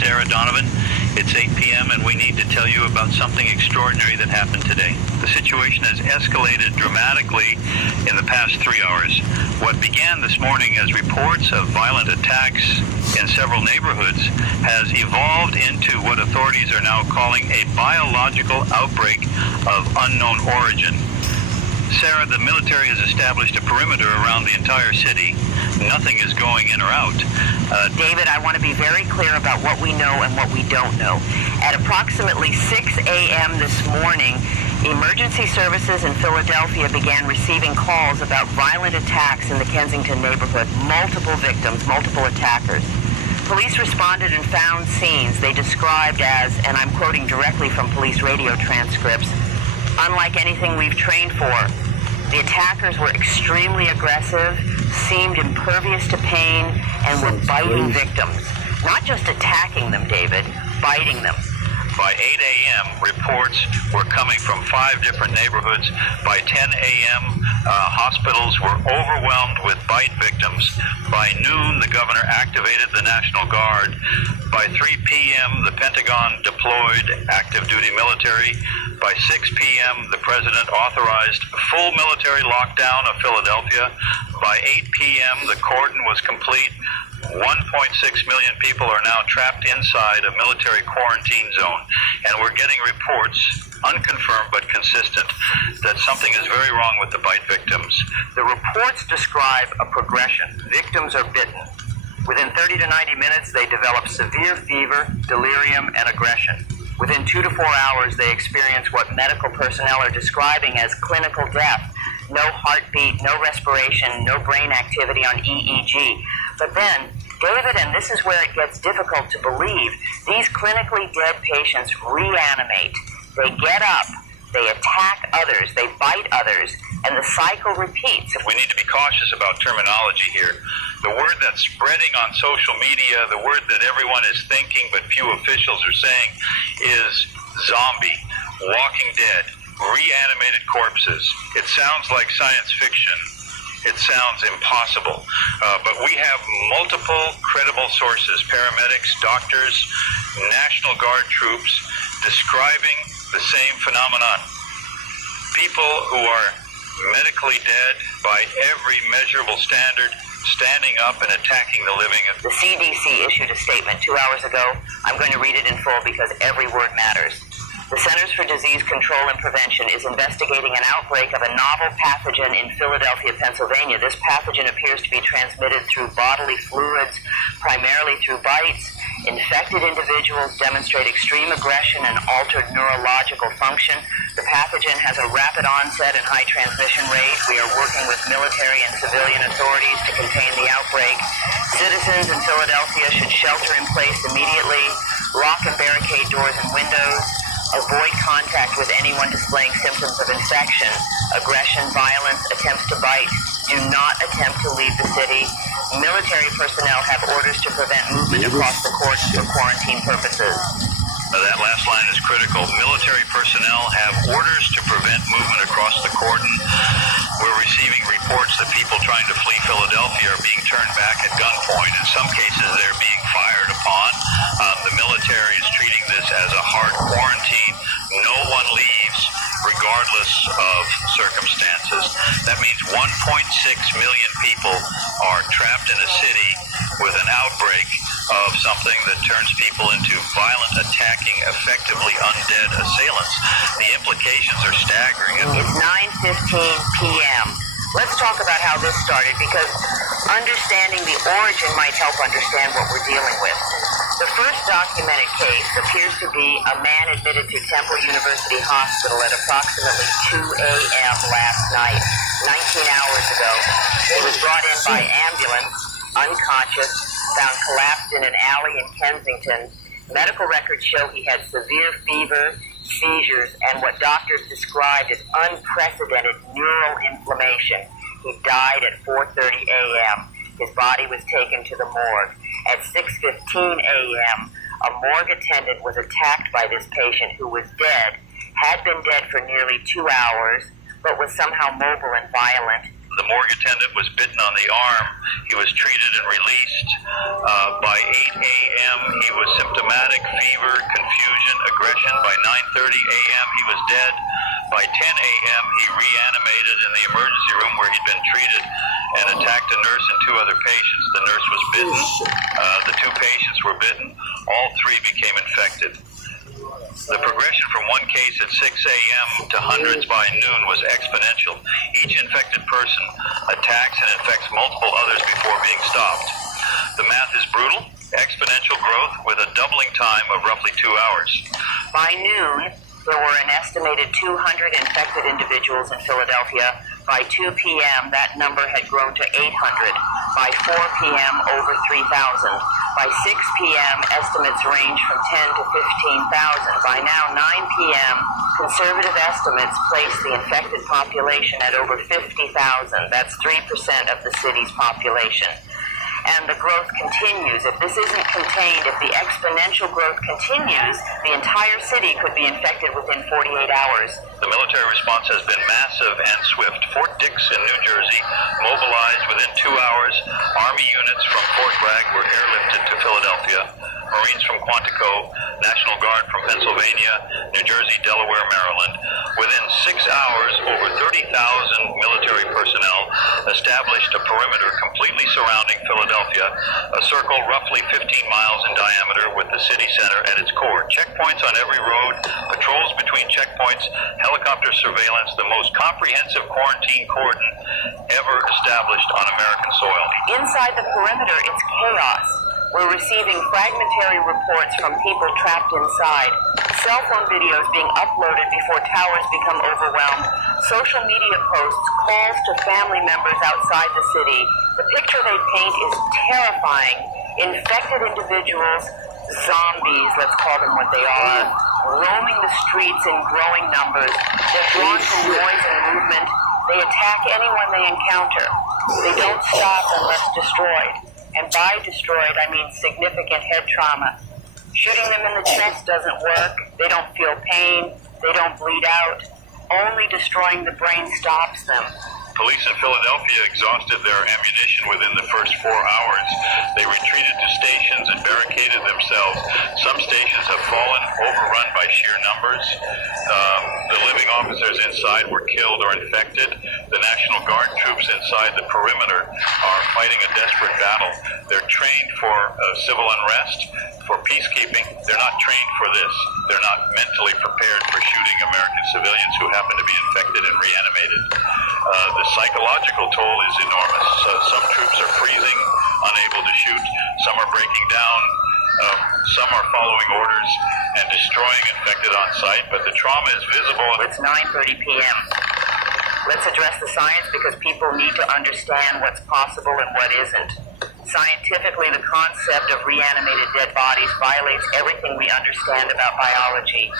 Sarah Donovan. It's 8 p.m. and we need to tell you about something extraordinary that happened today. The situation has escalated dramatically in the past 3 hours. What began this morning as reports of violent attacks in several neighborhoods has evolved into what authorities are now calling a biological outbreak of unknown origin. Sarah, the military has established a perimeter around the entire city. Nothing is going in or out. David, I want to be very clear about what we know and what we don't know. At approximately 6 a.m. this morning, emergency services in Philadelphia began receiving calls about violent attacks in the Kensington neighborhood. Multiple victims, multiple attackers. Police responded and found scenes they described as, and I'm quoting directly from police radio transcripts, unlike anything we've trained for. The attackers were extremely aggressive, seemed impervious to pain, and were biting victims. Not just attacking them, David, biting them. By 8 a.m., reports were coming from 5 different neighborhoods. By 10 a.m., hospitals were overwhelmed with bite victims. By noon, the governor activated the National Guard. By 3 p.m., the Pentagon deployed active duty military. By 6 p.m., the president authorized full military lockdown of Philadelphia. By 8 p.m., the cordon was complete. 1.6 million people are now trapped inside a military quarantine zone, and we're getting reports, unconfirmed but consistent, that something is very wrong with the bite victims. The reports describe a progression. Victims are bitten. Within 30 to 90 minutes, they develop severe fever, delirium, and aggression. Within 2 to 4 hours, they experience what medical personnel are describing as clinical death. No heartbeat, no respiration, no brain activity on EEG. But then, David, and this is where it gets difficult to believe, these clinically dead patients reanimate. They get up, they attack others, they bite others, and the cycle repeats. We need to be cautious about terminology here. The word that's spreading on social media, the word that everyone is thinking but few officials are saying, is zombie, walking dead, reanimated corpses. It sounds like science fiction. It sounds impossible. But we have multiple credible sources, paramedics, doctors, National Guard troops, describing the same phenomenon. People who are medically dead by every measurable standard, standing up and attacking the living. The CDC issued a statement 2 hours ago. I'm going to read it in full because every word matters. The Centers for Disease Control and Prevention is investigating an outbreak of a novel pathogen in Philadelphia, Pennsylvania. This pathogen appears to be transmitted through bodily fluids, primarily through bites. Infected individuals demonstrate extreme aggression and altered neurological function. The pathogen has a rapid onset and high transmission rate. We are working with military and civilian authorities to contain the outbreak. Citizens in Philadelphia should shelter in place immediately, lock and barricade doors and windows, avoid contact with anyone displaying symptoms of infection, aggression, violence, attempts to bite. Do not attempt to leave the city. Military personnel have orders to prevent movement across the cordon for quarantine purposes. That last line is critical. Military personnel have orders to prevent movement across the cordon. We're receiving reports that people trying to flee Philadelphia are being turned back at gunpoint. In some cases, they're being fired upon. The military is treating this as a hard quarantine. No one leaves, regardless of circumstances. That means 1.6 million people are trapped in a city with an outbreak of something that turns people into violent, attacking, effectively undead assailants. The implications are staggering. It's 9:15 p.m. Let's talk about how this started, because understanding the origin might help understand what we're dealing with. The first documented case appears to be a man admitted to Temple University Hospital at approximately 2 a.m. last night, 19 hours ago. He was brought in by ambulance, unconscious, found collapsed in an alley in Kensington. Medical records show he had severe fever, seizures, and what doctors described as unprecedented neural inflammation. He died at 4:30 a.m. His body was taken to the morgue. At 6:15 a.m., a morgue attendant was attacked by this patient who was dead, had been dead for nearly 2 hours, but was somehow mobile and violent. The morgue attendant was bitten on the arm. He was treated and released. By 8 a.m., a.m., he was symptomatic, fever, confusion, aggression. By 9:30 a.m., he was dead. By 10 a.m., he reanimated in the emergency room where he'd been treated and attacked a nurse and two other patients. The nurse was bitten. The two patients were bitten. All three became infected. The progression from one case at 6 a.m. to hundreds by noon was exponential. Each infected person attacks and infects multiple others before being stopped. The math is brutal. Exponential growth with a doubling time of roughly 2 hours. By noon, there were an estimated 200 infected individuals in Philadelphia. By 2 p.m., that number had grown to 800. By 4 p.m., over 3,000. By 6 p.m., estimates range from 10 to 15,000. By now, 9 p.m., conservative estimates place the infected population at over 50,000. That's 3% of the city's population. And the growth continues. If this isn't contained, if the exponential growth continues, the entire city could be infected within 48 hours. The military response has been massive and swift. Fort Dix in New Jersey mobilized within 2 hours. Army units from Fort Bragg were airlifted to Philadelphia. Marines from Quantico, National Guard from Pennsylvania, New Jersey, Delaware, Maryland. Within 6 hours, over 30,000 military personnel established a perimeter completely surrounding Philadelphia, a circle roughly 15 miles in diameter with the city center at its core. Checkpoints on every road, patrols between checkpoints, helicopter surveillance, the most comprehensive quarantine cordon ever established on American soil. Inside the perimeter, it's chaos. We're receiving fragmentary reports from people trapped inside, cell phone videos being uploaded before towers become overwhelmed, social media posts, calls to family members outside the city. The picture they paint is terrifying. Infected individuals, zombies, let's call them what they are, roaming the streets in growing numbers. They're drawn to noise and movement. They attack anyone they encounter. They don't stop unless destroyed. And by destroyed, I mean significant head trauma. Shooting them in the chest doesn't work. They don't feel pain. They don't bleed out. Only destroying the brain stops them. Police in Philadelphia exhausted their ammunition within the first 4 hours. They retreated to stations and barricaded themselves. Some stations have fallen, overrun by sheer numbers. The living officers inside were killed or infected. The National Guard troops inside the perimeter are fighting a desperate battle. They're trained for civil unrest, for peacekeeping. They're not trained for this. They're not mentally prepared for shooting American civilians who happen to be infected and reanimated. The psychological toll is enormous. Some troops are freezing, unable to shoot. Some are breaking down. Some are following orders and destroying infected on site, but the trauma is visible. It's 9:30 p.m. Let's address the science because people need to understand what's possible and what isn't. Scientifically, the concept of reanimated dead bodies violates everything we understand about biology.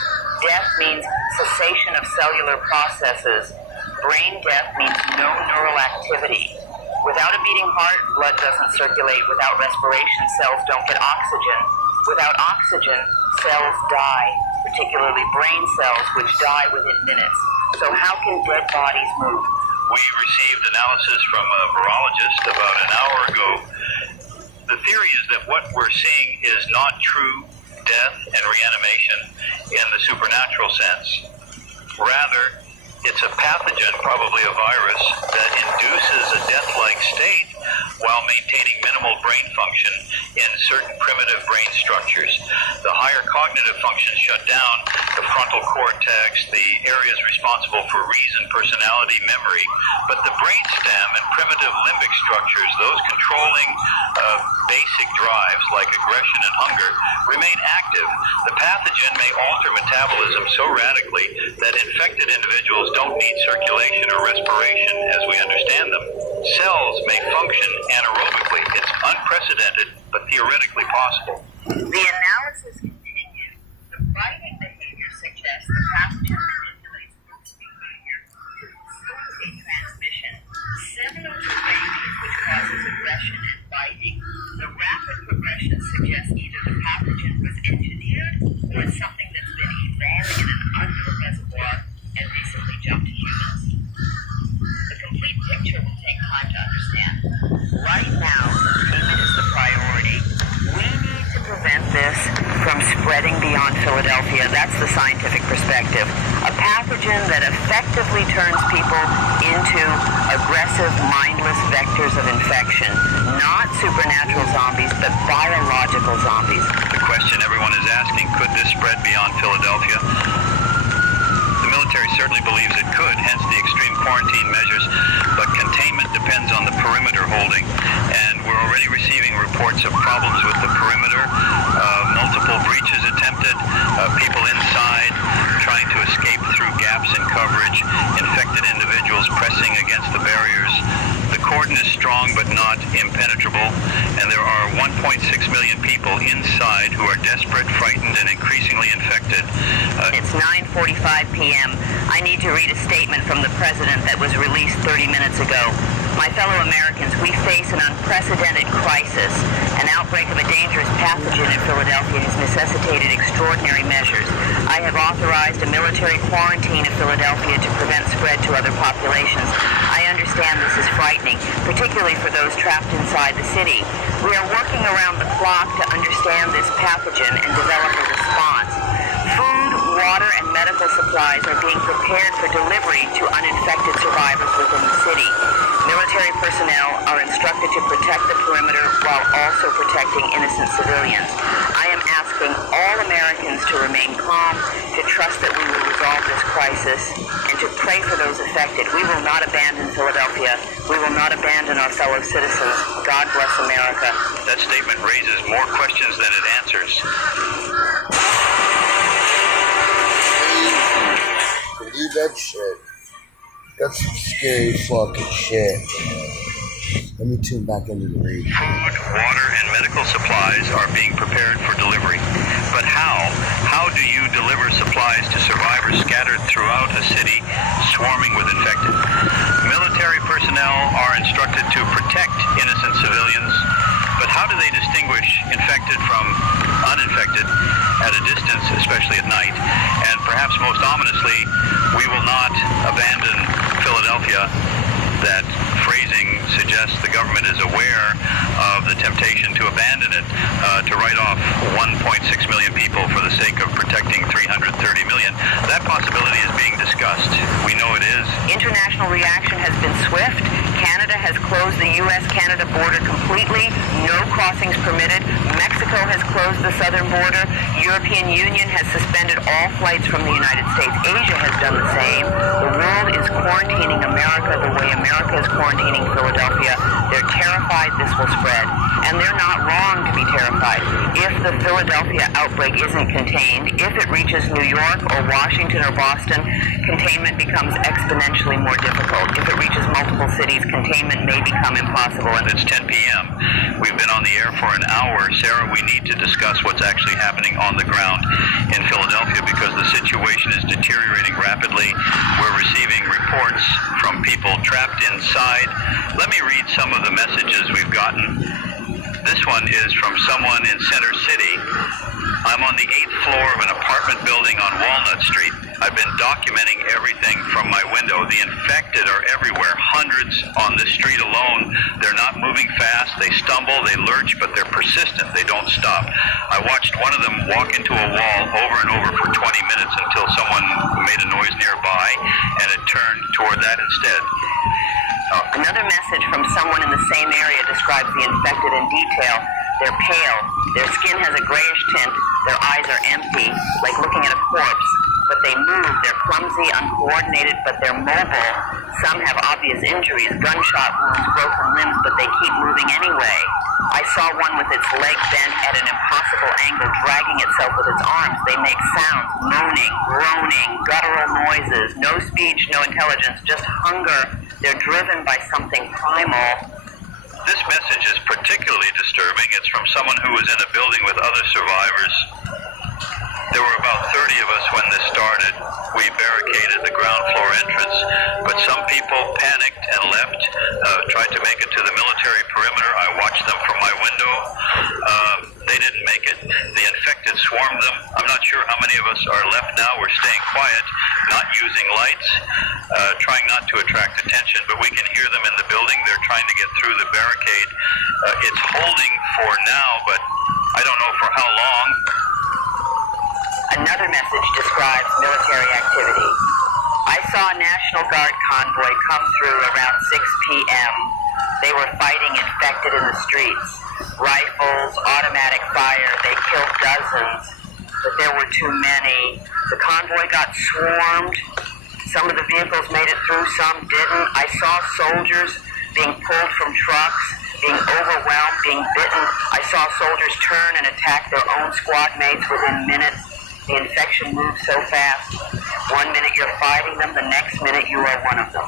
Death means cessation of cellular processes. Brain death means no neural activity. Without a beating heart, blood doesn't circulate. Without respiration, cells don't get oxygen. Without oxygen, cells die, particularly brain cells, which die within minutes. So how can dead bodies move? We received analysis from a virologist about an hour ago. The theory is that what we're seeing is not true death and reanimation in the supernatural sense. Rather, it's a pathogen, probably a virus, that induces a death-like state while maintaining minimal brain function in certain primitive brain structures. The higher cognitive functions shut down, the frontal cortex, the areas responsible for reason, personality, memory, but the brainstem and primitive limbic structures, those controlling basic drives like aggression and hunger, remain active. The pathogen may alter metabolism so radically that infected individuals don't need circulation or respiration as we understand them. Cells may function anaerobically. It's unprecedented, but theoretically possible. The analysis continues. The biting behavior suggests the pathogen manipulates host behavior to facilitate transmission, similar to rabies, which causes aggression and biting. The rapid progression suggests either the pathogen was engineered or it's something that's been evolving in an unknown reservoir and recently jumped to humans. The complete picture will take time to understand. Right now, containment is the priority. We need to prevent spreading beyond Philadelphia. That's the scientific perspective. A pathogen that effectively turns people into aggressive, mindless vectors of infection. Not supernatural zombies, but biological zombies. The question everyone is asking, could this spread beyond Philadelphia? The military certainly believes it could, hence the extreme quarantine measures, but containment depends on the perimeter holding, and we're already receiving reports of problems with the perimeter, multiple breaches attempted, people inside trying to escape through gaps in coverage, infected individuals pressing against the barriers. The cordon is strong but not impenetrable, and there are 1.6 million people inside who are desperate, frightened, and increasingly infected. It's 9:45 p.m. I need to read a statement from the president that was released 30 minutes ago. My fellow Americans, we face an unprecedented crisis. An outbreak of a dangerous pathogen in Philadelphia has necessitated extraordinary measures. I have authorized a military quarantine of Philadelphia to prevent spread to other populations. I understand this is frightening, particularly for those trapped inside the city. We are working around the clock to understand this pathogen and develop a response. Food, water, and medical supplies are being prepared for delivery to uninfected survivors within the city. Military personnel are instructed to protect the perimeter while also protecting innocent civilians. I am asking all Americans to remain calm, to trust that we will resolve this crisis, and to pray for those affected. We will not abandon Philadelphia. We will not abandon our fellow citizens. God bless America. That statement raises more questions than it answers. Believe that shit. That's some scary fucking shit. Let me tune back into the radio. Food, water, and medical supplies are being prepared for delivery. But how? How do you deliver supplies to survivors scattered throughout a city swarming with infected? Military personnel are instructed to protect innocent civilians, but how do they distinguish infected from uninfected at a distance, especially at night? And perhaps most ominously, we will not abandon Philadelphia. That phrasing suggests the government is aware of the temptation to abandon it, to write off 1.6 million people for the sake of protecting 330 million. That possibility is being discussed. We know it is. International reaction has been swift. Canada has closed the U.S.-Canada border completely. No crossings permitted. Mexico has closed the southern border. European Union has suspended all flights from the United States. Asia has done the same. The world is quarantining America the way America is quarantining Philadelphia. They're terrified this will spread. And they're not wrong to be terrified. If the Philadelphia outbreak isn't contained, if it reaches New York or Washington or Boston, containment becomes exponentially more difficult. If it reaches multiple cities, containment may become impossible. And it's 10 p.m. We've been on the air for an hour. Sarah, we need to discuss what's actually happening on the ground in Philadelphia because the situation is deteriorating rapidly. We're receiving reports from people trapped inside. Let me read some of the messages we've gotten. This one is from someone in Center City. I'm on the 8th floor of an apartment building on Walnut Street. I've been documenting everything from my window. The infected are everywhere, hundreds on this street alone. They're not moving fast. They stumble, they lurch, but they're persistent. They don't stop. I watched one of them walk into a wall over and over for 20 minutes until someone made a noise nearby, and it turned toward that instead. Another message from someone in the same area describes the infected in detail. They're pale. Their skin has a grayish tint. Their eyes are empty, like looking at a corpse. But they move. They're clumsy, uncoordinated, but they're mobile. Some have obvious injuries, gunshot wounds, broken limbs, but they keep moving anyway. I saw one with its leg bent at an impossible angle, dragging itself with its arms. They make sounds, moaning, groaning, guttural noises. No speech, no intelligence, just hunger. They're driven by something primal. This message is particularly disturbing. It's from someone who was in a building with other survivors. There were about 30 of us when this started. We barricaded the ground floor entrance, but some people panicked and left, tried to make it to the military perimeter. I watched them from my window. They didn't make it. The infected swarmed them. I'm not sure how many of us are left now. We're staying quiet, not using lights, trying not to attract attention, but we can hear them in the building. They're trying to get through the barricade. It's holding for now, but I don't know for how long. Another message describes military activity. I saw a National Guard convoy come through around 6 p.m. They were fighting infected in the streets. Rifles, automatic fire, they killed dozens, but there were too many. The convoy got swarmed. Some of the vehicles made it through, some didn't. I saw soldiers being pulled from trucks, being overwhelmed, being bitten. I saw soldiers turn and attack their own squad mates within minutes. The infection moves so fast. 1 minute you're fighting them, the next minute you are one of them.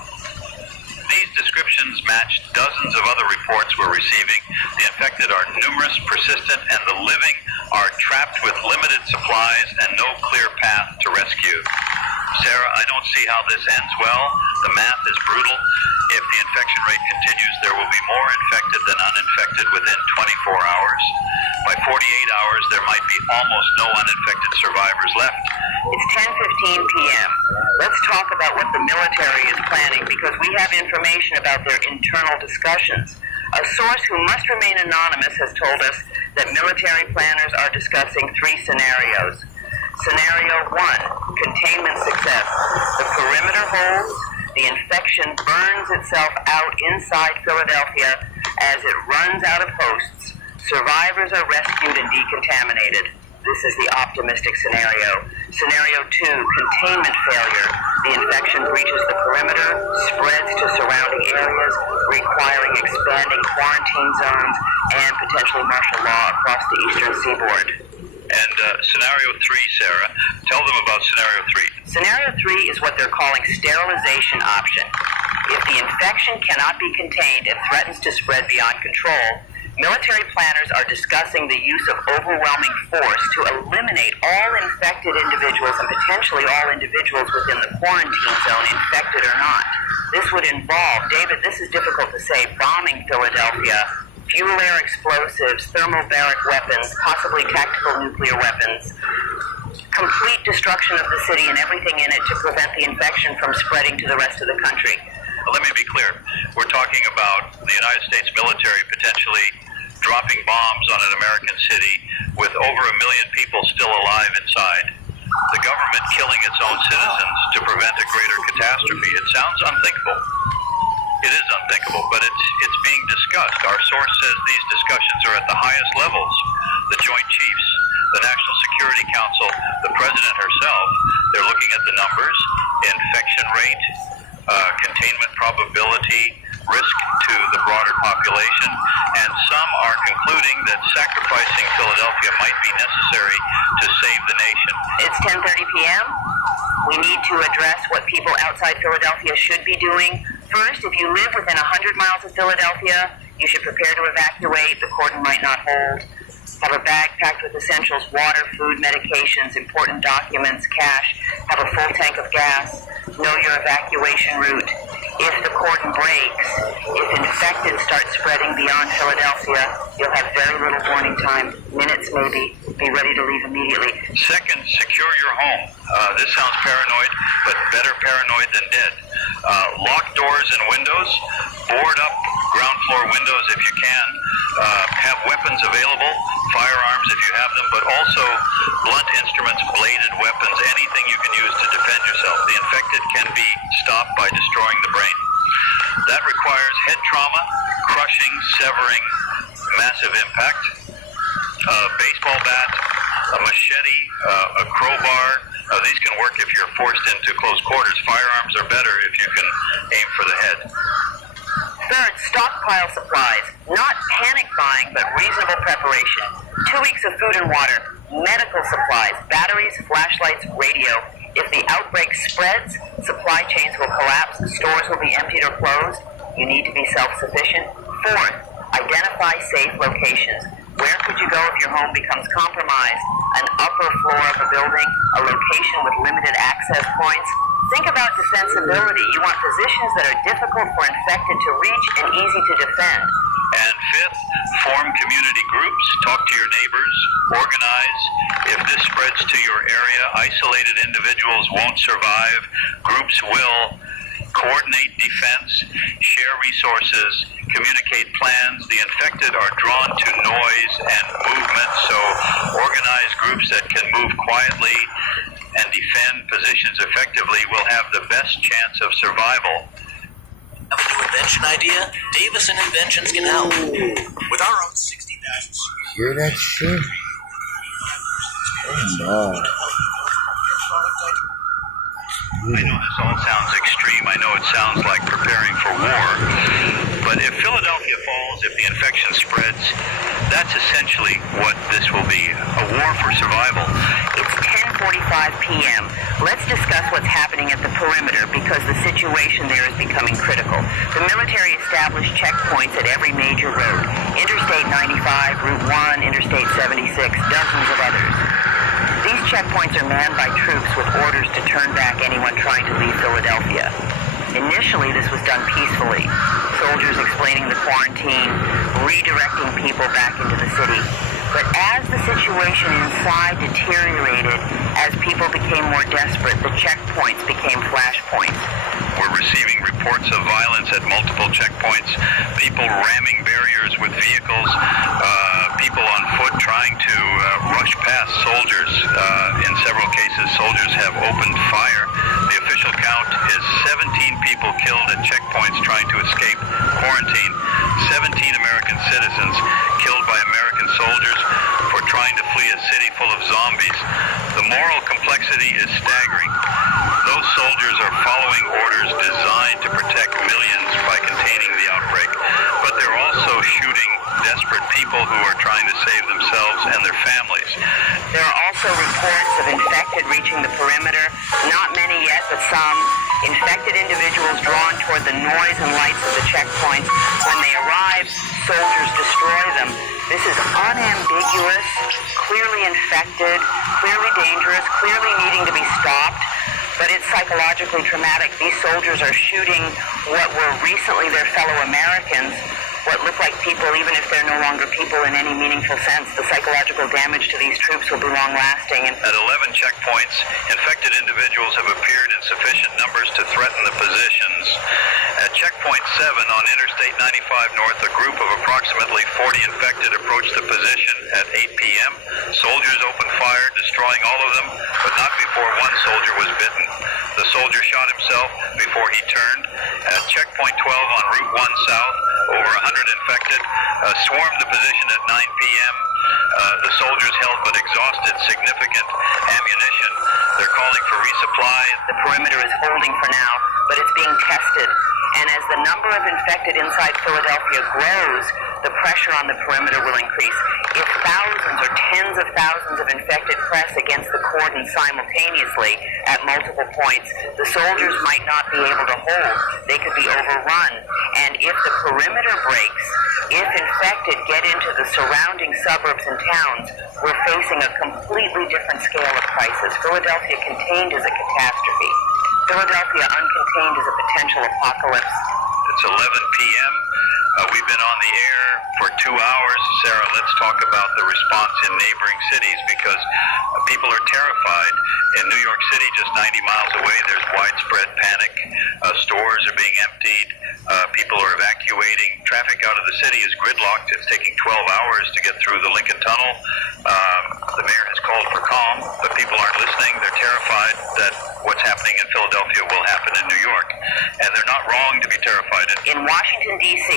These descriptions match dozens of other reports we're receiving. The infected are numerous, persistent, and the living are trapped with limited supplies and no clear path to rescue. Sarah, I don't see how this ends well. The math is brutal. If the infection rate continues, there will be more infected than uninfected within 24 hours. By 48 hours, there might be almost no uninfected survivors left. It's 10:15 p.m. Let's talk about what the military is planning because we have information about their internal discussions. A source who must remain anonymous has told us that military planners are discussing 3 scenarios. Scenario 1, containment success. The perimeter holds, the infection burns itself out inside Philadelphia as it runs out of hosts. Survivors are rescued and decontaminated. This is the optimistic scenario. Scenario 2, containment failure. The infection breaches the perimeter, spreads to surrounding areas, requiring expanding quarantine zones and potentially martial law across the eastern seaboard. And scenario 3, Sarah, tell them about scenario 3. Scenario 3 is what they're calling sterilization option. If the infection cannot be contained and threatens to spread beyond control, military planners are discussing the use of overwhelming force to eliminate all infected individuals and potentially all individuals within the quarantine zone, infected or not. This would involve, David, this is difficult to say, bombing Philadelphia, fuel air explosives, thermobaric weapons, possibly tactical nuclear weapons, complete destruction of the city and everything in it to prevent the infection from spreading to the rest of the country. Let me be clear. We're talking about the United States military potentially dropping bombs on an American city with over 1 million people still alive inside. The government killing its own citizens to prevent a greater catastrophe. It sounds unthinkable. It is unthinkable, but it's being discussed. Our source says these discussions are at the highest levels. The Joint Chiefs, the National Security Council, the President herself, they're looking at the numbers, infection rate, containment probability, risk to the broader population, and some are concluding that sacrificing Philadelphia might be necessary to save the nation. It's 10:30 p.m. We need to address what people outside Philadelphia should be doing. First, if you live within 100 miles of Philadelphia, you should prepare to evacuate. The cordon might not hold. Have a bag packed with essentials, water, food, medications, important documents, cash. Have a full tank of gas. Know your evacuation route. If the cordon breaks, if infected start spreading beyond Philadelphia, you'll have very little warning time, minutes maybe. Be ready to leave immediately. Second, secure your home. This sounds paranoid, but better paranoid than dead. Lock doors and windows. Board up ground floor windows if you can. Have weapons available, firearms if you have them, but also blunt instruments, bladed weapons, anything you can use to defend yourself. The infected can be stopped by destroying the brain. That requires head trauma, crushing, severing, massive impact, a baseball bat, a machete, a crowbar. These can work if you're forced into close quarters. Firearms are better if you can aim for the head. Third, stockpile supplies. Not panic buying, but reasonable preparation. 2 weeks of food and water, medical supplies, batteries, flashlights, radio. If the outbreak spreads, supply chains will collapse, stores will be emptied or closed. You need to be self-sufficient. Fourth, identify safe locations. Where could you go if your home becomes compromised? An upper floor of a building, a location with limited access points. Think about defensibility. You want positions that are difficult for infected to reach and easy to defend. And fifth, form community groups, talk to your neighbors, organize. If this spreads to your area, isolated individuals won't survive. Groups will. Coordinate defense, share resources, communicate plans. The infected are drawn to noise and movement, so organize groups that can move quietly and defend positions effectively will have the best chance of survival. Have a new invention idea? Davison Inventions can help. With our own 60,000. Hear that shit? Oh my. I know this all sounds extreme. I know it sounds like preparing for war. But if Philadelphia falls, if the infection spreads, that's essentially what this will be. A war for survival. It's 10:45 p.m. Let's discuss what's happening at the perimeter because the situation there is becoming critical. The military established checkpoints at every major road. Interstate 95, Route 1, Interstate 76, dozens of others. These checkpoints are manned by troops with orders to turn back anyone trying to leave Philadelphia. Initially, this was done peacefully. Soldiers explaining the quarantine, redirecting people back into the city. But as the situation inside deteriorated, as people became more desperate, the checkpoints became flashpoints. We're receiving reports of violence at multiple checkpoints, people ramming barriers with vehicles, people on foot trying to rush past soldiers. In several cases, soldiers have opened fire. The official count is 17 people killed at checkpoints trying to escape quarantine. 17 American citizens killed by American soldiers for trying to flee a city full of zombies. The moral complexity is staggering. Those soldiers are following orders designed to protect millions by containing the outbreak, but they're also shooting desperate people who are trying to save themselves and their families. There are also reports of infected reaching the perimeter. Not many yet, but some. Infected individuals drawn toward the noise and lights of the checkpoints. When they arrive, soldiers destroy them. This is unambiguous, clearly infected, clearly dangerous, clearly needing to be stopped. But it's psychologically traumatic. These soldiers are shooting what were recently their fellow Americans, what look like people, even if they're no longer people in any meaningful sense. The psychological damage to these troops will be long-lasting. At 11 checkpoints, infected individuals have appeared in sufficient numbers to threaten the positions. At checkpoint 7 on Interstate 95 North, a group of approximately 40 infected approached the position at 8 p.m. Soldiers opened fire, destroying all of them, but not before one soldier was bitten. The soldier shot himself before he turned. At checkpoint 12 on Route 1 South, over 100 infected swarmed the position at 9 p.m. The soldiers held but exhausted significant ammunition. They're calling for resupply. The perimeter is holding for now, but it's being tested. And as the number of infected inside Philadelphia grows, the pressure on the perimeter will increase. If thousands or tens of thousands of infected press against the cordon simultaneously at multiple points, the soldiers might not be able to hold. They could be overrun. And if the perimeter breaks, if infected get into the surrounding suburbs and towns, we're facing a completely different scale of crisis. Philadelphia contained is a catastrophe. Philadelphia uncontained is a potential apocalypse. It's 11 p.m. We've been on the air for 2 hours. Sarah, let's talk about the response in neighboring cities because people are terrified. In New York City, just 90 miles away, there's widespread panic. Stores are being emptied. People are evacuating. Traffic out of the city is gridlocked. It's taking 12 hours to get through the Lincoln Tunnel. The mayor has called for calm, but people aren't listening. They're terrified that what's happening in Philadelphia will happen in New York. And they're not wrong to be terrified. In Washington, D.C.,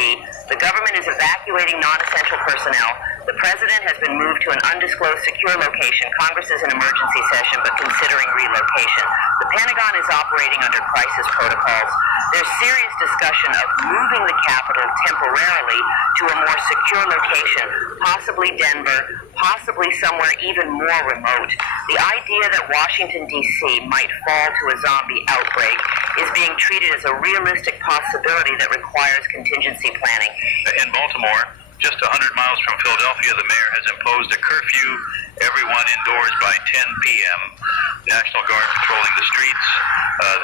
the government is evacuating non-essential personnel. The president has been moved to an undisclosed secure location. Congress is in emergency session, but considering relocation. The Pentagon is operating under crisis protocols. There's serious discussion of moving the capital temporarily to a more secure location, possibly Denver, possibly somewhere even more remote. The idea that Washington, D.C. might fall to a zombie outbreak is being treated as a realistic possibility that requires contingency planning. In Baltimore, just 100 miles from Philadelphia, the mayor has imposed a curfew, everyone indoors by 10 p.m. National Guard patrolling the streets.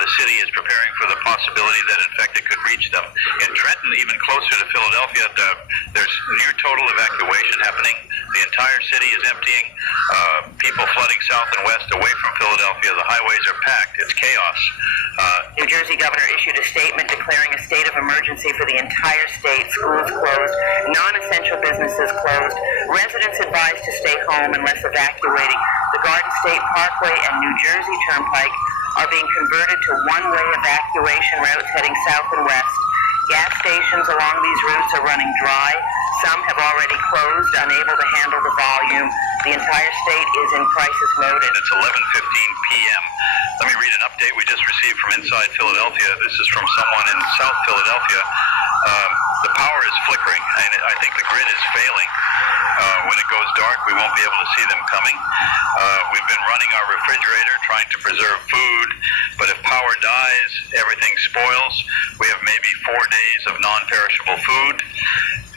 The city is preparing for the possibility that infected could reach them. In Trenton, even closer to Philadelphia, there's near total evacuation happening. The entire city is emptying. People flooding heading south and west away from Philadelphia. The highways are packed. It's chaos. New Jersey governor issued a statement declaring a state of emergency for the entire state. Schools closed, non-essential businesses closed, residents advised to stay home unless evacuating. The Garden State Parkway and New Jersey Turnpike are being converted to one-way evacuation routes heading south and west. Gas stations along these routes are running dry. Some have already closed, unable to handle the volume. The entire state is in crisis mode. It's 11:15 p.m. Let me read an update we just received from inside Philadelphia. This is from someone in South Philadelphia. The power is flickering, and I think the grid is failing. When it goes dark, we won't be able to see them coming. We've been running our refrigerator, trying to preserve food, but if power dies, everything spoils. We have maybe 4 days of non-perishable food.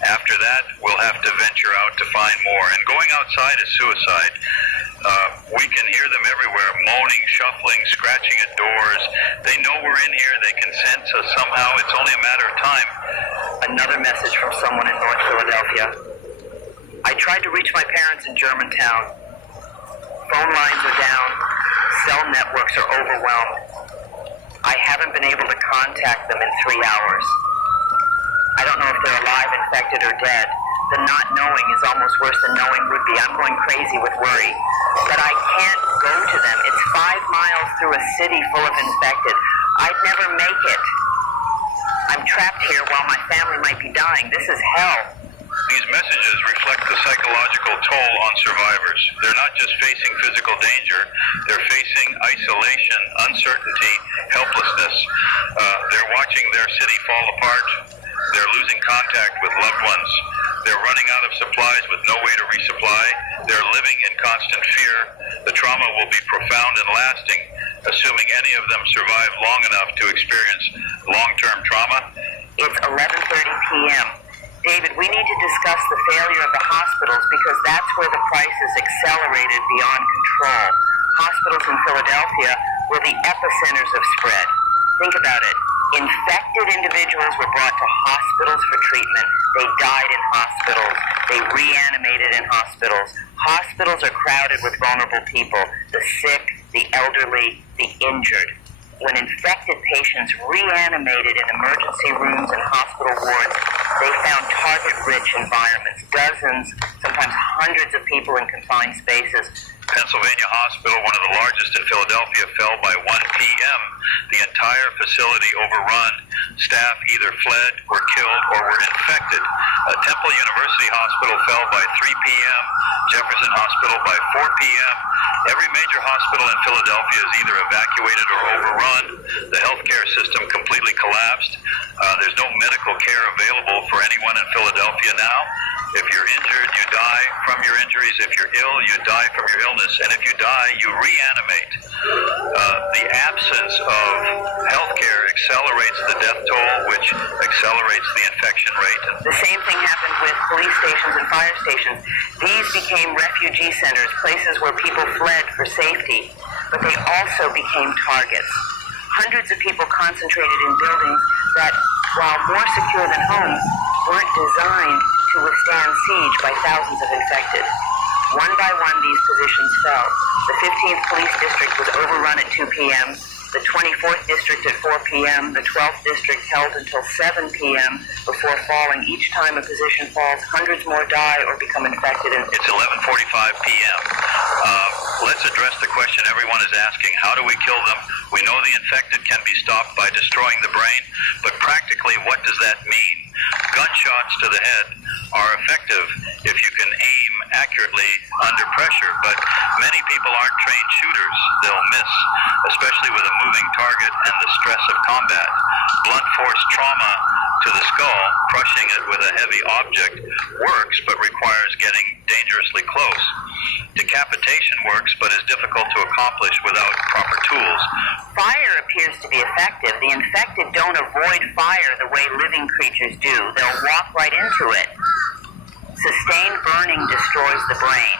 After that, we'll have to venture out to find more. And going outside is suicide. We can hear them everywhere, moaning, shuffling, scratching at doors. They know we're in here. They can sense us somehow. It's only a matter of time. Another message from someone in North Philadelphia. I tried to reach my parents in Germantown. Phone lines are down. Cell networks are overwhelmed. I haven't been able to contact them in 3 hours. I don't know if they're alive, infected, or dead. The not knowing is almost worse than knowing would be. I'm going crazy with worry. But I can't go to them. It's 5 miles through a city full of infected. I'd never make it. I'm trapped here while my family might be dying. This is hell. These messages reflect the psychological toll on survivors. They're not just facing physical danger, they're facing isolation, uncertainty, helplessness. They're watching their city fall apart. They're losing contact with loved ones. They're running out of supplies with no way to resupply. They're living in constant fear. The trauma will be profound and lasting, assuming any of them survive long enough to experience long-term trauma. It's 11:30 p.m. David, we need to discuss the failure of the hospitals because that's where the crisis accelerated beyond control. Hospitals in Philadelphia were the epicenters of spread. Think about it. Infected individuals were brought to hospitals for treatment. They died in hospitals. They reanimated in hospitals. Hospitals are crowded with vulnerable people, the sick, the elderly, the injured. When infected patients reanimated in emergency rooms and hospital wards, they found target-rich environments, dozens, sometimes hundreds of people in confined spaces. Pennsylvania Hospital, one of the largest in Philadelphia, fell by 1 p.m. The entire facility overrun. Staff either fled, were killed, or were infected. Temple University Hospital fell by 3 p.m. Jefferson Hospital by 4 p.m. Every major hospital in Philadelphia is either evacuated or overrun. The healthcare system completely collapsed. There's no medical care available for anyone in Philadelphia now. If you're injured, you die from your injuries. If you're ill, you die from your illness. And if you die, you reanimate. The absence of healthcare accelerates the death toll, which accelerates the infection rate. The same thing happened with police stations and fire stations. These became refugee centers, places where people fled for safety, but they also became targets. Hundreds of people concentrated in buildings that, while more secure than homes, weren't designed to withstand siege by thousands of infected. One by one, these positions fell. The 15th Police District was overrun at 2 p.m., the 24th District at 4 p.m., the 12th District held until 7 p.m. before falling. Each time a position falls, hundreds more die or become infected. It's 11:45 p.m. Let's address the question everyone is asking. How do we kill them? We know the infected can be stopped by destroying the brain, but practically what does that mean? Gunshots to the head are effective if you can aim accurately under pressure, but many people aren't trained shooters. They'll miss, especially with a moving target and the stress of combat. Blunt force trauma to the skull, crushing it with a heavy object, works but requires getting dangerously close. Decapitation works but is difficult to accomplish without proper tools. Fire appears to be effective. The infected don't avoid fire the way living creatures do. They'll walk right into it. Sustained burning destroys the brain.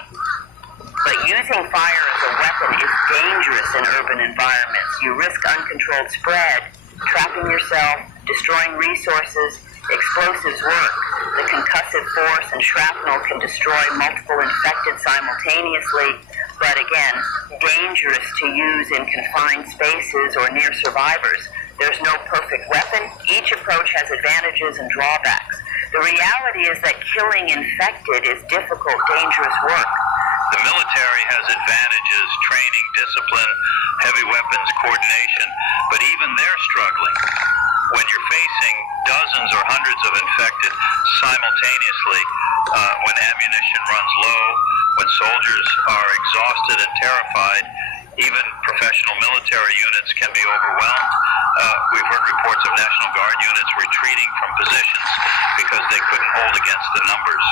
But using fire as a weapon is dangerous in urban environments. You risk uncontrolled spread, trapping yourself, destroying resources. Explosives work. The concussive force and shrapnel can destroy multiple infected simultaneously, but again, dangerous to use in confined spaces or near survivors. There's no perfect weapon. Each approach has advantages and drawbacks. The reality is that killing infected is difficult, dangerous work. The military has advantages, training, discipline, heavy weapons, coordination, but even they're struggling. When you're facing dozens or hundreds of infected simultaneously, when ammunition runs low, when soldiers are exhausted and terrified, even professional military units can be overwhelmed. We've heard reports of National Guard units retreating from positions because they couldn't hold against the numbers.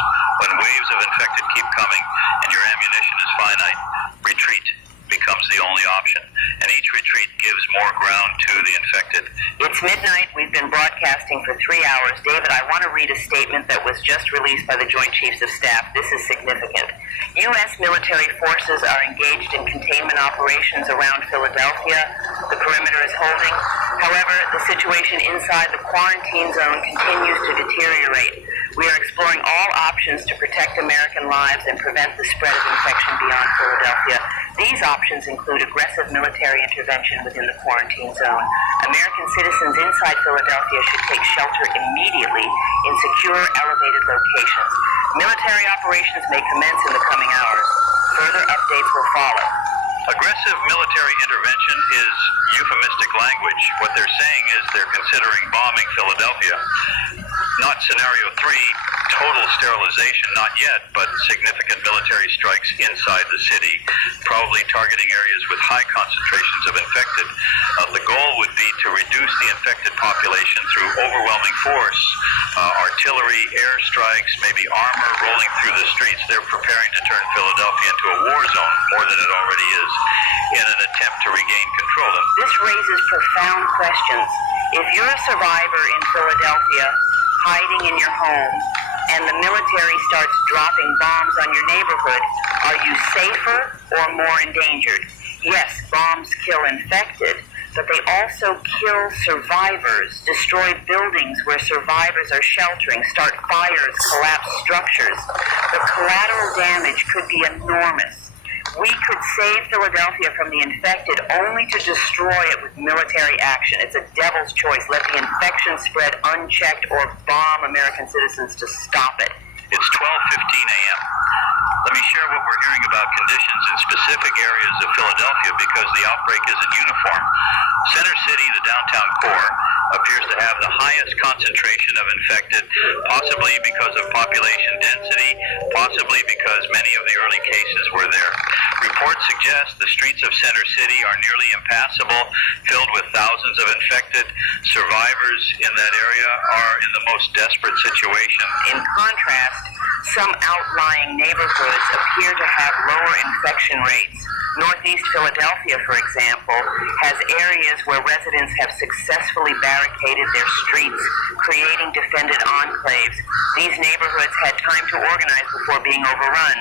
When waves of infected keep coming and your ammunition is finite, retreat becomes the only option, and each retreat gives more ground to the infected. It's midnight. We've been broadcasting for 3 hours. David, I want to read a statement that was just released by the Joint Chiefs of Staff. This is significant. U.S. military forces are engaged in containment operations around Philadelphia. The perimeter is holding. However, the situation inside the quarantine zone continues to deteriorate. We are exploring all options to protect American lives and prevent the spread of infection beyond Philadelphia. These options include aggressive military intervention within the quarantine zone. American citizens inside Philadelphia should take shelter immediately in secure, elevated locations. Military operations may commence in the coming hours. Further updates will follow. Aggressive military intervention is euphemistic language. What they're saying is they're considering bombing Philadelphia. Not scenario 3, total sterilization, not yet, but significant military strikes inside the city, probably targeting areas with high concentrations of infected. The goal would be to reduce the infected population through overwhelming force, artillery, airstrikes, maybe armor rolling through the streets. They're preparing to turn Philadelphia into a war zone, more than it already is, in an attempt to regain control. This raises profound questions. If you're a survivor in Philadelphia, hiding in your home, and the military starts dropping bombs on your neighborhood, are you safer or more endangered? Yes, bombs kill infected, but they also kill survivors, destroy buildings where survivors are sheltering, start fires, collapse structures. The collateral damage could be enormous. We could save Philadelphia from the infected only to destroy it with military action. It's a devil's choice. Let the infection spread unchecked or bomb American citizens to stop it. It's 12:15 a.m. Let me share what we're hearing about conditions in specific areas of Philadelphia because the outbreak isn't uniform. Center City, the downtown core, appears to have the highest concentration of infected, possibly because of population density, possibly because many of the early cases were there. Reports suggest the streets of Center City are nearly impassable, filled with thousands of infected. Survivors in that area are in the most desperate situation. In contrast, some outlying neighborhoods appear to have lower infection rates. Northeast Philadelphia, for example, has areas where residents have successfully barricaded their streets, creating defended enclaves. These neighborhoods had time to organize before being overrun.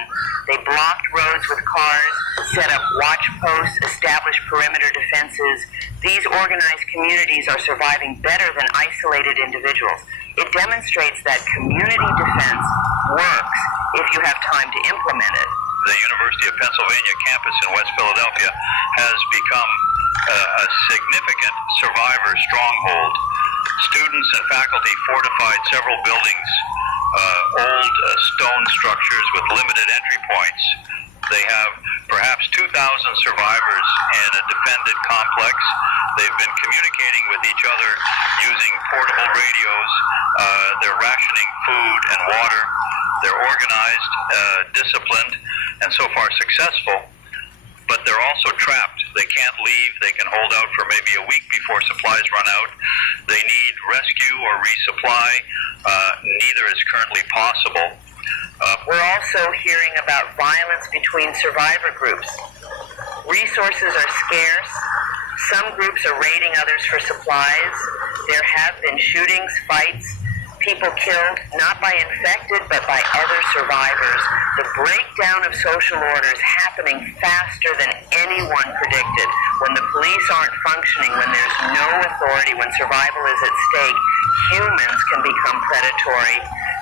They blocked roads with cars, set up watch posts, established perimeter defenses. These organized communities are surviving better than isolated individuals. It demonstrates that community defense works if you have time to implement it. The University of Pennsylvania campus in West Philadelphia has become a significant survivor stronghold. Students and faculty fortified several buildings, old stone structures with limited entry points. They have perhaps 2,000 survivors in a defended complex. They've been communicating with each other using portable radios. They're rationing food and water. They're organized, disciplined, and so far successful. But they're also trapped. They can't leave. They can hold out for maybe a week before supplies run out. They need rescue or resupply. Neither is currently possible. We're also hearing about violence between survivor groups. Resources are scarce. Some groups are raiding others for supplies. There have been shootings, fights, people killed, not by infected, but by other survivors. The breakdown of social order is happening faster than anyone predicted. When the police aren't functioning, when there's no authority, when survival is at stake, humans can become predatory.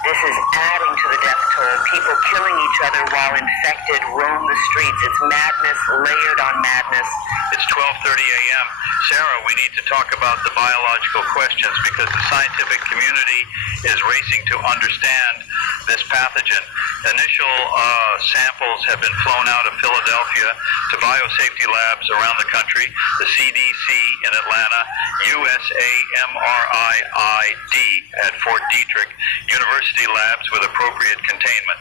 This is adding to the death toll. People killing each other while infected roam the streets. It's madness layered on madness. It's 12:30 a.m. Sarah, we need to talk about the biological questions because the scientific community is racing to understand this pathogen. Initial samples have been flown out of Philadelphia to biosafety labs around the country, the CDC in Atlanta, USAMRIID at Fort Detrick, university labs with appropriate containment.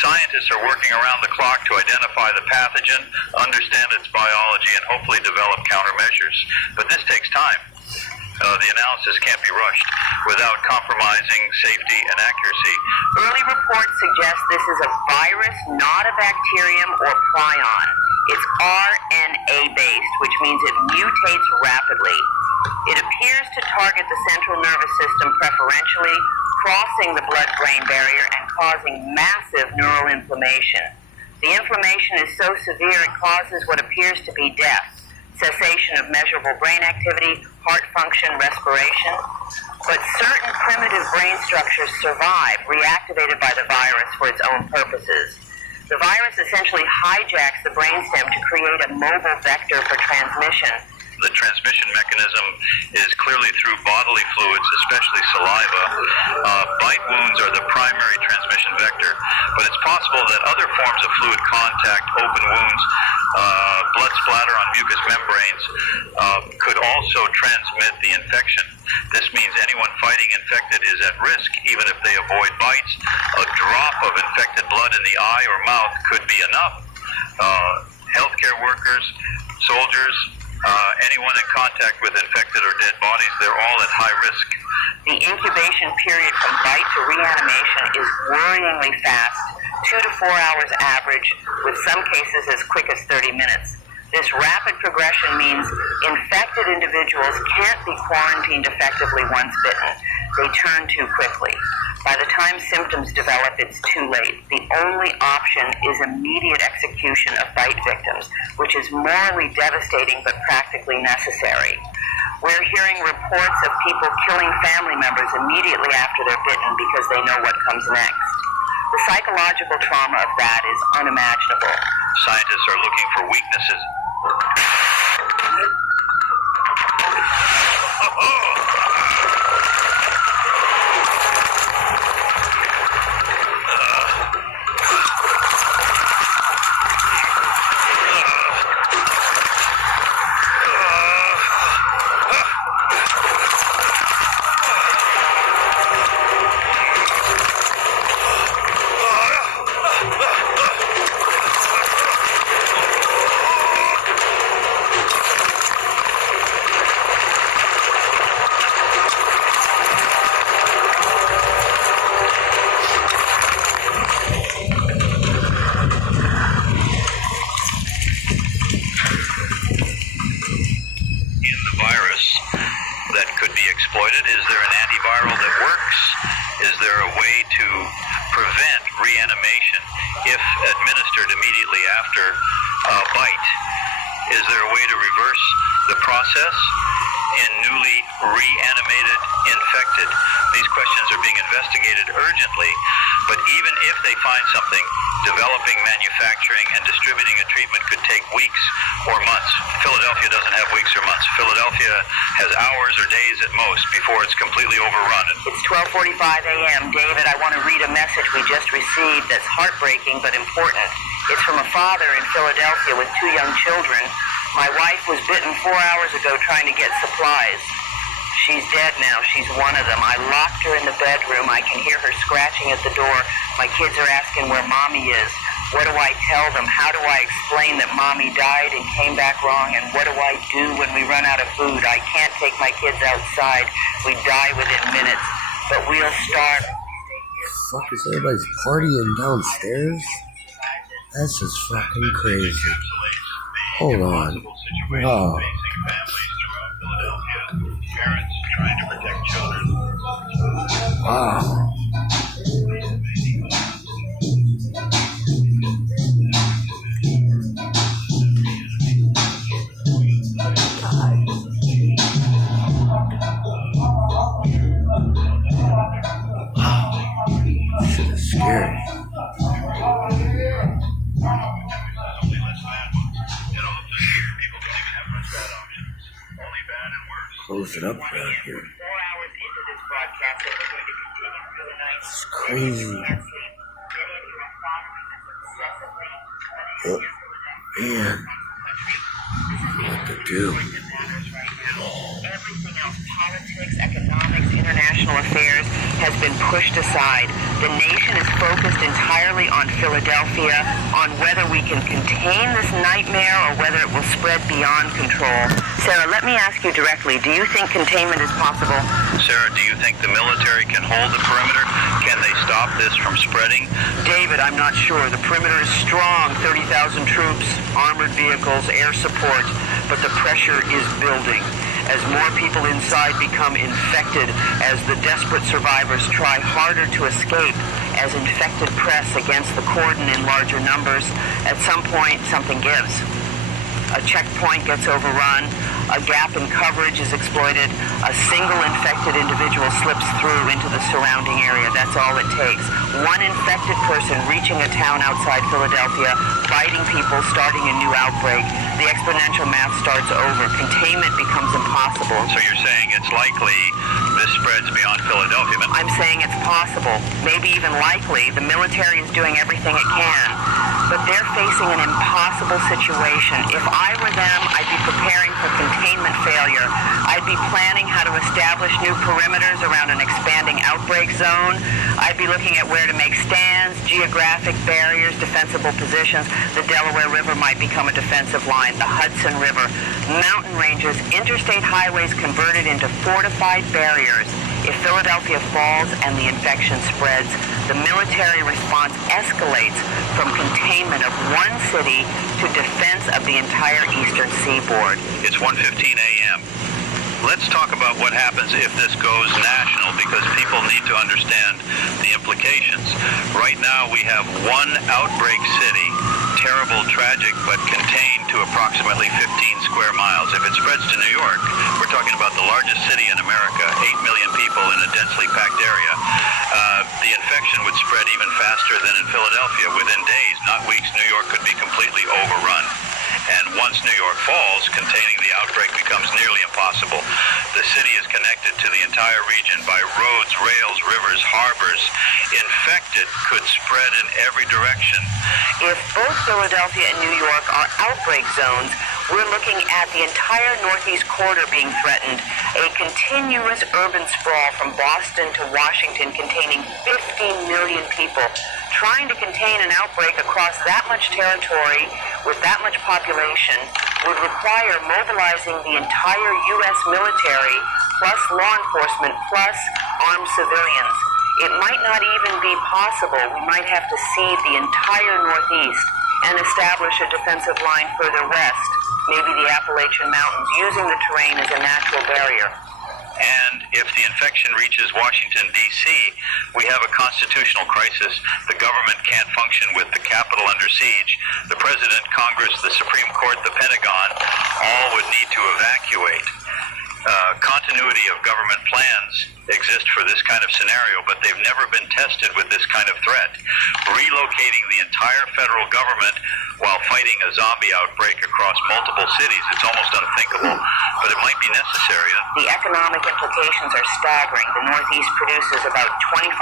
Scientists are working around the clock to identify the pathogen, understand its biology, and hopefully develop countermeasures. But this takes time. The analysis can't be rushed without compromising safety and accuracy. Early reports suggest this is a virus, not a bacterium or prion. It's RNA-based, which means it mutates rapidly. It appears to target the central nervous system preferentially, crossing the blood-brain barrier and causing massive neural inflammation. The inflammation is so severe it causes what appears to be death, cessation of measurable brain activity, heart function, respiration. But certain primitive brain structures survive, reactivated by the virus for its own purposes. The virus essentially hijacks the brainstem to create a mobile vector for transmission. The transmission mechanism is clearly through bodily fluids, especially saliva. Bite wounds are the primary transmission vector, but it's possible that other forms of fluid contact, open wounds, blood splatter on mucous membranes, could also transmit the infection. This means anyone fighting infected is at risk, even if they avoid bites. A drop of infected blood in the eye or mouth could be enough. Healthcare workers, soldiers, anyone in contact with infected or dead bodies, they're all at high risk. The incubation period from bite to reanimation is worryingly fast, 2 to 4 hours average, with some cases as quick as 30 minutes. This rapid progression means infected individuals can't be quarantined effectively once bitten. They turn too quickly. By the time symptoms develop, it's too late. The only option is immediate execution of bite victims, which is morally devastating but practically necessary. We're hearing reports of people killing family members immediately after they're bitten because they know what comes next. The psychological trauma of that is unimaginable. Scientists are looking for weaknesses. Is there an antiviral that works? Is there a way to prevent reanimation if administered immediately after a bite? Is there a way to reverse the process in newly reanimated infected? These questions are being investigated urgently, but even if they find something, developing, manufacturing, and distributing a treatment could take weeks or months. Philadelphia doesn't have weeks or months. Philadelphia has hours or days at most before it's completely overrun. It's 12:45 a.m. David, I want to read a message we just received that's heartbreaking but important. It's from a father in Philadelphia with 2 young children. My wife was bitten 4 hours ago trying to get supplies. She's dead now. She's one of them. I locked her in the bedroom. I can hear her scratching at the door. My kids are asking where Mommy is. What do I tell them? How do I explain that Mommy died and came back wrong? And what do I do when we run out of food? I can't take my kids outside. We die within minutes. But we'll starve. Fuck is everybody's partying downstairs? That's just fucking crazy. Hold on. Oh. Parents trying to protect children. Wow. close it up around here. 4 hours into this broadcast that we're going to continue through the night. It's crazy. Many of you are following this obsessively. Oh, man. What to do? Everything else, politics, economics, international affairs, has been pushed aside. The nation is focused entirely on Philadelphia, on whether we can contain this nightmare or whether it will spread beyond control. Sarah, let me ask you directly, do you think containment is possible? Sarah, do you think the military can hold the perimeter? Can they stop this from spreading? David, I'm not sure. The perimeter is strong, 30,000 troops, armored vehicles, air support, but the pressure is building. As more people inside become infected, as the desperate survivors try harder to escape, as infected press against the cordon in larger numbers, at some point something gives. A checkpoint gets overrun, a gap in coverage is exploited, a single infected individual slips through into the surrounding area. That's all it takes. One infected person reaching a town outside Philadelphia, biting people, starting a new outbreak. The exponential math starts over. Containment becomes impossible. So you're saying it's likely this spreads beyond Philadelphia, but I'm saying it's possible, maybe even likely. The military is doing everything it can, but they're facing an impossible situation. If I were them, I'd be preparing for containment failure. I'd be planning how to establish new perimeters around an expanding outbreak zone. I'd be looking at where to make stands, geographic barriers, defensible positions. The Delaware River might become a defensive line, the Hudson River, mountain ranges, interstate highways converted into fortified barriers. If Philadelphia falls and the infection spreads, the military response escalates from containment of one city to defense of the entire eastern seaboard. it's 1:15 a.m. Let's talk about what happens if this goes national, because people need to understand the implications. Right now we have one outbreak city, terrible, tragic, but contained to approximately 15 square miles. If it spreads to New York, we're talking about the largest city in America, 8 million people in a densely packed area. The infection would spread even faster than in Philadelphia. Within days, not weeks, New York could be completely overrun. And once New York falls, containing the outbreak becomes nearly impossible. The city is connected to the entire region by roads, rails, rivers, harbors. Infected could spread in every direction. If both Philadelphia and New York are outbreak zones, we're looking at the entire northeast corridor being threatened, a continuous urban sprawl from Boston to Washington containing 50 million people. Trying to contain an outbreak across that much territory with that much population would require mobilizing the entire U.S. military, plus law enforcement, plus armed civilians. It might not even be possible. We might have to cede the entire Northeast and establish a defensive line further west, maybe the Appalachian Mountains, using the terrain as a natural barrier. And if the infection reaches Washington, D.C., we have a constitutional crisis. The government can't function with the Capitol under siege. The President, Congress, the Supreme Court, the Pentagon, all would need to evacuate. Continuity of government plans exist for this kind of scenario, but they've never been tested with this kind of threat. Relocating the entire federal government while fighting a zombie outbreak across multiple cities, it's almost unthinkable, but it might be necessary. The economic implications are staggering. The Northeast produces about 25%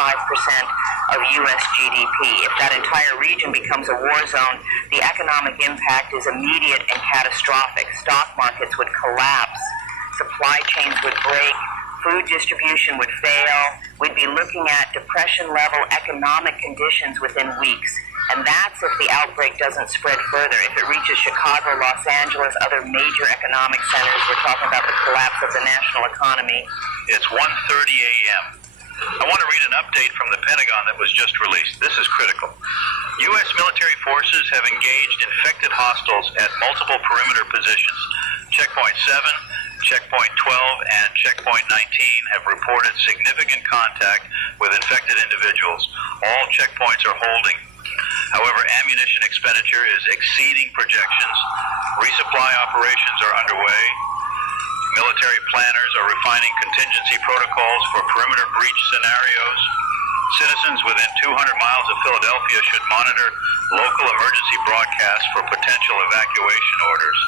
of U.S. GDP. If that entire region becomes a war zone, the economic impact is immediate and catastrophic. Stock markets would collapse. Supply chains would break. Food distribution would fail. We'd be looking at depression-level economic conditions within weeks. And that's if the outbreak doesn't spread further. If it reaches Chicago, Los Angeles, other major economic centers, we're talking about the collapse of the national economy. It's 1:30 a.m. I want to read an update from the Pentagon that was just released. This is critical. U.S. military forces have engaged infected hostiles at multiple perimeter positions. Checkpoint 7, Checkpoint 12, and Checkpoint 19 have reported significant contact with infected individuals. All checkpoints are holding. However, ammunition expenditure is exceeding projections. Resupply operations are underway. Military planners are refining contingency protocols for perimeter breach scenarios. Citizens within 200 miles of Philadelphia should monitor local emergency broadcasts for potential evacuation orders.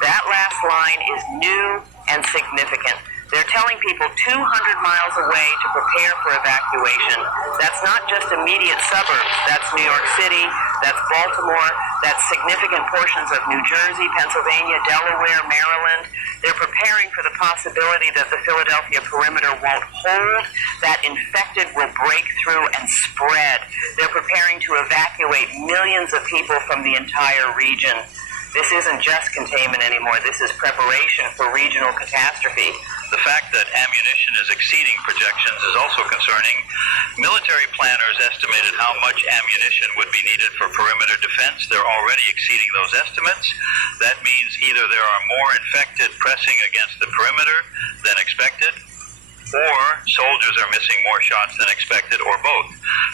That last line is new and significant. They're telling people 200 miles away to prepare for evacuation. That's not just immediate suburbs. That's New York City, that's Baltimore, that's significant portions of New Jersey, Pennsylvania, Delaware, Maryland. They're preparing for the possibility that the Philadelphia perimeter won't hold, that infected will break through and spread. They're preparing to evacuate millions of people from the entire region. This isn't just containment anymore. This is preparation for regional catastrophe. The fact that ammunition is exceeding projections is also concerning. Military planners estimated how much ammunition would be needed for perimeter defense. They're already exceeding those estimates. That means either there are more infected pressing against the perimeter than expected, or soldiers are missing more shots than expected, or both.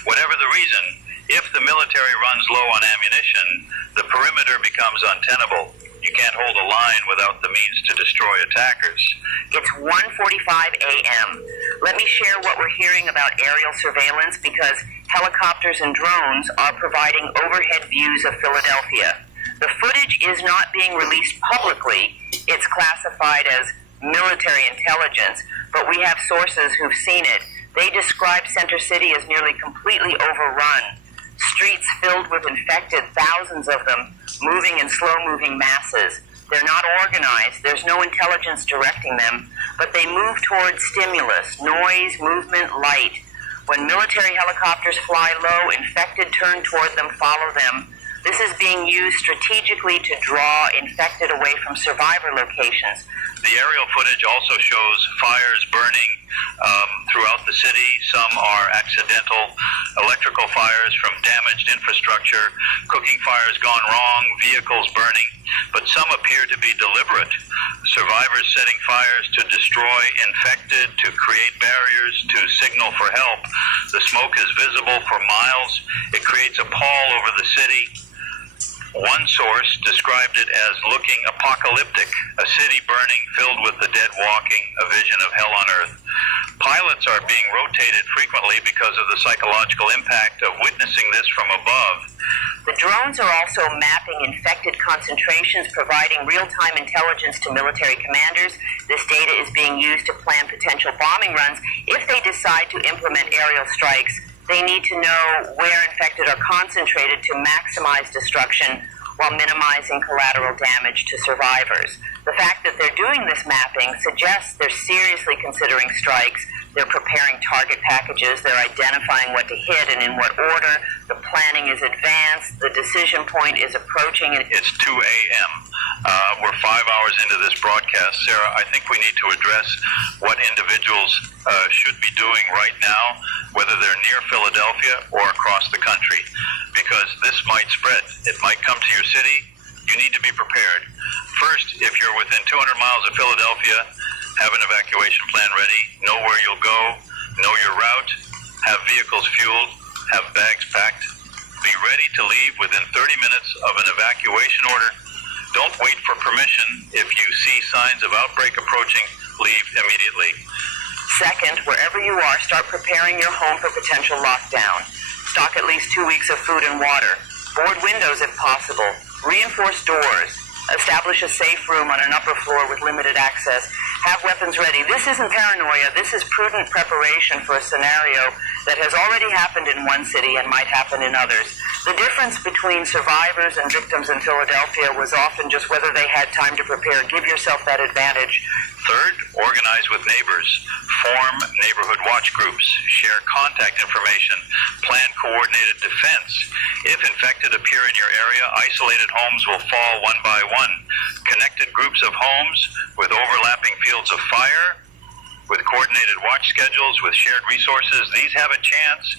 Whatever the reason, if the military runs low on ammunition, the perimeter becomes untenable. You can't hold a line without the means to destroy attackers. It's 1:45 a.m. Let me share what we're hearing about aerial surveillance, because helicopters and drones are providing overhead views of Philadelphia. The footage is not being released publicly. It's classified as military intelligence, but we have sources who've seen it. They describe Center City as nearly completely overrun. Streets filled with infected, thousands of them, moving in slow-moving masses. They're not organized. There's no intelligence directing them, but they move towards stimulus, noise, movement, light. When military helicopters fly low, infected turn toward them, follow them. This is being used strategically to draw infected away from survivor locations. The aerial footage also shows fires burning throughout the city. Some are accidental electrical fires from damaged infrastructure, cooking fires gone wrong, vehicles burning, but some appear to be deliberate. Survivors setting fires to destroy infected, to create barriers, to signal for help. The smoke is visible for miles. It creates a pall over the city. One source described it as looking apocalyptic, a city burning filled with the dead walking, a vision of hell on earth. Pilots are being rotated frequently because of the psychological impact of witnessing this from above. The drones are also mapping infected concentrations, providing real-time intelligence to military commanders. This data is being used to plan potential bombing runs. If they decide to implement aerial strikes, they need to know where infected are concentrated to maximize destruction while minimizing collateral damage to survivors. The fact that they're doing this mapping suggests they're seriously considering strikes. They're preparing target packages. They're identifying what to hit and in what order. The planning is advanced. The decision point is approaching. It's 2 a.m. We're 5 hours into this broadcast. Sarah, I think we need to address what individuals should be doing right now, whether they're near Philadelphia or across the country, because this might spread. It might come to your city. You need to be prepared. First, if you're within 200 miles of Philadelphia, have an evacuation plan ready, know where you'll go, know your route, have vehicles fueled, have bags packed. Be ready to leave within 30 minutes of an evacuation order. Don't wait for permission. If you see signs of outbreak approaching, leave immediately. Second, wherever you are, start preparing your home for potential lockdown. Stock at least 2 weeks of food and water. Board windows if possible. Reinforce doors. Establish a safe room on an upper floor with limited access. Have weapons ready. This isn't paranoia. This is prudent preparation for a scenario that has already happened in one city and might happen in others. The difference between survivors and victims in Philadelphia was often just whether they had time to prepare. Give yourself that advantage. Third, organize with neighbors. Form neighborhood watch groups. Share contact information. Plan coordinated defense. If infected appear in your area, isolated homes will fall one by one. Connected groups of homes with overlapping fields of fire, with coordinated watch schedules, with shared resources, these have a chance.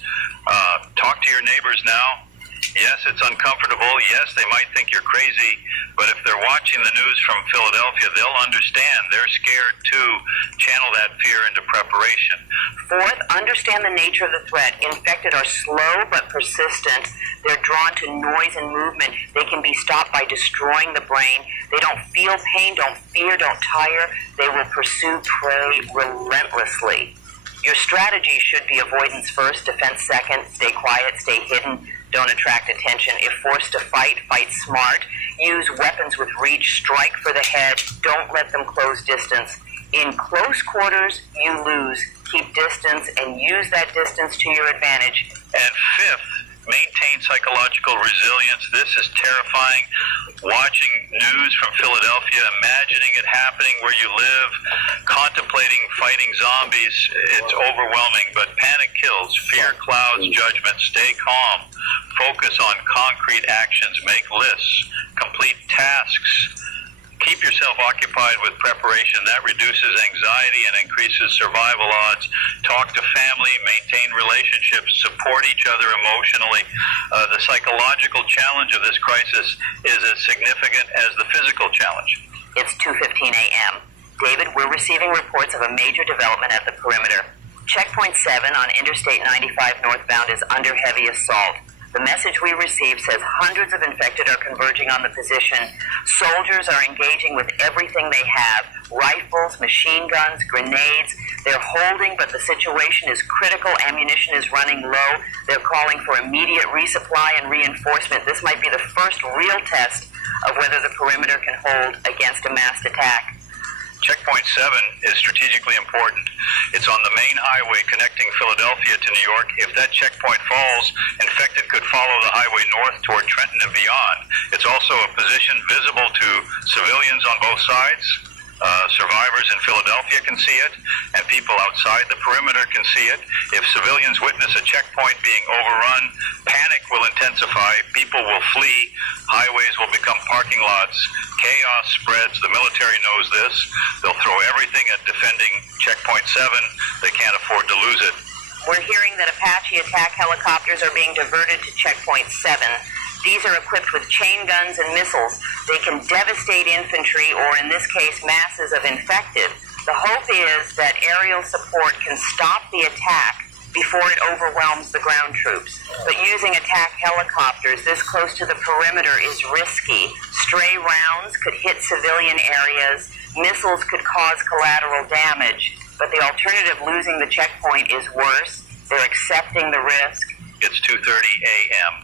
Talk to your neighbors now. Yes, it's uncomfortable. Yes, they might think you're crazy, but if they're watching the news from Philadelphia, they'll understand. They're scared to channel that fear into preparation. Fourth, understand the nature of the threat. Infected are slow but persistent. They're drawn to noise and movement. They can be stopped by destroying the brain. They don't feel pain, don't fear, don't tire. They will pursue prey relentlessly. Your strategy should be avoidance first, defense second, stay quiet, stay hidden, don't attract attention. If forced to fight, fight smart. Use weapons with reach, strike for the head, don't let them close distance. In close quarters, you lose. Keep distance and use that distance to your advantage. And fifth, maintain psychological resilience. This is terrifying. Watching news from Philadelphia, imagining it happening where you live, contemplating fighting zombies, it's overwhelming. But panic kills, fear clouds judgment. Stay calm. Focus on concrete actions. Make lists. Complete tasks. Keep yourself occupied with preparation. That reduces anxiety and increases survival odds. Talk to family, maintain relationships, support each other emotionally. The psychological challenge of this crisis is as significant as the physical challenge. It's 2:15 a.m. David, we're receiving reports of a major development at the perimeter. Checkpoint 7 on Interstate 95 northbound is under heavy assault. The message we received says hundreds of infected are converging on the position. Soldiers are engaging with everything they have. Rifles, machine guns, grenades. They're holding, but the situation is critical. Ammunition is running low. They're calling for immediate resupply and reinforcement. This might be the first real test of whether the perimeter can hold against a massed attack. Checkpoint 7 is strategically important. It's on the main highway connecting Philadelphia to New York. If that checkpoint falls, infected could follow the highway north toward Trenton and beyond. It's also a position visible to civilians on both sides. Survivors in Philadelphia can see it, and people outside the perimeter can see it. If civilians witness a checkpoint being overrun, panic will intensify, people will flee, highways will become parking lots, chaos spreads, the military knows this. They'll throw everything at defending Checkpoint 7. They can't afford to lose it. We're hearing that Apache attack helicopters are being diverted to Checkpoint 7. These are equipped with chain guns and missiles. They can devastate infantry, or in this case, masses of infected. The hope is that aerial support can stop the attack before it overwhelms the ground troops. But using attack helicopters this close to the perimeter is risky. Stray rounds could hit civilian areas. Missiles could cause collateral damage. But the alternative, losing the checkpoint, is worse. They're accepting the risk. It's 2:30 a.m.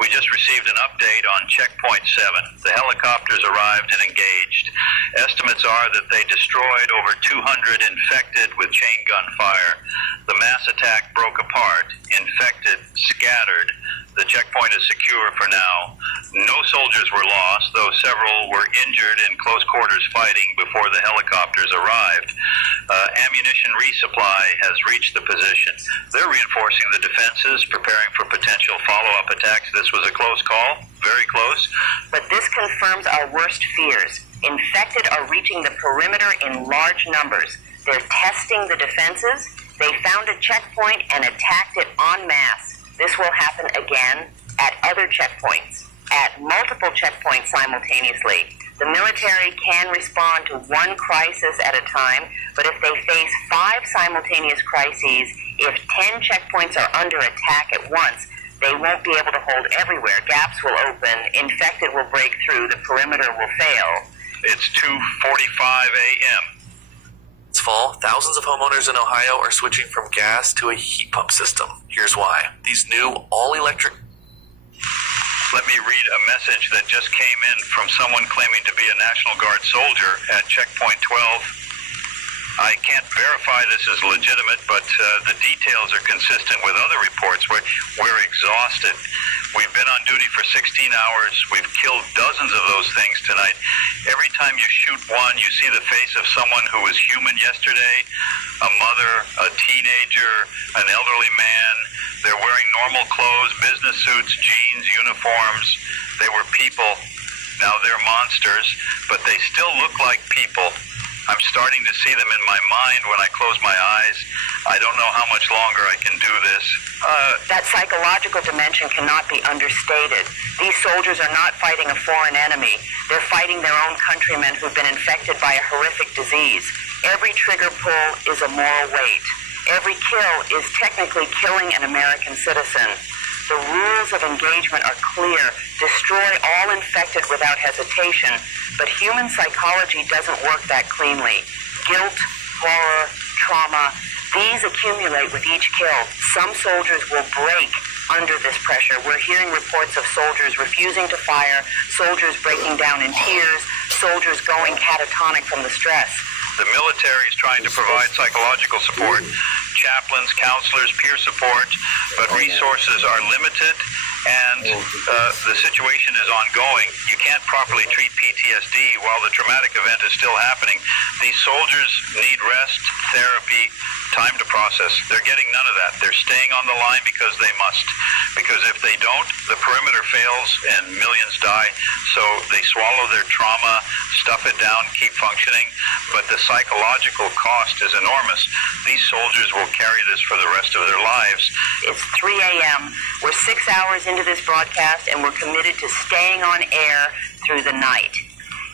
We just received an update on Checkpoint 7. The helicopters arrived and engaged. Estimates are that they destroyed over 200 infected with chain gun fire. The mass attack broke apart, infected, scattered. The checkpoint is secure for now. No soldiers were lost, though several were injured in close quarters fighting before the helicopters arrived. Ammunition resupply has reached the position. They're reinforcing the defenses, preparing for potential follow-up attacks. This was a close call, very close. But this confirms our worst fears. Infected are reaching the perimeter in large numbers. They're testing the defenses. They found a checkpoint and attacked it en masse. This will happen again at other checkpoints, at multiple checkpoints simultaneously. The military can respond to one crisis at a time, but if they face 5 simultaneous crises, if 10 checkpoints are under attack at once, they won't be able to hold everywhere. Gaps will open, infected will break through, the perimeter will fail. It's 2:45 a.m. This fall, thousands of homeowners in Ohio are switching from gas to a heat pump system. Here's why. These new all-electric... Let me read a message that just came in from someone claiming to be a National Guard soldier at Checkpoint 12. I can't verify this is legitimate, but the details are consistent with other reports. We're exhausted. We've been on duty for 16 hours. We've killed dozens of those things tonight. Every time you shoot one, you see the face of someone who was human yesterday, a mother, a teenager, an elderly man. They're wearing normal clothes, business suits, jeans, uniforms. They were people. Now they're monsters, but they still look like people. I'm starting to see them in my mind when I close my eyes. I don't know how much longer I can do this. That psychological dimension cannot be understated. These soldiers are not fighting a foreign enemy. They're fighting their own countrymen who've been infected by a horrific disease. Every trigger pull is a moral weight. Every kill is technically killing an American citizen. The rules of engagement are clear. Destroy all infected without hesitation. But human psychology doesn't work that cleanly. Guilt, horror, trauma. These accumulate with each kill. Some soldiers will break under this pressure. We're hearing reports of soldiers refusing to fire, soldiers breaking down in tears, soldiers going catatonic from the stress. The military is trying to provide psychological support, chaplains, counselors, peer support, but resources are limited, and the situation is ongoing. You can't properly treat PTSD while the traumatic event is still happening. These soldiers need rest, therapy, time to process. They're getting none of that. They're staying on the line because they must. Because if they don't, the perimeter fails and millions die. So they swallow their trauma, stuff it down, keep functioning. But the psychological cost is enormous. These soldiers will carry this for the rest of their lives. It's 3 a.m. We're 6 hours into this broadcast, and we're committed to staying on air through the night.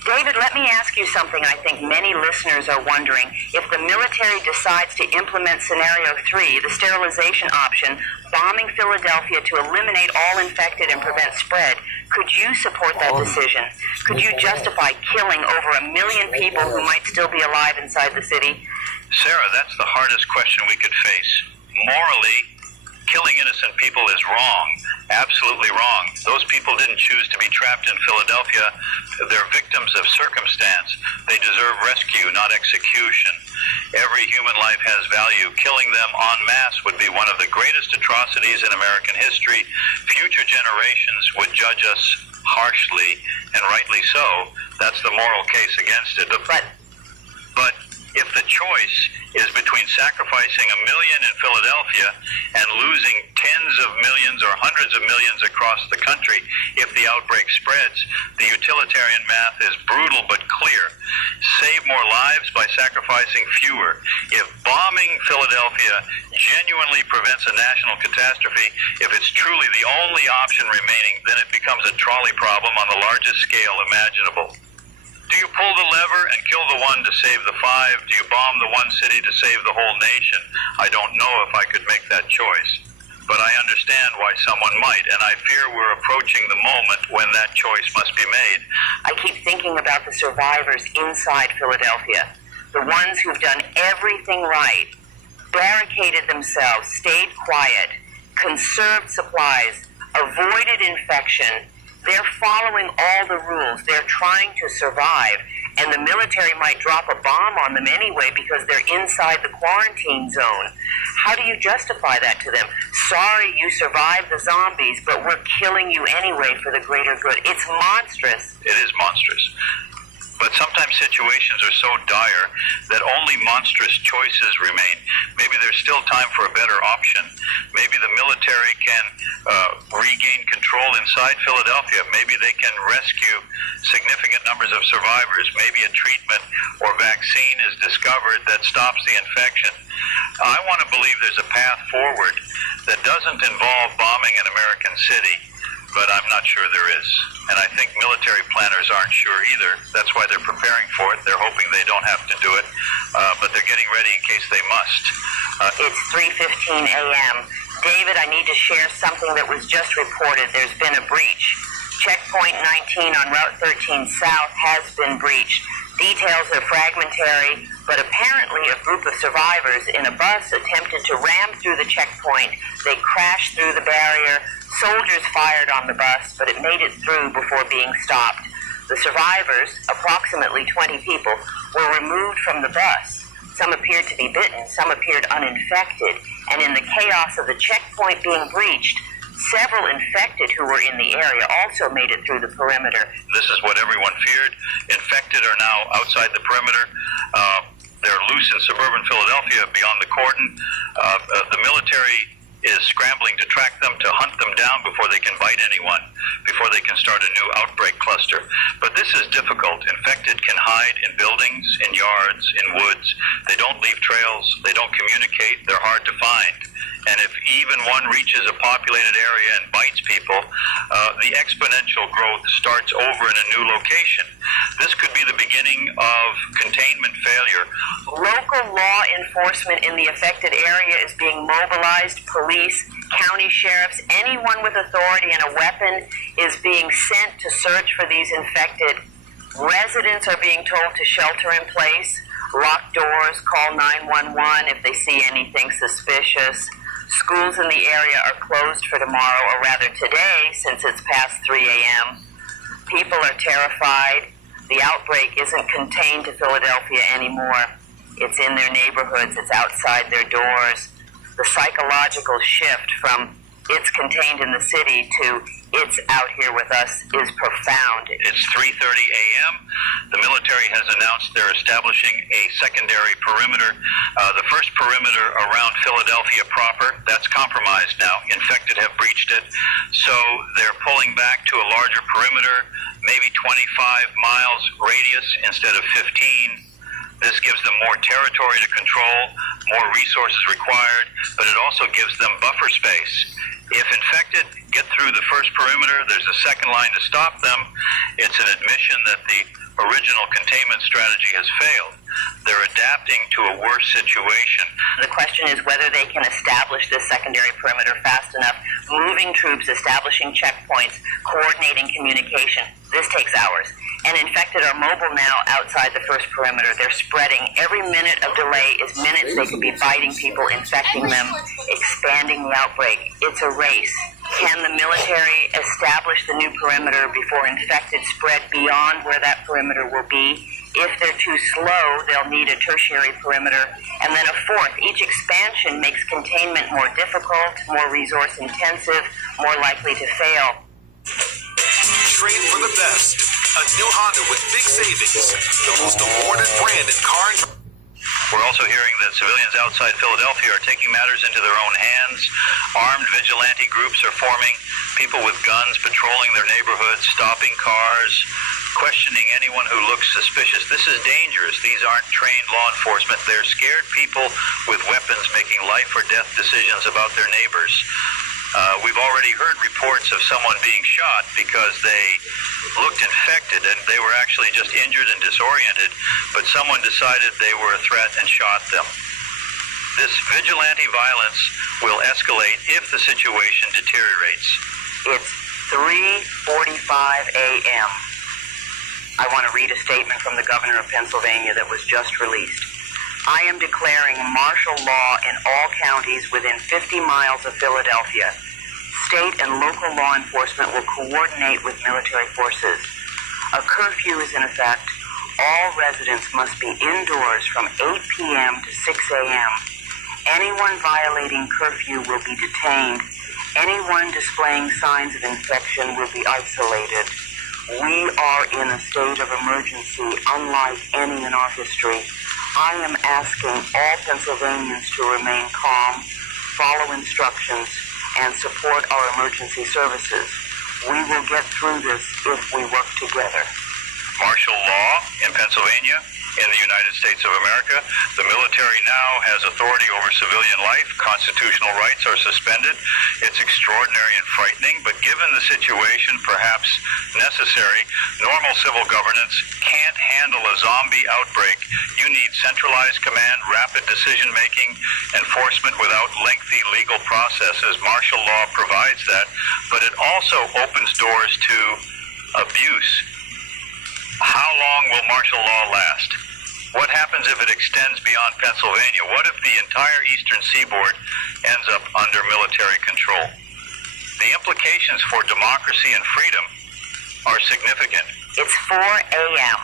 David, let me ask you something I think many listeners are wondering. If the military decides to implement Scenario 3, the sterilization option, bombing Philadelphia to eliminate all infected and prevent spread, could you support that decision? Could you justify killing over 1 million people who might still be alive inside the city? Sarah, that's the hardest question we could face. Morally, killing innocent people is wrong, absolutely wrong. Those people didn't choose to be trapped in Philadelphia. They're victims of circumstance. They deserve rescue, not execution. Every human life has value. Killing them en masse would be one of the greatest atrocities in American history. Future generations would judge us harshly, and rightly so. That's the moral case against it. But if the choice is between sacrificing 1 million in Philadelphia and losing tens of millions or hundreds of millions across the country, if the outbreak spreads, the utilitarian math is brutal but clear. Save more lives by sacrificing fewer. If bombing Philadelphia genuinely prevents a national catastrophe, if it's truly the only option remaining, then it becomes a trolley problem on the largest scale imaginable. Do you pull the lever and kill the one to save the five? Do you bomb the one city to save the whole nation? I don't know if I could make that choice, but I understand why someone might, and I fear we're approaching the moment when that choice must be made. I keep thinking about the survivors inside Philadelphia, the ones who've done everything right, barricaded themselves, stayed quiet, conserved supplies, avoided infection. They're following all the rules. They're trying to survive. And the military might drop a bomb on them anyway because they're inside the quarantine zone. How do you justify that to them? Sorry, you survived the zombies, but we're killing you anyway for the greater good. It's monstrous. It is monstrous. But sometimes situations are so dire that only monstrous choices remain. Maybe there's still time for a better option. Maybe the military can regain control inside Philadelphia. Maybe they can rescue significant numbers of survivors. Maybe a treatment or vaccine is discovered that stops the infection. I want to believe there's a path forward that doesn't involve bombing an American city, but I'm not sure there is. And I think military planners aren't sure either. That's why they're preparing for it. They're hoping they don't have to do it, but they're getting ready in case they must. It's 3:15 a.m. David, I need to share something that was just reported. There's been a breach. Checkpoint 19 on Route 13 South has been breached. Details are fragmentary, but apparently a group of survivors in a bus attempted to ram through the checkpoint. They crashed through the barrier. Soldiers fired on the bus, but it made it through before being stopped. The survivors, approximately 20 people, were removed from the bus. Some appeared to be bitten, some appeared uninfected, and in the chaos of the checkpoint being breached, several infected who were in the area also made it through the perimeter. This is what everyone feared. Infected are now outside the perimeter. They're loose in suburban Philadelphia beyond the cordon. The military is scrambling to track them, to hunt them down before they can bite anyone, before they can start a new outbreak cluster. But this is difficult. Infected can hide in buildings, in yards, in woods. They don't leave trails. They don't communicate. They're hard to find. And if even one reaches a populated area and bites people, the exponential growth starts over in a new location. This could be the beginning of containment failure. Local law enforcement in the affected area is being mobilized. Police, county sheriffs, anyone with authority and a weapon is being sent to search for these infected. Residents are being told to shelter in place. Lock doors, call 911 if they see anything suspicious. Schools in the area are closed for tomorrow, or rather today, since it's past 3 a.m. People are terrified. The outbreak isn't contained to Philadelphia anymore. It's in their neighborhoods. It's outside their doors. The psychological shift from it's contained in the city to it's out here with us is profound. It's 3:30 a.m. The military has announced they're establishing a secondary perimeter. The first perimeter around Philadelphia proper, that's compromised now. Infected have breached it. So they're pulling back to a larger perimeter, maybe 25 miles radius instead of 15. This gives them more territory to control, more resources required, but it also gives them buffer space. If infected get through the first perimeter, there's a second line to stop them. It's an admission that the original containment strategy has failed. They're adapting to a worse situation. The question is whether they can establish this secondary perimeter fast enough, moving troops, establishing checkpoints, coordinating communication. This takes hours. And infected are mobile now outside the first perimeter. They're spreading. Every minute of delay is minutes they could be biting people, infecting them, expanding the outbreak. It's a race. Can the military establish the new perimeter before infected spread beyond where that perimeter will be? If they're too slow, they'll need a tertiary perimeter, and then a fourth. Each expansion makes containment more difficult, more resource intensive, more likely to fail. Train for the best. A new Honda with big savings. The most awarded brand in car and... We're also hearing that civilians outside Philadelphia are taking matters into their own hands. Armed vigilante groups are forming, people with guns patrolling their neighborhoods, stopping cars, questioning anyone who looks suspicious. This is dangerous. These aren't trained law enforcement. They're scared people with weapons making life or death decisions about their neighbors. We've already heard reports of someone being shot because they looked infected and they were actually just injured and disoriented, but someone decided they were a threat and shot them. This vigilante violence will escalate if the situation deteriorates. It's 3:45 a.m. I want to read a statement from the governor of Pennsylvania that was just released. I am declaring martial law in all counties within 50 miles of Philadelphia. State and local law enforcement will coordinate with military forces. A curfew is in effect. All residents must be indoors from 8 p.m. to 6 a.m. Anyone violating curfew will be detained. Anyone displaying signs of infection will be isolated. We are in a state of emergency unlike any in our history. I am asking all Pennsylvanians to remain calm, follow instructions, and support our emergency services. We will get through this if we work together. Martial law in Pennsylvania, in the United States of America. The military now has authority over civilian life. Constitutional rights are suspended. It's extraordinary and frightening, but given the situation, perhaps necessary, normal civil governance can't handle a zombie outbreak. You need centralized command, rapid decision-making, enforcement without lengthy legal processes. Martial law provides that, but it also opens doors to abuse. How long will martial law last? What happens if it extends beyond Pennsylvania? What if the entire eastern seaboard ends up under military control? The implications for democracy and freedom are significant. It's 4 a.m.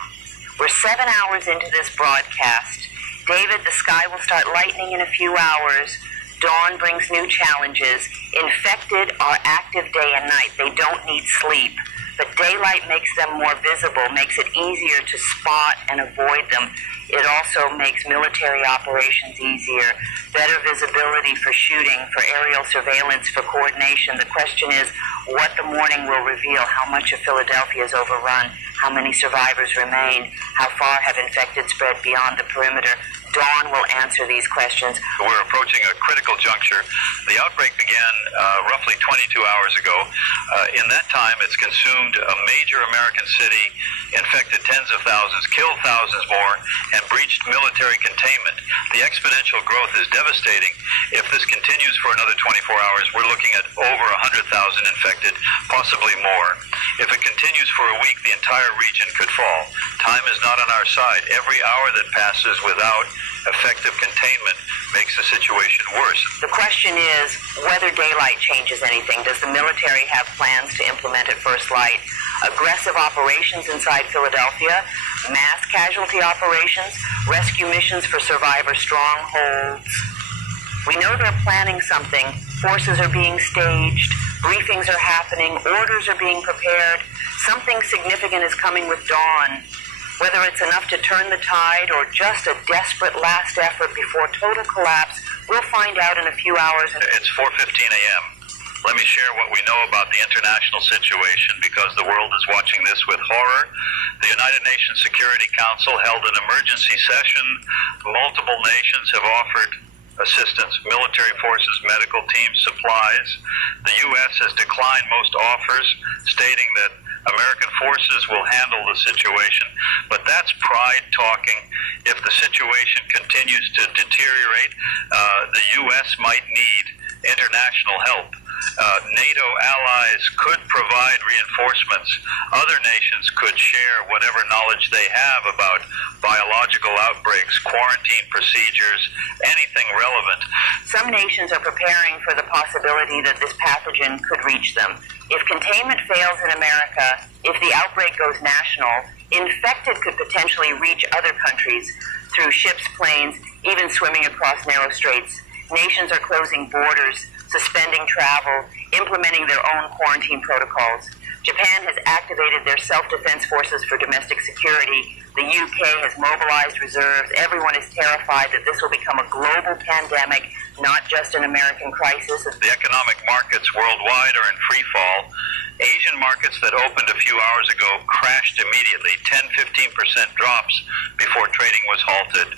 We're 7 hours into this broadcast. David, the sky will start lightening in a few hours. Dawn brings new challenges. Infected are active day and night. They don't need sleep. But daylight makes them more visible, makes it easier to spot and avoid them. It also makes military operations easier, better visibility for shooting, for aerial surveillance, for coordination. The question is what the morning will reveal, how much of Philadelphia is overrun, how many survivors remain, how far have infected spread beyond the perimeter. Dawn will answer these questions. We're approaching a critical juncture. The outbreak began roughly 22 hours ago. In that time, it's consumed a major American city, infected tens of thousands, killed thousands more, and breached military containment. The exponential growth is devastating. If this continues for another 24 hours, we're looking at over 100,000 infected, possibly more. If it continues for a week, the entire region could fall. Time is not on our side. Every hour that passes without effective containment makes the situation worse. The question is whether daylight changes anything. Does the military have plans to implement at first light? Aggressive operations inside Philadelphia, mass casualty operations, rescue missions for survivor strongholds. We know they're planning something. Forces are being staged, briefings are happening, orders are being prepared. Something significant is coming with dawn. Whether it's enough to turn the tide or just a desperate last effort before total collapse, we'll find out in a few hours. It's 4:15 a.m. Let me share what we know about the international situation because the world is watching this with horror. The United Nations Security Council held an emergency session. Multiple nations have offered assistance, military forces, medical teams, supplies. The U.S. has declined most offers, stating that American forces will handle the situation, but that's pride talking. If the situation continues to deteriorate, the U.S. might need international help. NATO allies could provide reinforcements. Other nations could share whatever knowledge they have about biological outbreaks, quarantine procedures, anything relevant. Some nations are preparing for the possibility that this pathogen could reach them. If containment fails in America, if the outbreak goes national, infected could potentially reach other countries through ships, planes, even swimming across narrow straits. Nations are closing borders, suspending travel, implementing their own quarantine protocols. Japan has activated their self-defense forces for domestic security. The UK has mobilized reserves. Everyone is terrified that this will become a global pandemic, not just an American crisis. The economic markets worldwide are in free fall. Asian markets that opened a few hours ago crashed immediately, 10-15% drops before trading was halted.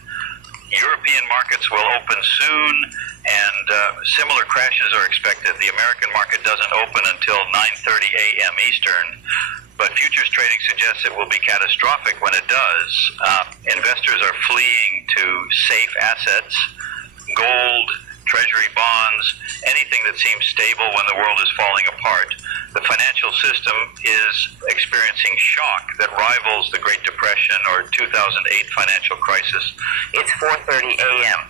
European markets will open soon, and similar crashes are expected. The American market doesn't open until 9:30 a.m. Eastern, but futures trading suggests it will be catastrophic when it does. Investors are fleeing to safe assets, gold, treasury bonds, anything that seems stable when the world is falling apart. The financial system is experiencing shock that rivals the Great Depression or 2008 financial crisis. It's 4:30 a.m.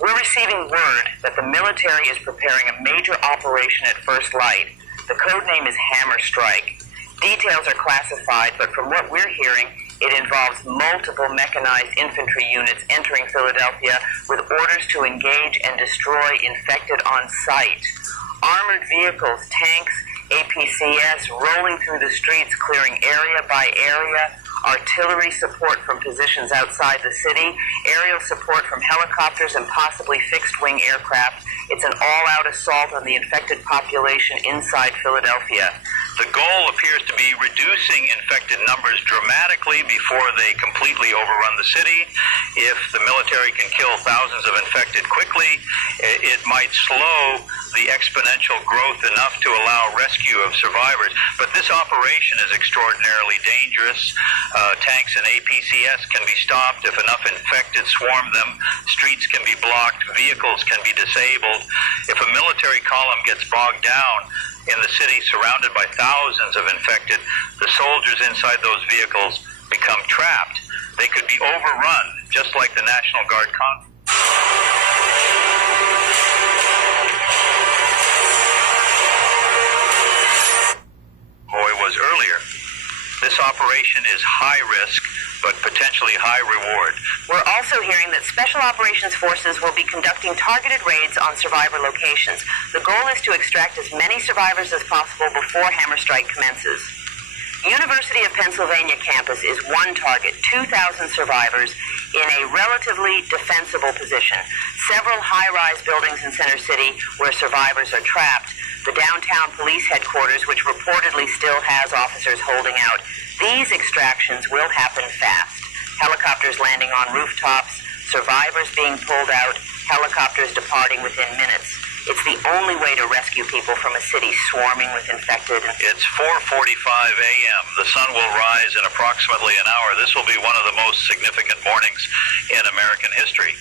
We're receiving word that the military is preparing a major operation at first light. The code name is Hammer Strike. Details are classified, but from what we're hearing, it involves multiple mechanized infantry units entering Philadelphia with orders to engage and destroy infected on sight. Armored vehicles, tanks, APCS rolling through the streets, clearing area by area, artillery support from positions outside the city, aerial support from helicopters and possibly fixed-wing aircraft. It's an all-out assault on the infected population inside Philadelphia. The goal appears to be reducing infected numbers dramatically before they completely overrun the city. If the military can kill thousands of infected quickly, it might slow the exponential growth enough to allow rescue of survivors. But this operation is extraordinarily dangerous. Tanks and APCS can be stopped if enough infected swarm them. Streets can be blocked. Vehicles can be disabled. If a military column gets bogged down in the city surrounded by thousands of infected, the soldiers inside those vehicles become trapped. They could be overrun, just like the National Guard was earlier. This operation is high risk, but potentially high reward. We're also hearing that Special Operations Forces will be conducting targeted raids on survivor locations. The goal is to extract as many survivors as possible before Hammer Strike commences. University of Pennsylvania campus is one target, 2,000 survivors in a relatively defensible position. Several high-rise buildings in Center City where survivors are trapped. The downtown police headquarters, which reportedly still has officers holding out. These extractions will happen fast. Helicopters landing on rooftops, survivors being pulled out, helicopters departing within minutes. It's the only way to rescue people from a city swarming with infected. It's 4:45 a.m. The sun will rise in approximately an hour. This will be one of the most significant mornings in American history.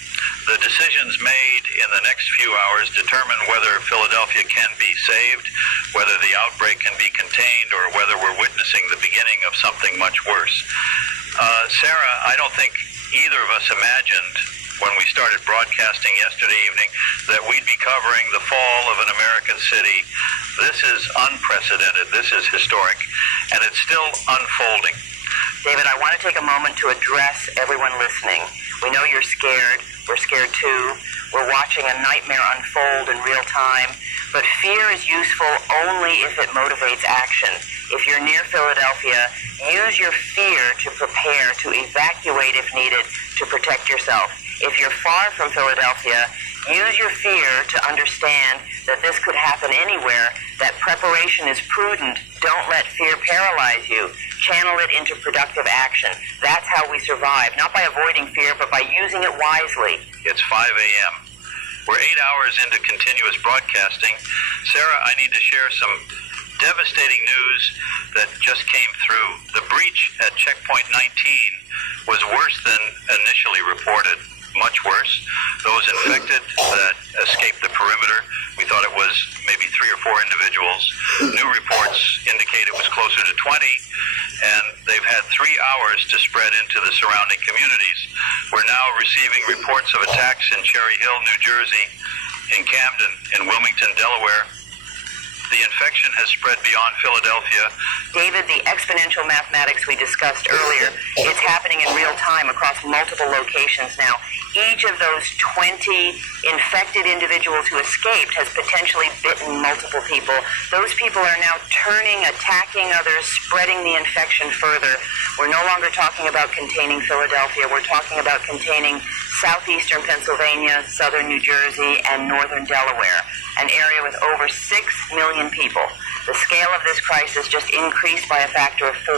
The decisions made in the next few hours determine whether Philadelphia can be saved, whether the outbreak can be contained, or whether we're witnessing the beginning of something much worse. Sarah, I don't think either of us imagined when we started broadcasting yesterday evening that we'd be covering the fall of an American city. This is unprecedented. This is historic, and it's still unfolding. David, I want to take a moment to address everyone listening. We know you're scared. We're scared too. We're watching a nightmare unfold in real time. But fear is useful only if it motivates action. If you're near Philadelphia, use your fear to prepare to evacuate if needed to protect yourself. If you're far from Philadelphia, use your fear to understand that this could happen anywhere, that preparation is prudent. Don't let fear paralyze you. Channel it into productive action. That's how we survive, not by avoiding fear, but by using it wisely. It's 5 a.m. We're 8 hours into continuous broadcasting. Sarah, I need to share some devastating news that just came through. The breach at Checkpoint 19 was worse than initially reported. Much worse. Those infected that escaped the perimeter, we thought it was maybe 3 or 4 individuals. New reports indicate it was closer to 20, and they've had 3 hours to spread into the surrounding communities. We're now receiving reports of attacks in Cherry Hill, New Jersey, in Camden, in Wilmington, Delaware. The infection has spread beyond Philadelphia. David, the exponential mathematics we discussed earlier, it's happening in real time across multiple locations now. Each of those 20 infected individuals who escaped has potentially bitten multiple people. Those people are now turning, attacking others, spreading the infection further. We're no longer talking about containing Philadelphia. We're talking about containing southeastern Pennsylvania, southern New Jersey, and northern Delaware, an area with over 6 million people. The scale of this crisis just increased by a factor of 4.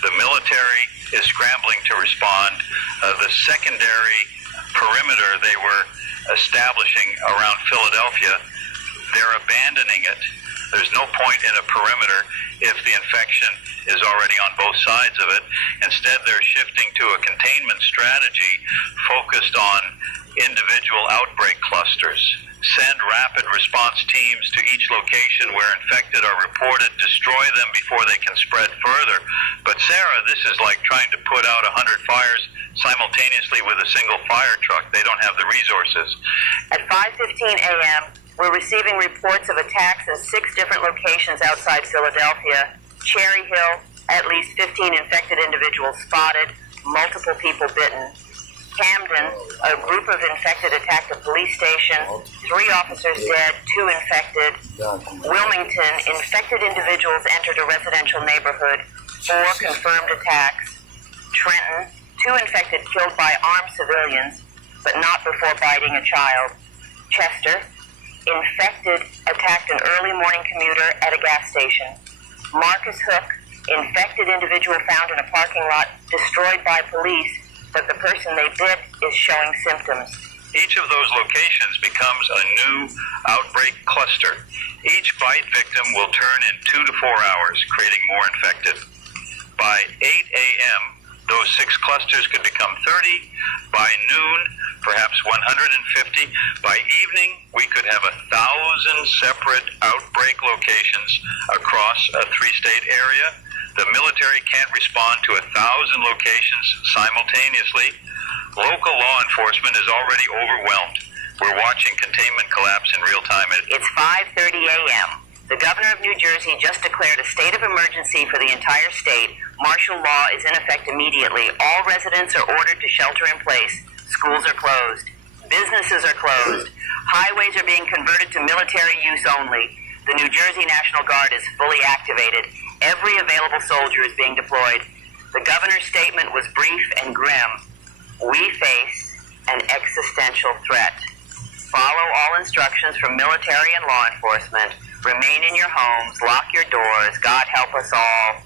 The military is scrambling to respond. The secondary perimeter they were establishing around Philadelphia, they're abandoning it. There's no point in a perimeter if the infection is already on both sides of it. Instead, they're shifting to a containment strategy focused on individual outbreak clusters. Send rapid response teams to each location where infected are reported, destroy them before they can spread further. But Sarah, this is like trying to put out 100 fires simultaneously with a single fire truck. They don't have the resources. At 5:15 a.m., we're receiving reports of attacks in 6 different locations outside Philadelphia. Cherry Hill, at least 15 infected individuals spotted, multiple people bitten. Camden, a group of infected attacked a police station, 3 officers dead, 2 infected. Wilmington, infected individuals entered a residential neighborhood, 4 confirmed attacks. Trenton, 2 infected killed by armed civilians, but not before biting a child. Chester, infected attacked an early morning commuter at a gas station. Marcus Hook, infected individual found in a parking lot, destroyed by police, but the person they bit is showing symptoms. Each of those locations becomes a new outbreak cluster. Each bite victim will turn in 2 to 4 hours, creating more infected. By 8 a.m., those 6 clusters could become 30. By noon, perhaps 150. By evening, we could have 1,000 separate outbreak locations across a 3-state area. The military can't respond to 1,000 locations simultaneously. Local law enforcement is already overwhelmed. We're watching containment collapse in real time. It's 5:30 a.m. The governor of New Jersey just declared a state of emergency for the entire state. Martial law is in effect immediately. All residents are ordered to shelter in place. Schools are closed. Businesses are closed. Highways are being converted to military use only. The New Jersey National Guard is fully activated. Every available soldier is being deployed. The governor's statement was brief and grim. We face an existential threat. Follow all instructions from military and law enforcement. Remain in your homes. Lock your doors. God help us all.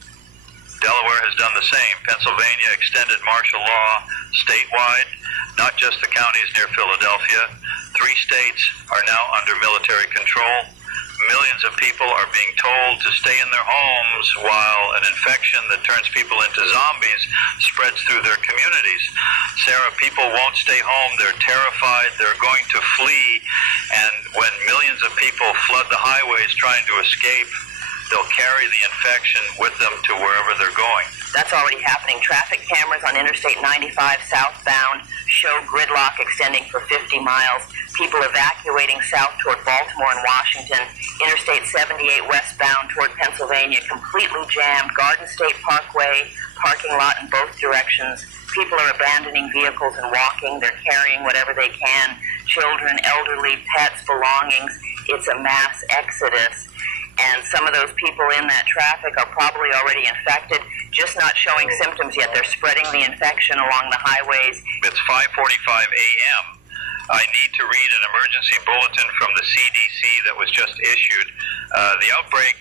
Delaware has done the same. Pennsylvania extended martial law statewide, not just the counties near Philadelphia. 3 states are now under military control. Millions of people are being told to stay in their homes while an infection that turns people into zombies spreads through their communities. Sarah, people won't stay home. They're terrified. They're going to flee. And when millions of people flood the highways trying to escape, they'll carry the infection with them to wherever they're going. That's already happening. Traffic cameras on Interstate 95 southbound show gridlock extending for 50 miles. People evacuating south toward Baltimore and Washington. Interstate 78 westbound toward Pennsylvania completely jammed. Garden State Parkway, parking lot in both directions. People are abandoning vehicles and walking. They're carrying whatever they can. Children, elderly, pets, belongings. It's a mass exodus. And some of those people in that traffic are probably already infected, just not showing symptoms yet. They're spreading the infection along the highways. It's 5:45 a.m. I need to read an emergency bulletin from the CDC that was just issued. The outbreak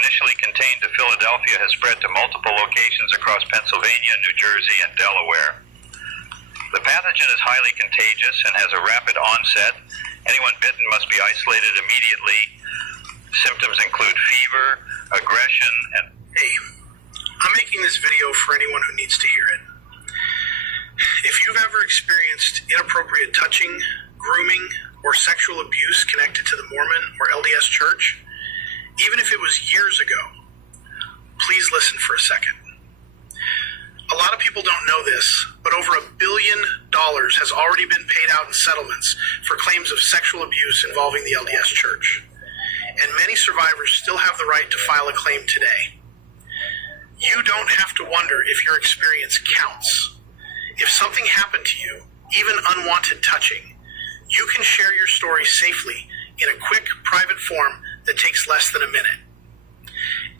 initially contained to Philadelphia has spread to multiple locations across Pennsylvania, New Jersey, and Delaware. The pathogen is highly contagious and has a rapid onset. Anyone bitten must be isolated immediately. Symptoms include fever, aggression, and... Hey, I'm making this video for anyone who needs to hear it. If you've ever experienced inappropriate touching, grooming, or sexual abuse connected to the Mormon or LDS Church, even if it was years ago, please listen for a second. A lot of people don't know this, but over $1 billion has already been paid out in settlements for claims of sexual abuse involving the LDS Church. And many survivors still have the right to file a claim today. You don't have to wonder if your experience counts. If something happened to you, even unwanted touching, you can share your story safely in a quick, private form that takes less than a minute.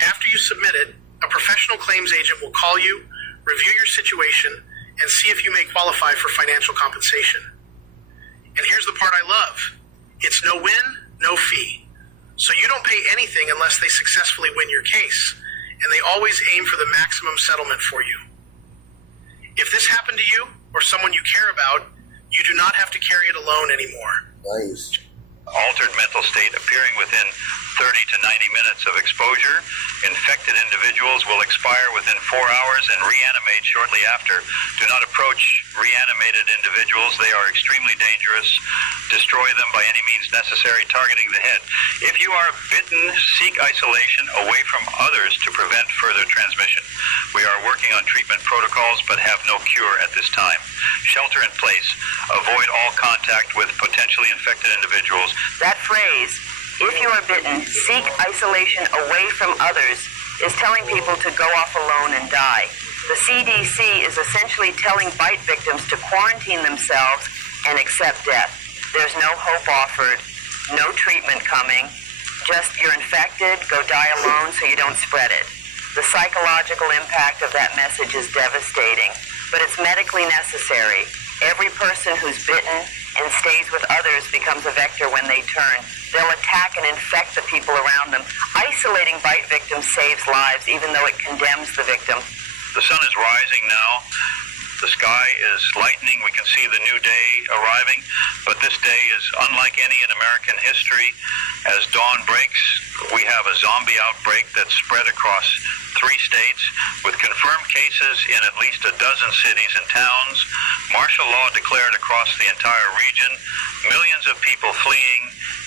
After you submit it, a professional claims agent will call you, review your situation, and see if you may qualify for financial compensation. And here's the part I love. It's no win, no fee. So you don't pay anything unless they successfully win your case, and they always aim for the maximum settlement for you. If this happened to you or someone you care about, you do not have to carry it alone anymore. Nice. Altered mental state appearing within 30 to 90 minutes of exposure. Infected individuals will expire within 4 hours and reanimate shortly after. Do not approach reanimated individuals. They are extremely dangerous. Destroy them by any means necessary, targeting the head. If you are bitten, seek isolation away from others to prevent further transmission. We are working on treatment protocols but have no cure at this time. Shelter in place. Avoid all contact with potentially infected individuals. That phrase, if you are bitten, seek isolation away from others, is telling people to go off alone and die. The CDC is essentially telling bite victims to quarantine themselves and accept death. There's no hope offered, no treatment coming, just you're infected, go die alone so you don't spread it. The psychological impact of that message is devastating, but it's medically necessary. Every person who's bitten and stays with others becomes a vector when they turn. They'll attack and infect the people around them. Isolating bite victims saves lives, even though it condemns the victim. The sun is rising now. The sky is lightening. We can see the new day arriving, but this day is unlike any in American history. As dawn breaks, we have a zombie outbreak that's spread across 3 states with confirmed cases in at least a dozen cities and towns. Martial law declared across the entire region. Millions of people fleeing,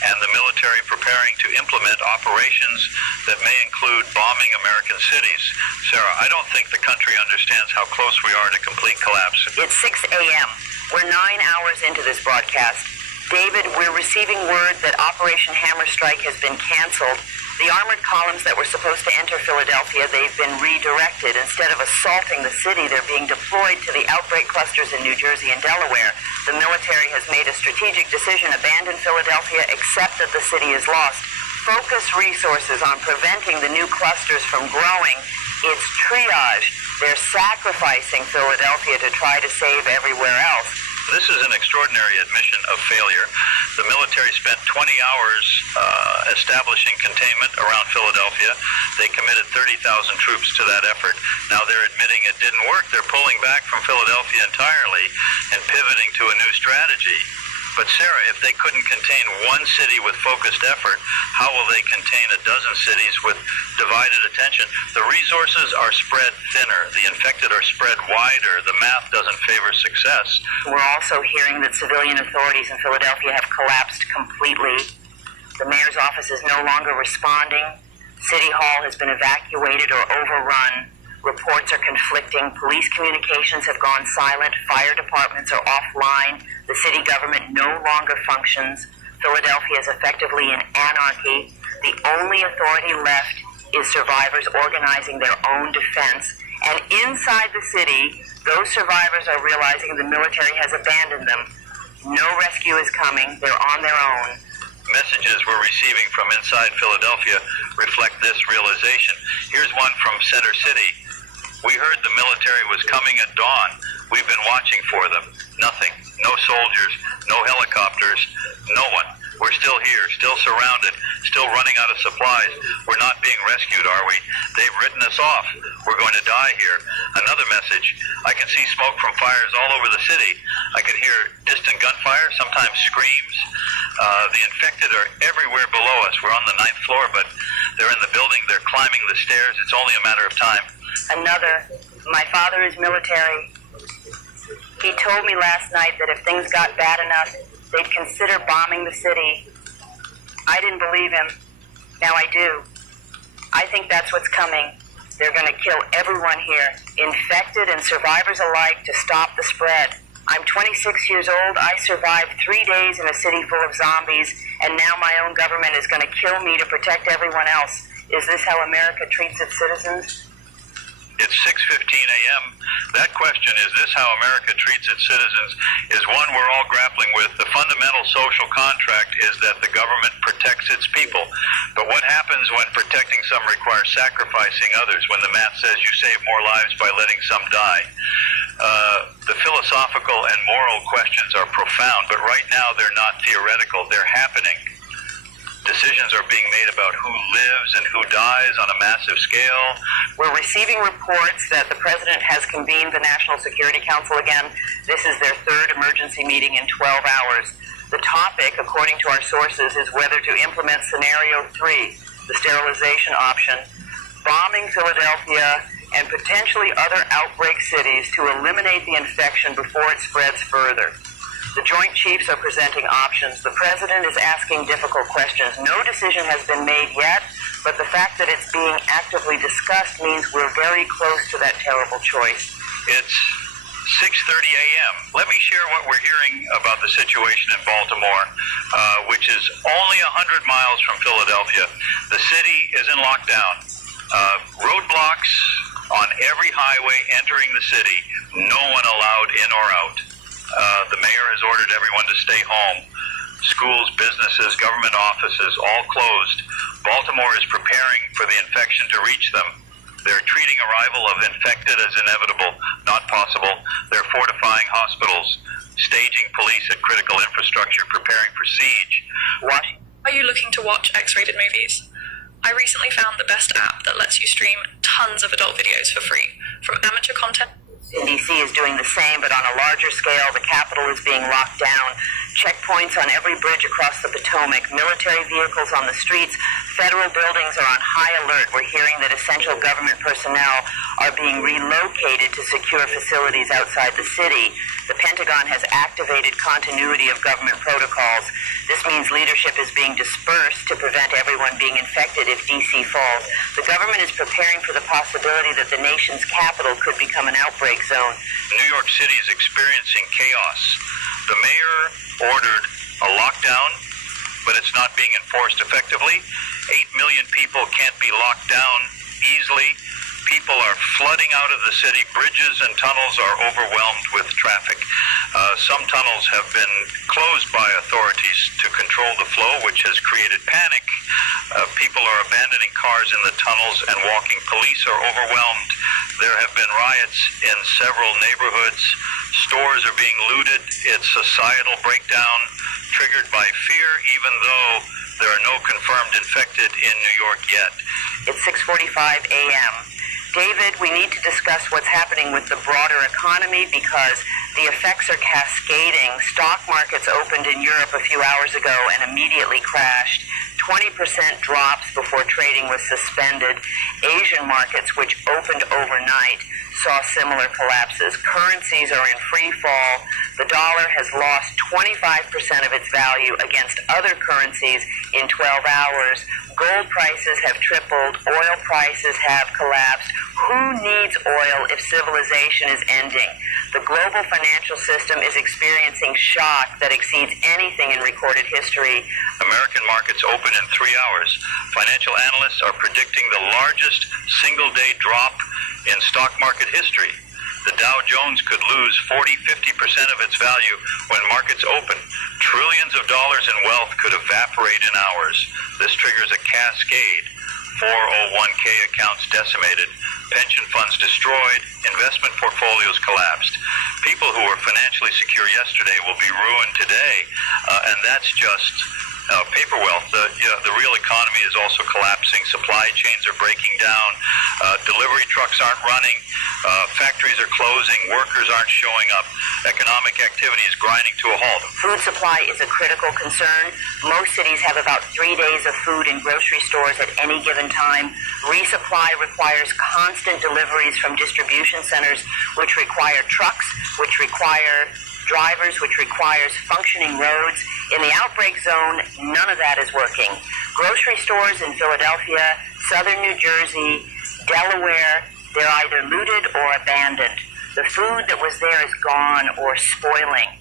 and the military preparing to implement operations that may include bombing American cities. Sarah, I don't think the country understands how close we are to complete collapse. It's 6 a.m. We're 9 hours into this broadcast. David, we're receiving word that Operation Hammer Strike has been canceled. The armored columns that were supposed to enter Philadelphia, they've been redirected. Instead of assaulting the city, they're being deployed to the outbreak clusters in New Jersey and Delaware. The military has made a strategic decision, abandon Philadelphia, accept that the city is lost. Focus resources on preventing the new clusters from growing. It's triage. They're sacrificing Philadelphia to try to save everywhere else. This is an extraordinary admission of failure. The military spent 20 hours establishing containment around Philadelphia. They committed 30,000 troops to that effort. Now they're admitting it didn't work. They're pulling back from Philadelphia entirely and pivoting to a new strategy. But Sarah, if they couldn't contain one city with focused effort, how will they contain a dozen cities with divided attention? The resources are spread thinner. The infected are spread wider. The math doesn't favor success. We're also hearing that civilian authorities in Philadelphia have collapsed completely. The mayor's office is no longer responding. City Hall has been evacuated or overrun. Reports are conflicting. Police communications have gone silent. Fire departments are offline. The city government no longer functions. Philadelphia is effectively in anarchy. The only authority left is survivors organizing their own defense. And inside the city, those survivors are realizing the military has abandoned them. No rescue is coming. They're on their own. Messages we're receiving from inside Philadelphia reflect this realization. Here's one from Center City. We heard the military was coming at dawn. We've been watching for them. Nothing. No soldiers, no helicopters, no one. We're still here, still surrounded, still running out of supplies. We're not being rescued, are we? They've written us off. We're going to die here. Another message. I can see smoke from fires all over the city. I can hear distant gunfire, sometimes screams. The infected are everywhere below us. We're on the 9th floor, but they're in the building. They're climbing the stairs. It's only a matter of time. Another. My father is military. He told me last night that if things got bad enough, they'd consider bombing the city. I didn't believe him. Now I do. I think that's what's coming. They're going to kill everyone here, infected and survivors alike, to stop the spread. I'm 26 years old. I survived 3 days in a city full of zombies, and now my own government is going to kill me to protect everyone else. Is this how America treats its citizens? It's 6:15 a.m. That question, is this how America treats its citizens, is one we're all grappling with. The fundamental social contract is that the government protects its people. But what happens when protecting some requires sacrificing others, when the math says you save more lives by letting some die? The philosophical and moral questions are profound, but right now they're not theoretical. They're happening. Decisions are being made about who lives and who dies on a massive scale. We're receiving reports that the president has convened the National Security Council again. This is their third emergency meeting in 12 hours. The topic, according to our sources, is whether to implement Scenario 3, the sterilization option, bombing Philadelphia and potentially other outbreak cities to eliminate the infection before it spreads further. The Joint Chiefs are presenting options. The President is asking difficult questions. No decision has been made yet, but the fact that it's being actively discussed means we're very close to that terrible choice. It's 6:30 a.m. Let me share what we're hearing about the situation in Baltimore, which is only 100 miles from Philadelphia. The city is in lockdown. Roadblocks on every highway entering the city. No one allowed in or out. The mayor has ordered everyone to stay home. Schools, businesses, government offices, all closed. Baltimore is preparing for the infection to reach them. They're treating arrival of infected as inevitable, not possible. They're fortifying hospitals, staging police at critical infrastructure, preparing for siege. Are you looking to watch X-rated movies? I recently found the best app that lets you stream tons of adult videos for free, from amateur content. D.C. is doing the same, but on a larger scale. The Capitol is being locked down. Checkpoints on every bridge across the Potomac. Military vehicles on the streets. Federal buildings are on high alert. We're hearing that essential government personnel are being relocated to secure facilities outside the city. The Pentagon has activated continuity of government protocols. This means leadership is being dispersed to prevent everyone being infected if D.C. falls. The government is preparing for the possibility that the nation's capital could become an outbreak zone. New York City is experiencing chaos. The mayor ordered a lockdown, but it's not being enforced effectively. 8 million people can't be locked down easily. People are flooding out of the city. Bridges and tunnels are overwhelmed with traffic. Some tunnels have been closed by authorities to control the flow, which has created panic. People are abandoning cars in the tunnels and walking. Police are overwhelmed. There have been riots in several neighborhoods. Stores are being looted. It's societal breakdown triggered by fear, even though there are no confirmed infected in New York yet. It's 6:45 a.m. David, we need to discuss what's happening with the broader economy because The effects are cascading. Stock markets opened in Europe a few hours ago and immediately crashed. 20% drops before trading was suspended. Asian markets, which opened overnight, saw similar collapses. Currencies are in free fall. The dollar has lost 25% of its value against other currencies in 12 hours. Gold prices have tripled. Oil prices have collapsed. Who needs oil if civilization is ending? The global financial system is experiencing shock that exceeds anything in recorded history. American markets open in 3 hours. Financial analysts are predicting the largest single-day drop in stock market history. The Dow Jones could lose 40-50% of its value when markets open. Trillions of dollars in wealth could evaporate in hours. This triggers a cascade. 401k accounts decimated, pension funds destroyed, investment portfolios collapsed. People who were financially secure yesterday will be ruined today, and that's just paper wealth. The real economy is also collapsing. Supply chains are breaking down. Delivery trucks aren't running. Factories are closing. Workers aren't showing up. Economic activity is grinding to a halt. Food supply is a critical concern. Most cities have about 3 days of food in grocery stores at any given time. Resupply requires constant deliveries from distribution centers, which require trucks, which require drivers, which requires functioning roads. In the outbreak zone, none of that is working. Grocery stores in Philadelphia, southern New Jersey, Delaware, they're either looted or abandoned. The food that was there is gone or spoiling.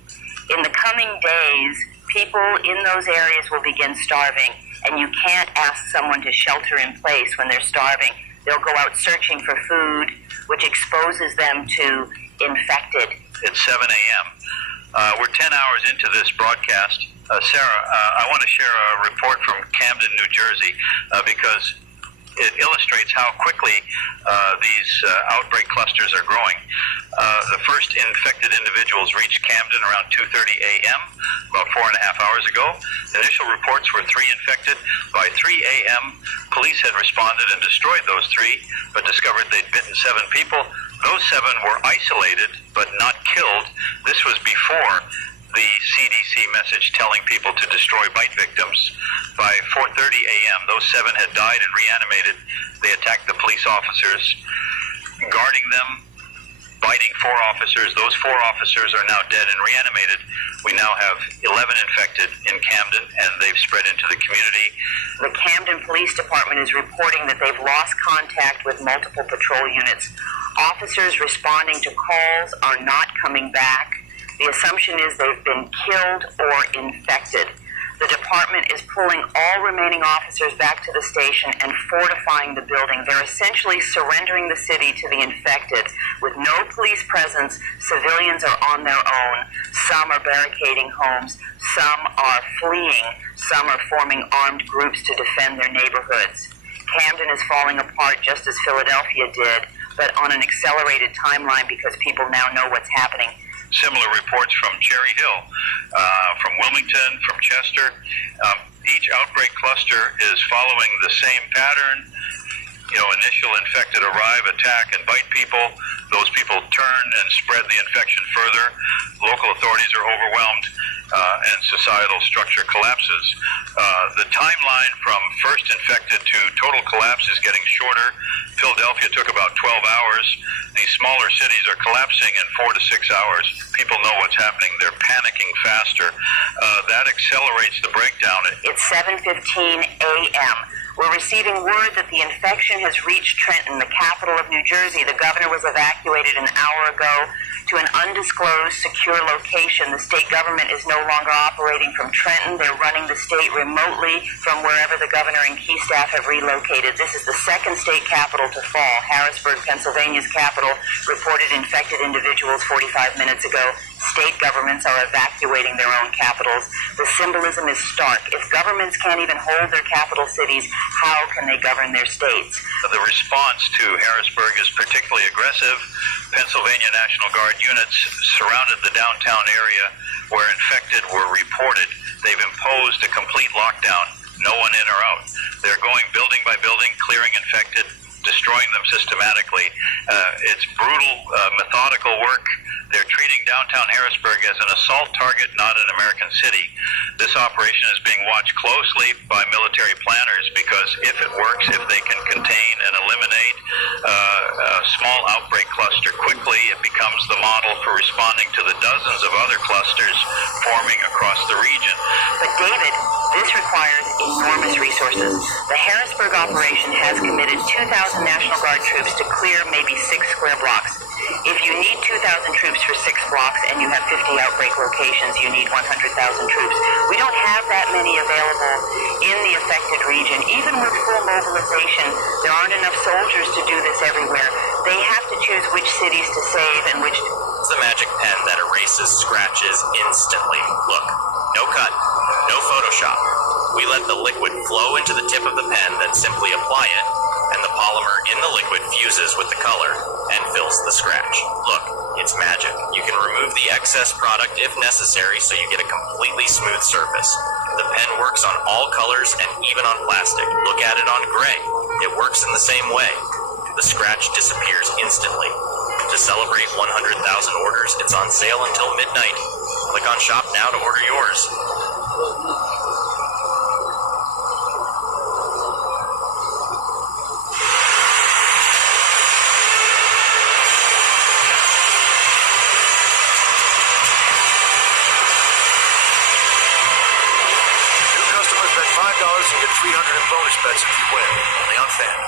In the coming days, people in those areas will begin starving, and you can't ask someone to shelter in place when they're starving. They'll go out searching for food, which exposes them to infected. It's 7 a.m. We're 10 hours into this broadcast. Sarah, I want to share a report from Camden, New Jersey, because it illustrates how quickly these outbreak clusters are growing. The first infected individuals reached Camden around 2:30 a.m., about 4.5 hours ago. Initial reports were 3 infected. By 3 a.m., police had responded and destroyed those 3, but discovered they'd bitten 7 people. Those 7 were isolated, but not killed. This was before the CDC message telling people to destroy bite victims. By 4:30 a.m., those 7 had died and reanimated. They attacked the police officers, guarding them, biting 4 officers. Those 4 officers are now dead and reanimated. We now have 11 infected in Camden, and they've spread into the community. The Camden Police Department is reporting that they've lost contact with multiple patrol units. Officers responding to calls are not coming back. The assumption is they've been killed or infected. The department is pulling all remaining officers back to the station and fortifying the building. They're essentially surrendering the city to the infected. With no police presence, civilians are on their own. Some are barricading homes. Some are fleeing. Some are forming armed groups to defend their neighborhoods. Camden is falling apart just as Philadelphia did, but on an accelerated timeline because people now know what's happening. Similar reports from Cherry Hill, from Wilmington, from Chester. Each outbreak cluster is following the same pattern. Initial infected arrive, attack, and bite people. Those people turn and spread the infection further. Local authorities are overwhelmed, and societal structure collapses. The timeline from first infected to total collapse is getting shorter. Philadelphia took about 12 hours. These smaller cities are collapsing in 4 to 6 hours. People know what's happening. They're panicking faster. That accelerates the breakdown. It's 7:15 a.m. We're receiving word that the infection has reached Trenton, the capital of New Jersey. The governor was evacuated an hour ago to an undisclosed secure location. The state government is no longer operating from Trenton. They're running the state remotely from wherever the governor and key staff have relocated. This is the second state capital to fall. Harrisburg, Pennsylvania's capital, reported infected individuals 45 minutes ago. State governments are evacuating their own capitals. The symbolism is stark. If governments can't even hold their capital cities, how can they govern their states? The response to Harrisburg is particularly aggressive. Pennsylvania National Guard units surrounded the downtown area where infected were reported. They've imposed a complete lockdown, no one in or out. They're going building by building, clearing infected, destroying them systematically. It's brutal, methodical work. They're treating downtown Harrisburg as an assault target, not an American city. This operation is being watched closely by military planners because if it works, if they can contain and eliminate a small outbreak cluster quickly, it becomes the model for responding to the dozens of other clusters forming across the region. But David, this requires enormous resources. The Harrisburg operation has committed 2,000 National Guard troops to clear maybe 6 square blocks. If you need 2,000 troops for 6 blocks and you have 50 outbreak locations, you need 100,000 troops. We don't have that many available in the affected region. Even with full mobilization, there aren't enough soldiers to do this everywhere. They have to choose which cities to save and which... It's the magic pen that erases scratches instantly. Look, no cut, no Photoshop. We let the liquid flow into the tip of the pen, then simply apply it, and the polymer in the liquid fuses with the color and fills the scratch. Look, it's magic. You can remove the excess product if necessary so you get a completely smooth surface. The pen works on all colors and even on plastic. Look at it on gray. It works in the same way. The scratch disappears instantly. To celebrate 100,000 orders, it's on sale until midnight. Click on Shop Now to order yours. $5 and get $300 in bonus bets if you win. Only on Fan.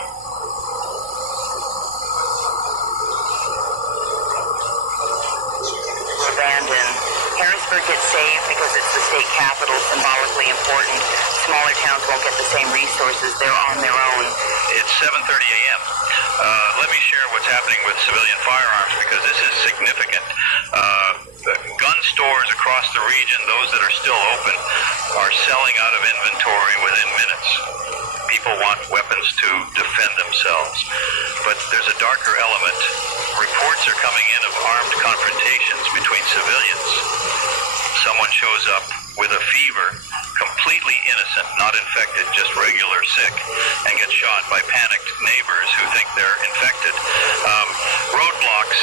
Abandoned. Harrisburg gets saved because it's the state capital, symbolically important. Smaller towns won't get the same resources. They're on their own. It's 7:30 a.m. Let me share what's happening with civilian firearms because this is significant. Gun stores across the region, those that are still open, are selling out of inventory within minutes. People want weapons to defend themselves. But there's a darker element. Reports are coming in of armed confrontations between civilians. Someone shows up with a fever, completely innocent, not infected, just regular sick, and gets shot by panicked neighbors who think they're infected. Roadblocks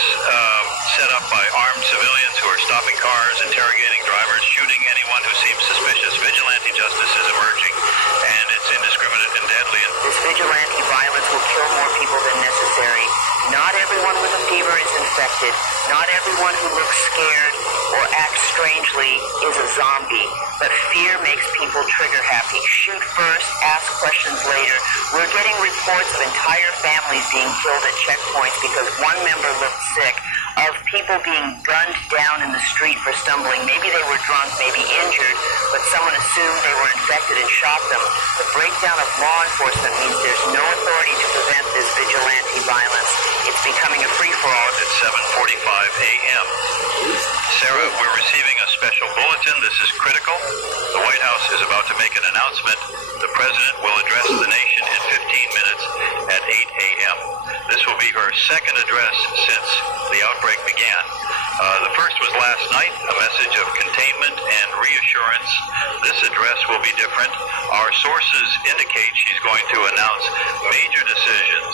set up by armed civilians who are stopping cars, interrogating drivers, shooting anyone who seems suspicious. Vigilante justice is emerging, and it's indiscriminate and deadly. This vigilante violence will kill more people than necessary. Not everyone with a fever is infected. Not everyone who looks scared or acts strangely is a zombie. But fear makes people trigger happy. Shoot first, ask questions later. We're getting reports of entire families being killed at checkpoints because one member looked sick, of people being gunned down in the street for stumbling. Maybe they were drunk, maybe injured, but someone assumed they were infected and shot them. The breakdown of law enforcement means there's no authority to prevent this vigilante violence. It's becoming a free-for-all. At 7:45 a.m. Sarah, we're receiving a special bulletin. This is critical. The White House is about to make an announcement. The President will address the nation in 15 minutes at 8 a.m. This will be her second address since the outbreak began. The first was last night, a message of containment and reassurance. This address will be different. Our sources indicate she's going to announce major decisions,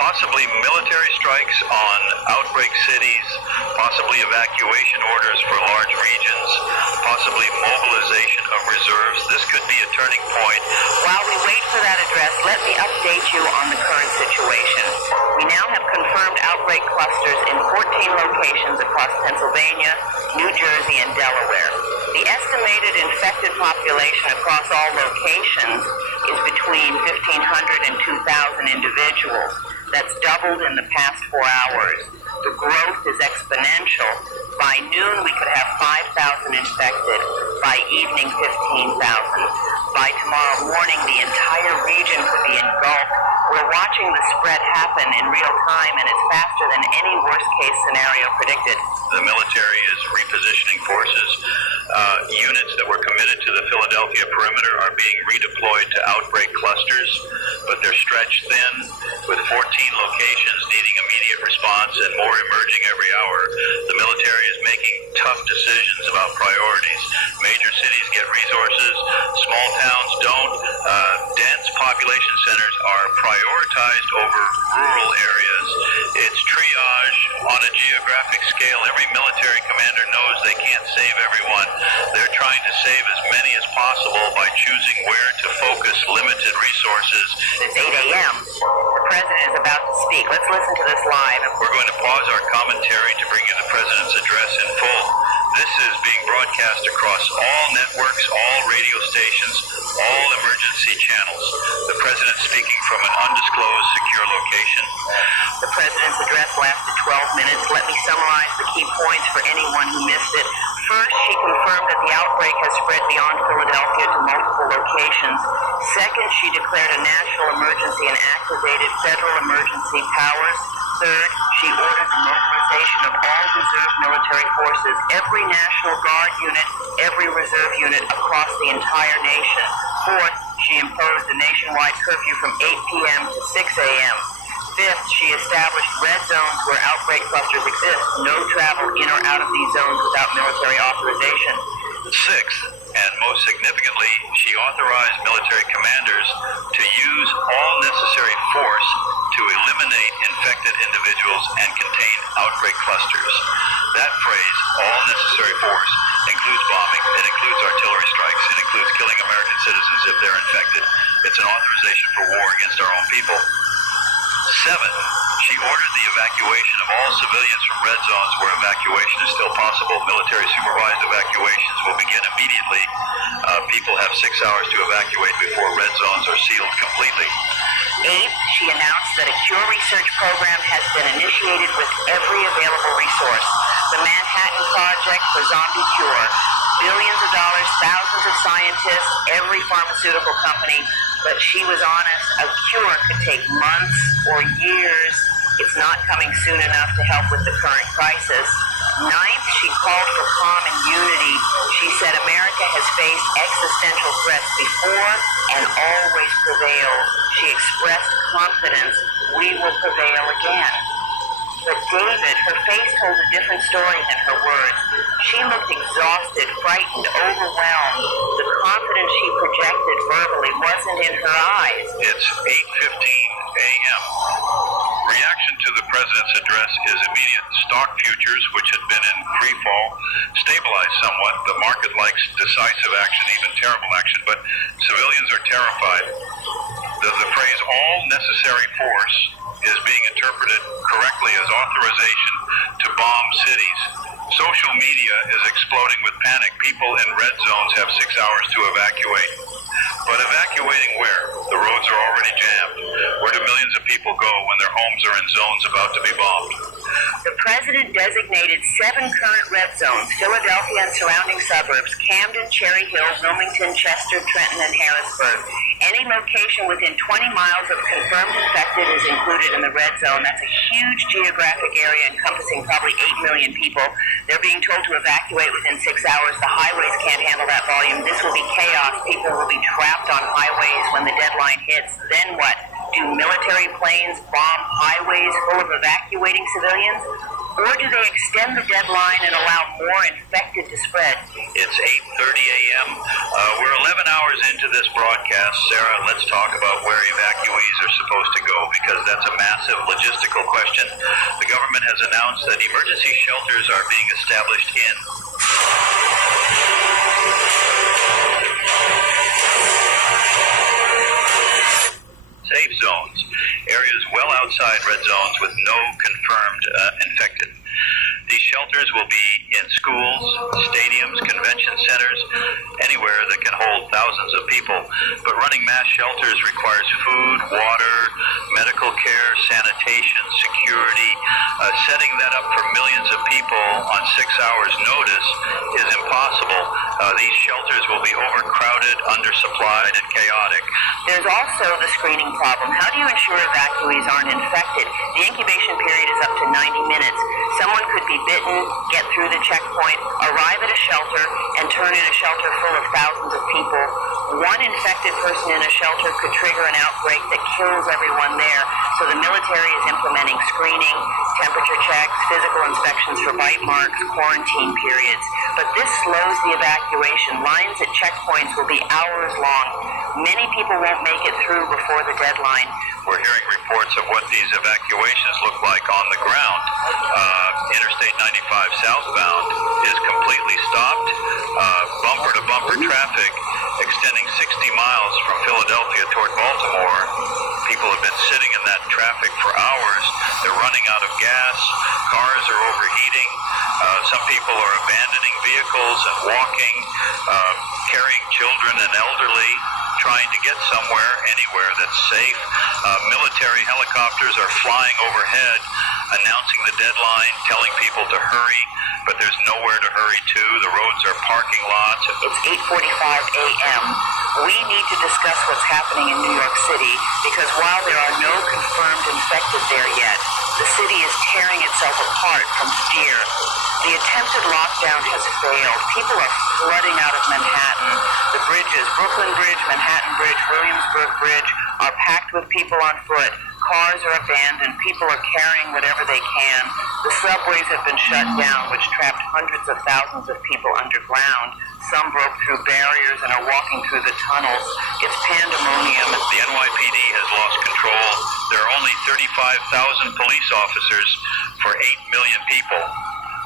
possibly military strikes on outbreak cities, possibly evacuation orders for large regions, possibly mobilization of reserves. This could be a turning point. While we wait for that address, let me update you on the current situation. We now have confirmed outbreak clusters in 14 locations across Pennsylvania, New Jersey, and Delaware. The estimated infected population across all locations is between 1,500 and 2,000 individuals. That's doubled in the past 4 hours. The growth is exponential. By noon, we could have 5,000 infected. By evening, 15,000. By tomorrow morning, the entire region could be engulfed. We're watching the spread happen in real time, and it's faster than any worst-case scenario predicted. The military is repositioning forces. Units that were committed to the Philadelphia perimeter are being redeployed to outbreak clusters, but they're stretched thin, with 14 locations needing immediate response and more emerging every hour. The military is making tough decisions about priorities. Major cities get resources, small towns don't. Dense population centers are prioritized over rural areas. It's triage on a geographic scale. Every military commander knows they can't save everyone. They're trying to save as many as possible by choosing where to focus limited resources. It's 8 a.m. The president is about to speak. Let's listen to this live. We're going to pause our commentary to bring you the president's address in full. This is being broadcast across all networks, all radio stations, all emergency channels. The president speaking from an undisclosed secure location. The president's address lasted 12 minutes. Let me summarize the key points for anyone who missed it. First, she confirmed that the outbreak has spread beyond Philadelphia to multiple locations. Second, she declared a national emergency and activated federal emergency powers. Third, she ordered the mobilization of all reserve military forces, every National Guard unit, every reserve unit across the entire nation. Fourth, she imposed a nationwide curfew from 8 p.m. to 6 a.m. Fifth, she established red zones where outbreak clusters exist. No travel in or out of these zones without military authorization. Sixth, and most significantly, she authorized military commanders to use all necessary force to eliminate infected individuals and contain outbreak clusters. That phrase, all necessary force, includes bombing, it includes artillery strikes, it includes killing American citizens if they're infected. It's an authorization for war against our own people. Seven, she ordered the evacuation of all civilians from red zones where evacuation is still possible. Military supervised evacuations will begin immediately. People have 6 hours to evacuate before red zones are sealed completely. Eighth, she announced that a cure research program has been initiated with every available resource. The Manhattan Project for Zombie Cure. Billions of dollars, thousands of scientists, every pharmaceutical company. But she was honest, a cure could take months or years. It's not coming soon enough to help with the current crisis. Ninth, she called for calm and unity. She said America has faced existential threats before and always prevailed. She expressed confidence we will prevail again. But David, her face told a different story than her words. She looked exhausted, frightened, overwhelmed. The confidence she projected verbally wasn't in her eyes. It's 8:15 a.m. Reaction to the president's address is immediate. Stock futures, which had been in free fall, stabilized somewhat. The market likes decisive action, even terrible action, but civilians are terrified. The phrase all necessary force is being interpreted correctly as authorization to bomb cities. Social media is exploding with panic. People in red zones have 6 hours to evacuate. But evacuating where? The roads are already jammed. Where do millions of people go when their homes are in zones about to be bombed? The president designated 7 current red zones: Philadelphia and surrounding suburbs, Camden, Cherry Hill, Wilmington, Chester, Trenton, and Harrisburg. Any location within 20 miles of confirmed infected is included in the red zone. That's a huge geographic area encompassing probably 8 million people. They're being told to evacuate within 6 hours. The highways can't handle that volume. This will be chaos. People will be trapped on highways when the deadline hits. Then what? Do military planes bomb highways full of evacuating civilians? Or do they extend the deadline and allow more infected to spread? It's 8:30 a.m. We're 11 hours into this broadcast. Sarah, let's talk about where evacuees are supposed to go, because that's a massive logistical question. The government has announced that emergency shelters are being established in safe zones, areas well outside red zones with no confirmed infected. These shelters will be in schools, stadiums, convention centers, anywhere that can hold thousands of people. But running mass shelters requires food, water, medical care, sanitation, security. Setting that up for millions of people on 6 hours' notice is impossible. These shelters will be overcrowded, undersupplied, and chaotic. There's also the screening problem. How do you ensure evacuees aren't infected? The incubation period is up to 90 minutes. Someone could be bitten, get through the checkpoint, arrive at a shelter, and turn in a shelter full of thousands of people. One infected person in a shelter could trigger an outbreak that kills everyone there. So the military is implementing screening, temperature checks, physical inspections for bite marks, quarantine periods. But this slows the evacuation. Lines at checkpoints will be hours long. Many people won't make it through before the deadline. We're hearing reports of what these evacuations look like on the ground. Interstate 95 southbound is completely stopped. Bumper-to-bumper traffic extending 60 miles from Philadelphia toward Baltimore. People have been sitting in that traffic for hours. They're running out of gas. Cars are overheating. Some people are abandoning vehicles and walking, carrying children and elderly, trying to get somewhere, anywhere that's safe. Military helicopters are flying overhead, announcing the deadline, telling people to hurry, but there's nowhere to hurry to. The roads are parking lots. It's 8:45 a.m. We need to discuss what's happening in New York City because while there are no confirmed infected there yet, the city is tearing itself apart from fear. The attempted lockdown has failed. People are flooding out of Manhattan. The bridges, Brooklyn Bridge, Manhattan Bridge, Williamsburg Bridge, are packed with people on foot. Cars are abandoned. People are carrying whatever they can. The subways have been shut down, which trapped hundreds of thousands of people underground. Some broke through barriers and are walking through the tunnels. It's pandemonium. The NYPD has lost control. There are only 35,000 police officers for 8 million people.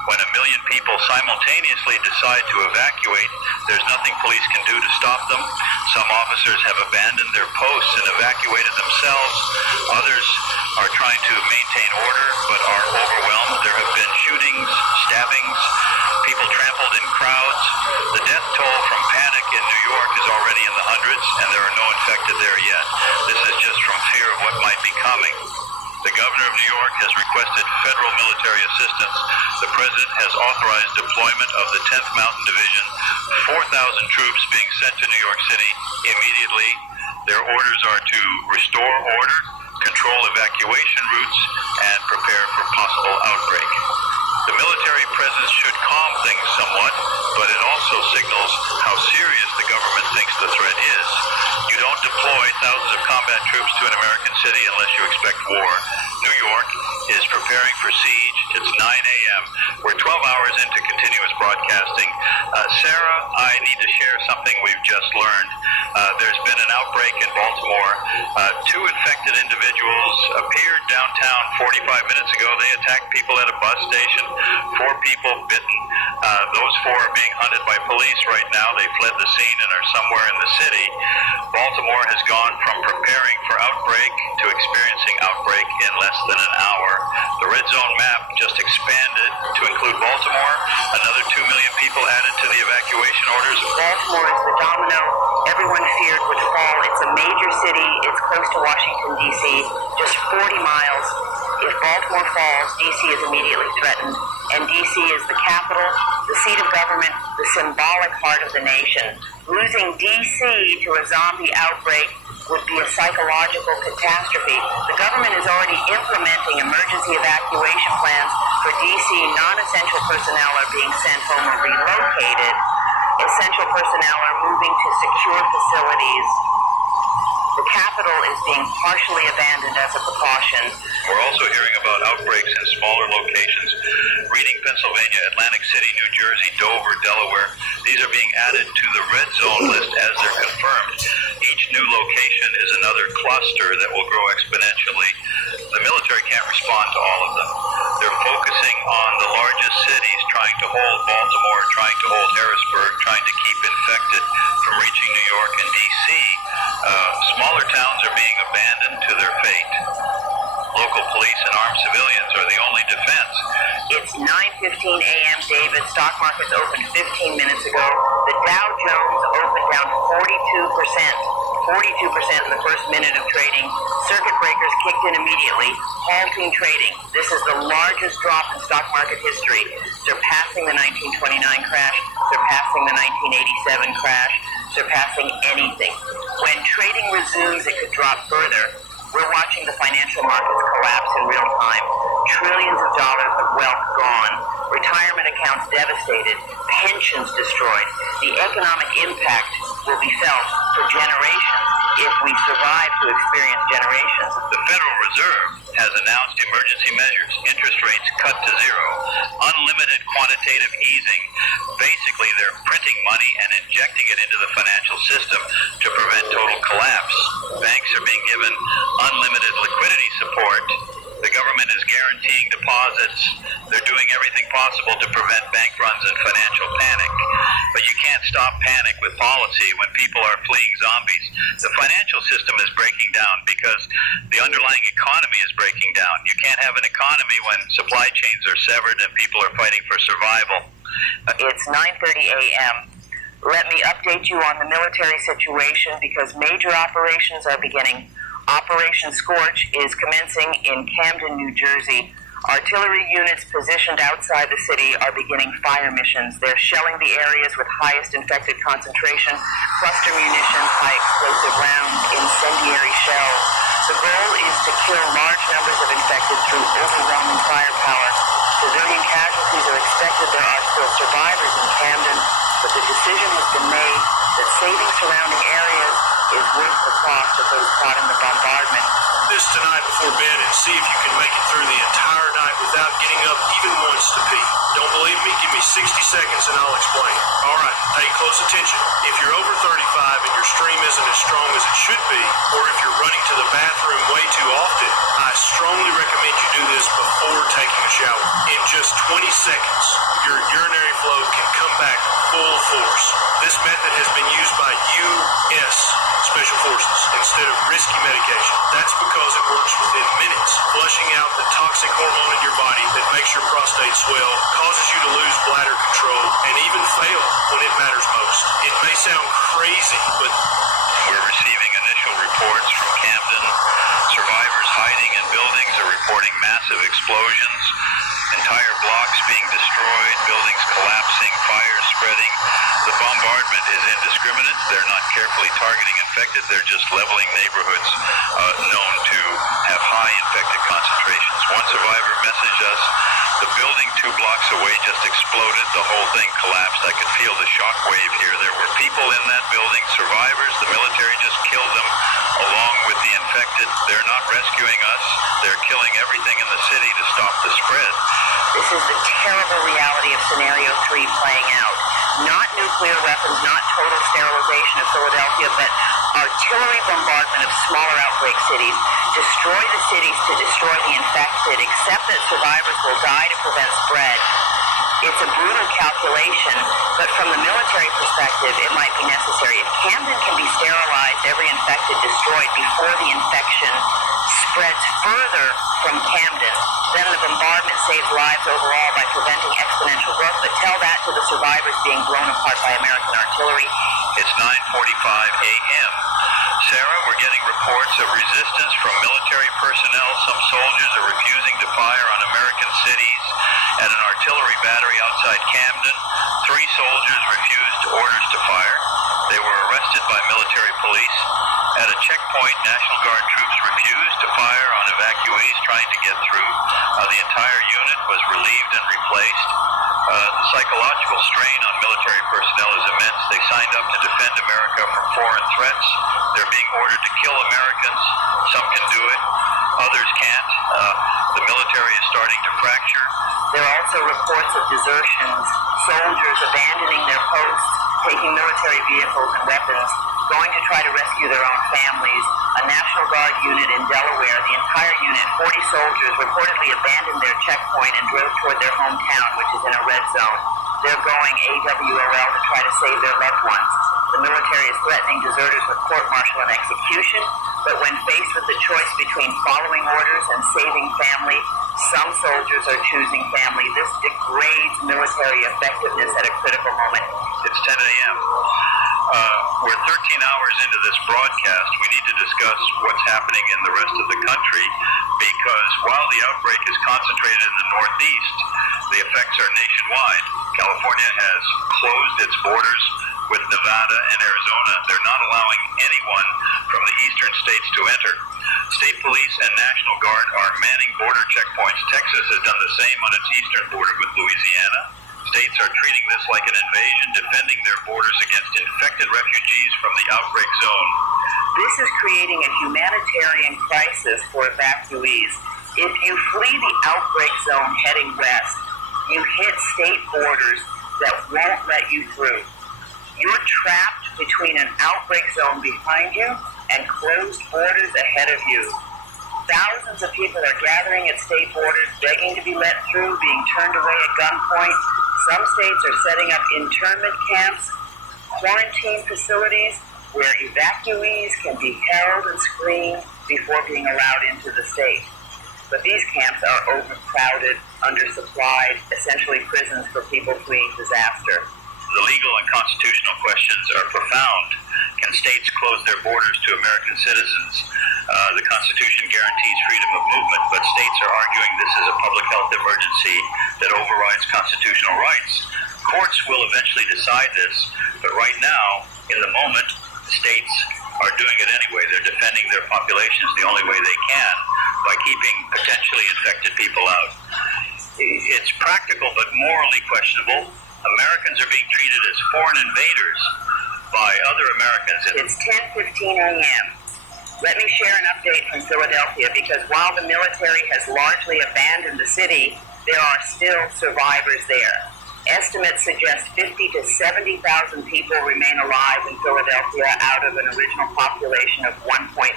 When 1 million people simultaneously decide to evacuate, there's nothing police can do to stop them. Some officers have abandoned their posts and evacuated themselves. Others are trying to maintain order but are overwhelmed. There have been shootings, stabbings, people trampled in crowds. The death toll from panic in New York is already in the hundreds, and there are no infected there yet. This is just from fear of what might be coming. The governor of New York has requested federal military assistance. The president has authorized deployment of the 10th Mountain Division, 4,000 troops being sent to New York City immediately. Their orders are to restore order, control evacuation routes, and prepare for possible outbreak. The military presence should calm things somewhat, but it also signals how serious the government thinks the threat is. You don't deploy thousands of combat troops to an American city unless you expect war. New York is preparing for siege. It's 9 a.m. We're 12 hours into continuous broadcasting. Sarah, I need to share something we've just learned. There's been an outbreak in Baltimore. 2 infected individuals appeared downtown 45 minutes ago. They attacked people at a bus station. 4 people bitten. Those 4 are being hunted by police right now. They fled the scene and are somewhere in the city. Baltimore has gone from preparing for outbreak to experiencing outbreak in less than an hour. The red zone map just expanded to include Baltimore. Another 2 million people added to the evacuation orders. Baltimore is the domino everyone feared would fall. It's a major city. It's close to Washington, D.C., just 40 miles. If Baltimore falls, D.C. is immediately threatened. And D.C. is the capital, the seat of government, the symbolic heart of the nation. Losing D.C. to a zombie outbreak would be a psychological catastrophe. The government is already implementing emergency evacuation plans for D.C. Non-essential personnel are being sent home or relocated. Essential personnel are moving to secure facilities. The capital is being partially abandoned as a precaution. We're also hearing about outbreaks in smaller locations. Reading, Pennsylvania, Atlantic City, New Jersey, Dover, Delaware. These are being added to the red zone list as they're confirmed. Each new location is another cluster that will grow exponentially. The military can't respond to all of them. They're focusing on the largest cities, trying to hold Baltimore, trying to hold Harrisburg, trying to keep infected from reaching New York and D.C. Smaller towns are being abandoned to their fate. Local police and armed civilians are the only defense. It's 9:15 a.m., David. Stock markets opened 15 minutes ago. The Dow Jones opened down 42% in the first minute of trading. Circuit breakers kicked in immediately, halting trading. This is the largest drop in stock market history, surpassing the 1929 crash, surpassing the 1987 crash, surpassing anything. When trading resumes, it could drop further. We're watching the financial markets collapse in real time. Trillions of dollars of wealth gone. Retirement accounts devastated. Pensions destroyed. The economic impact will be felt for generations. they're printing money and injecting it into the financial system to prevent total collapse. Banks are being given unlimited liquidity support. The government is guaranteeing deposits. They're doing everything possible to prevent bank runs and financial panic. But you can't stop panic with policy when people are fleeing zombies. The financial system is breaking down because the underlying economy is breaking down. You can't have an economy when supply chains are severed and people are fighting for survival. It's 9:30 a.m. Let me update you on the military situation because major operations are beginning. Operation Scorch is commencing in Camden, New Jersey. Artillery units positioned outside the city are beginning fire missions. They're shelling the areas with highest infected concentration, cluster munitions, high explosive rounds, incendiary shells. The goal is to kill large numbers of infected through overwhelming firepower. Civilian casualties are expected. There are still survivors in Camden, but the decision has been made that saving surrounding areas is worth the cost of those caught in the bombardment. This tonight before bed and see if you can make it through the entire night without getting up even once to pee. Don't believe me? Give me 60 seconds and I'll explain. All right, pay close attention. If you're over 35 and your stream isn't as strong as it should be, or if you're running to the bathroom way too often, I strongly recommend you do this before taking a shower. In just 20 seconds, your urinary flow can come back full force. This method has been used by U.S. Special Forces instead of risky medication. That's because it works within minutes, flushing out the toxic hormone in your body that makes your prostate swell, causes you to lose bladder control, and even fail when it matters most. It may sound crazy, but We're receiving initial reports from Camden. Survivors hiding in buildings are reporting massive explosions, entire blocks being destroyed, buildings collapsing, fires spreading. The bombardment is indiscriminate. They're not carefully targeting infected. They're just leveling neighborhoods known to have high infected concentrations. One survivor messaged us, the building 2 blocks away just exploded. The whole thing collapsed. I could feel the shock wave here. There were people in that building, survivors. The military just killed them along with the infected. They're not rescuing us. They're killing everything in the city to stop the spread. This is the terrible reality of Scenario 3 playing out. Not nuclear weapons, not total sterilization of Philadelphia, but artillery bombardment of smaller outbreak cities. Destroy the cities to destroy the infected, except that survivors will die to prevent spread. It's a brutal calculation, but from the military perspective, it might be necessary. If Camden can be sterilized, every infected destroyed before the infection spreads further from Camden, then the bombardment saves lives overall by preventing exponential growth. But tell that to the survivors being blown apart by American artillery. It's 9:45 a.m. Sarah, we're getting reports of resistance from military personnel. Some soldiers are refusing to fire on American cities. At an artillery battery outside Camden, 3 soldiers refused orders to fire. They were arrested by military police. At a checkpoint, National Guard troops refused to fire on evacuees trying to get through. The entire unit was relieved and replaced. The psychological strain on military personnel is immense. They signed up to defend America from foreign threats. They're being ordered to kill Americans. Some can do it, others can't. The military is starting to fracture. There are also reports of desertions, soldiers abandoning their posts, taking military vehicles and weapons, going to try to rescue their own families. A National Guard unit in Delaware, the entire unit, 40 soldiers, reportedly abandoned their checkpoint and drove toward their hometown, which is in a red zone. They're going AWOL to try to save their loved ones. The military is threatening deserters with court-martial and execution, but when faced with the choice between following orders and saving family, some soldiers are choosing family. This degrades military effectiveness at a critical moment. It's 10 a.m. We're 13 hours into this broadcast. We need to discuss what's happening in the rest of the country because while the outbreak is concentrated in the Northeast, the effects are nationwide. California has closed its borders with Nevada and Arizona. They're not allowing anyone from the eastern states to enter. State police and National Guard are manning border checkpoints. Texas has done the same on its eastern border with Louisiana. States are treating this like an invasion, defending their borders against infected refugees from the outbreak zone. This is creating a humanitarian crisis for evacuees. If you flee the outbreak zone heading west, you hit state borders that won't let you through. You're trapped between an outbreak zone behind you and closed borders ahead of you. Thousands of people are gathering at state borders, begging to be let through, being turned away at gunpoint. Some states are setting up internment camps, quarantine facilities where evacuees can be held and screened before being allowed into the state. But these camps are overcrowded, undersupplied, essentially prisons for people fleeing disaster. The legal and constitutional questions are profound. Can states close their borders to American citizens? The Constitution guarantees freedom of movement, but states are arguing this is a public health emergency that overrides constitutional rights. Courts will eventually decide this, but right now, in the moment, states are doing it anyway. They're defending their populations the only way they can by keeping potentially infected people out. It's practical but morally questionable. Americans are being treated as foreign invaders by other Americans. It's 10:15 a.m. Let me share an update from Philadelphia, because while the military has largely abandoned the city, there are still survivors there. Estimates suggest 50 to 70,000 people remain alive in Philadelphia out of an original population of 1.6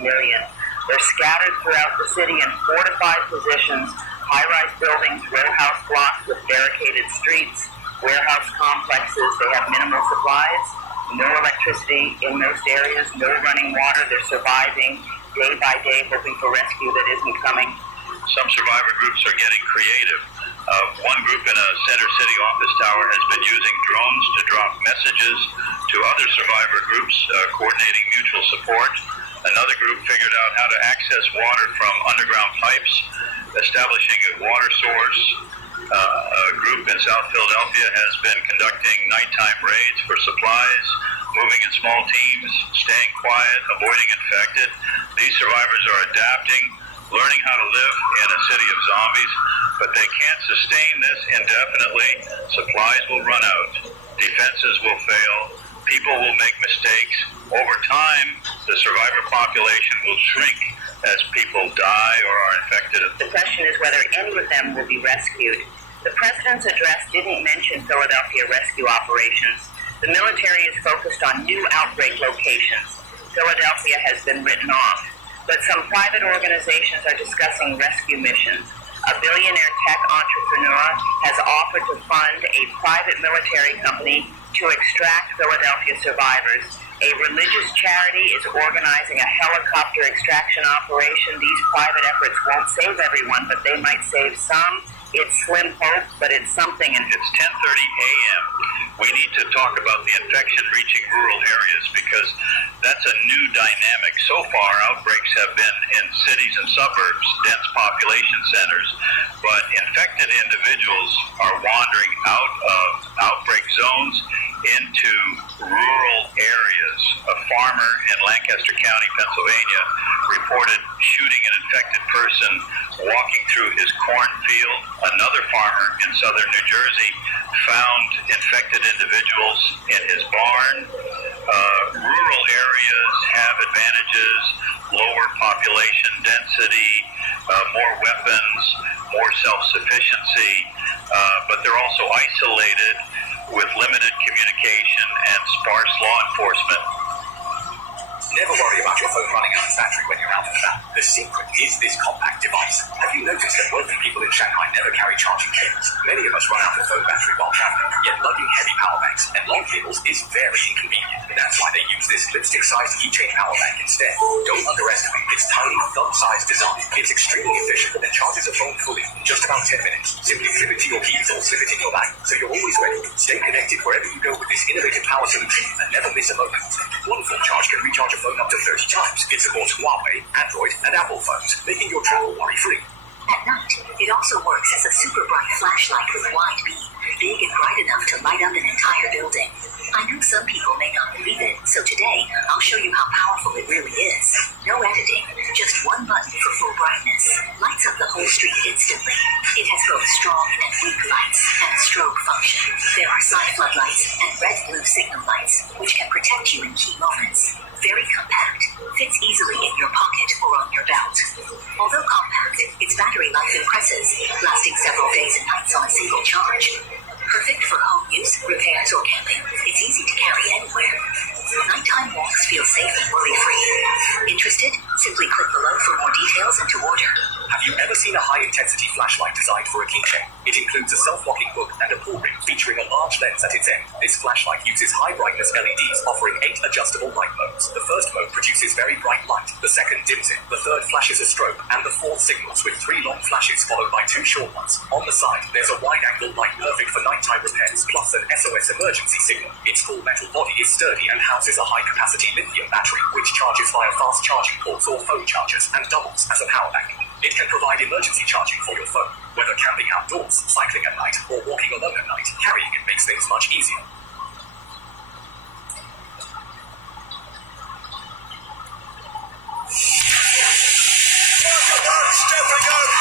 million. They're scattered throughout the city in fortified positions, high-rise buildings, row house blocks with barricaded streets, warehouse complexes. They have minimal supplies, no electricity in most areas, no running water. They're surviving day by day, hoping for rescue that isn't coming. Some survivor groups are getting creative. One group in a Center City office tower has been using drones to drop messages to other survivor groups, coordinating mutual support. Another group figured out how to access water from underground pipes, establishing a water source. A group in South Philadelphia has been conducting nighttime raids for supplies, moving in small teams, staying quiet, avoiding infected. These survivors are adapting, learning how to live in a city of zombies, but they can't sustain this indefinitely. Supplies will run out, defenses will fail, people will make mistakes. Over time, the survivor population will shrink as people die or are infected. The question is whether any of them will be rescued. The president's address didn't mention Philadelphia rescue operations. The military is focused on new outbreak locations. Philadelphia has been written off, but some private organizations are discussing rescue missions. A billionaire tech entrepreneur has offered to fund a private military company to extract Philadelphia survivors. A religious charity is organizing a helicopter extraction operation. These private efforts won't save everyone, but they might save some. It's slim hope, but it's something. And it's 10:30 a.m. We need to talk about the infection reaching rural areas, because that's a new dynamic. So far, outbreaks have been in cities and suburbs, dense population centers, but infected individuals are wandering out of outbreak zones into rural areas. A farmer in Lancaster County, Pennsylvania, reported shooting an infected person walking through his cornfield. Another farmer in southern New Jersey found infected individuals in his barn. Rural areas have advantages: lower population density, more weapons, more self-sufficiency, but they're also isolated with limited communication and sparse law enforcement. Never worry about your phone running out of battery when you're out and about. The secret is this compact device. Have you noticed that wealthy people in Shanghai never carry charging cables? Many of us run out of phone battery while traveling, yet lugging heavy power banks and long cables is very inconvenient. That's why they use this lipstick-sized keychain power bank instead. Don't underestimate its tiny, thumb-sized design. It's extremely efficient and charges a phone fully in just about 10 minutes. Simply flip it to your keys or slip it in your bag, so you're always ready. Stay connected wherever you go with this innovative power solution and never miss a moment. One full charge can recharge a phone up to 30 times. It supports Huawei, Android, and Apple phones, making your travel worry-free. At night, it also works as a super bright flashlight with a wide beam, big and bright enough to light up an entire building. I know some people may not believe it, so today I'll show you how powerful it really is. No editing, just one button for full brightness. Lights up the whole street instantly. It has both strong and weak lights and a strobe function. There are side floodlights and red-blue signal lights, which can protect you in key moments. Very compact, fits easily in your pocket or on your belt. Although compact, its battery life impresses, lasting several days and nights on a single charge. Perfect for home use, repairs, or camping. It's easy to carry anywhere. Nighttime walks feel safe and worry-free. Interested? Simply click below for more details and to order. Have you ever seen a high-intensity flashlight designed for a keychain? It includes a self-locking hook and a pull ring featuring a large lens at its end. This flashlight uses high-brightness LEDs, offering 8 adjustable light modes. The first mode produces very bright light, the second dims it, the third flashes a strobe, and the fourth signals with 3 long flashes followed by 2 short ones. On the side, there's a wide-angle light perfect for nighttime repairs, plus an SOS emergency signal. Its full metal body is sturdy and houses a high-capacity lithium battery, which charges via fast charging ports or phone chargers and doubles as a power bank. It can provide emergency charging for your phone, whether camping outdoors, cycling at night, or walking alone at night. Carrying it makes things much easier.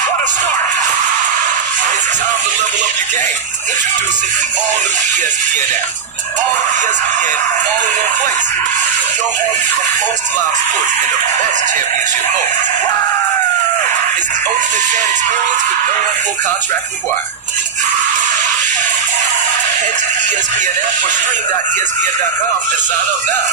What a start! It's time to level up your game. Introducing the all-new ESPN app. All ESPN, all in one place. Your home for most live sports and the best championship moments. It's the ultimate fan experience with no full contract required. Head to the ESPN app or stream.espn.com and sign up now.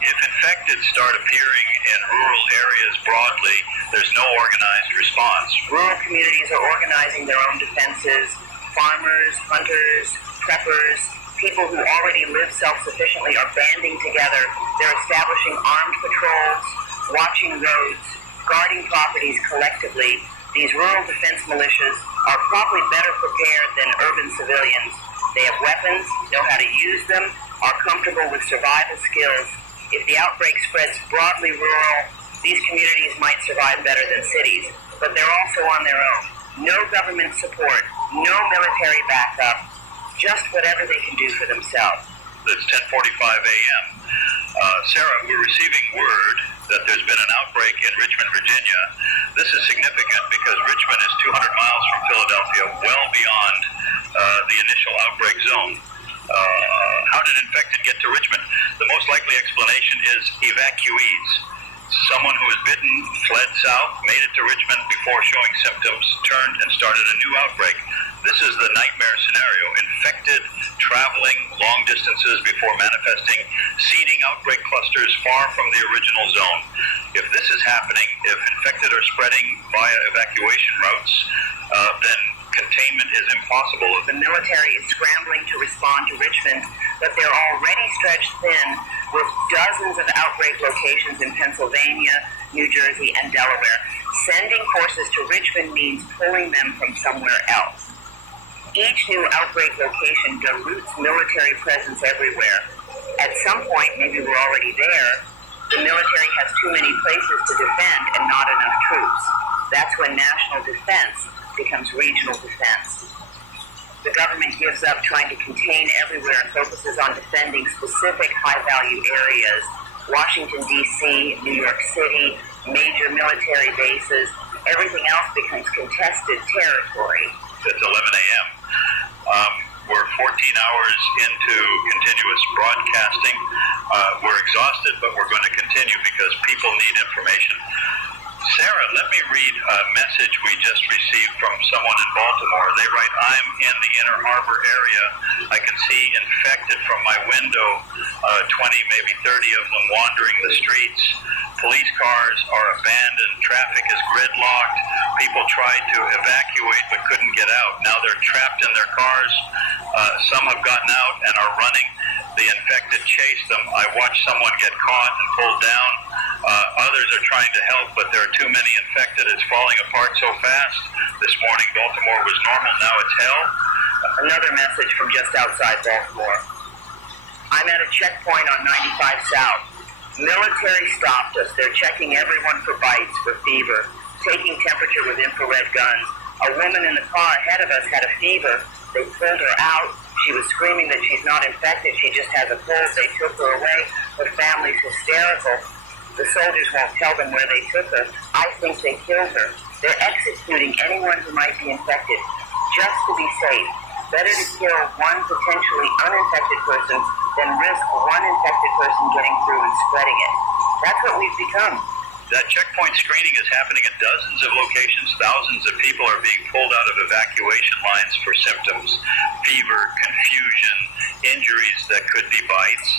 If infected start appearing in rural areas broadly, there's no organized response. Rural communities are organizing their own defenses. Farmers, hunters, preppers, people who already live self-sufficiently are banding together. They're establishing armed patrols, watching roads, guarding properties collectively. These rural defense militias are probably better prepared than urban civilians. They have weapons, know how to use them, are comfortable with survival skills. If the outbreak spreads broadly rural, these communities might survive better than cities, but they're also on their own. No government support, no military backup, just whatever they can do for themselves. It's 10:45 a.m. Sarah, we're receiving word that there's been an outbreak in Richmond, Virginia. This is significant because Richmond is 200 miles from Philadelphia, well beyond the initial outbreak zone. How did infected get to Richmond? The most likely explanation is evacuees. Someone who was bitten fled south, made it to Richmond before showing symptoms, turned and started a new outbreak. This is the nightmare scenario. Infected, traveling long distances before manifesting, seeding outbreak clusters far from the original zone. If this is happening, if infected are spreading via evacuation routes, then containment is impossible. The military is scrambling to respond to Richmond, but they're already stretched thin with dozens of outbreak locations in Pennsylvania, New Jersey, and Delaware. Sending forces to Richmond means pulling them from somewhere else. Each new outbreak location dilutes military presence everywhere. At some point, maybe we're already there, the military has too many places to defend and not enough troops. That's when national defense becomes regional defense. The government gives up trying to contain everywhere and focuses on defending specific high-value areas. Washington, D.C., New York City, major military bases, everything else becomes contested territory. It's 11 a.m. We're 14 hours into continuous broadcasting. We're exhausted, but we're going to continue because people need information. Sarah, let me read a message we just received from someone in Baltimore. They write, I'm in the Inner Harbor area. I can see infected from my window, 20, maybe 30 of them wandering the streets. Police cars are abandoned. Traffic is gridlocked. People tried to evacuate but couldn't get out. Now they're trapped in their cars. Some have gotten out and are running. The infected chase them. I watched someone get caught and pulled down. Others are trying to help, but there are too many infected. It's falling apart so fast. This morning, Baltimore was normal. Now it's hell. Another message from just outside Baltimore. I'm at a checkpoint on 95 South. Military stopped us. They're checking everyone for bites, for fever, taking temperature with infrared guns. A woman in the car ahead of us had a fever. They pulled her out. She was screaming that she's not infected. She just has a cold. They took her away. Her family's hysterical. The soldiers won't tell them where they took her. I think they killed her. They're executing anyone who might be infected just to be safe. Better to kill one potentially uninfected person than risk one infected person getting through and spreading it. That's what we've become. That checkpoint screening is happening at dozens of locations. Thousands of people are being pulled out of evacuation lines for symptoms, fever, confusion, injuries that could be bites.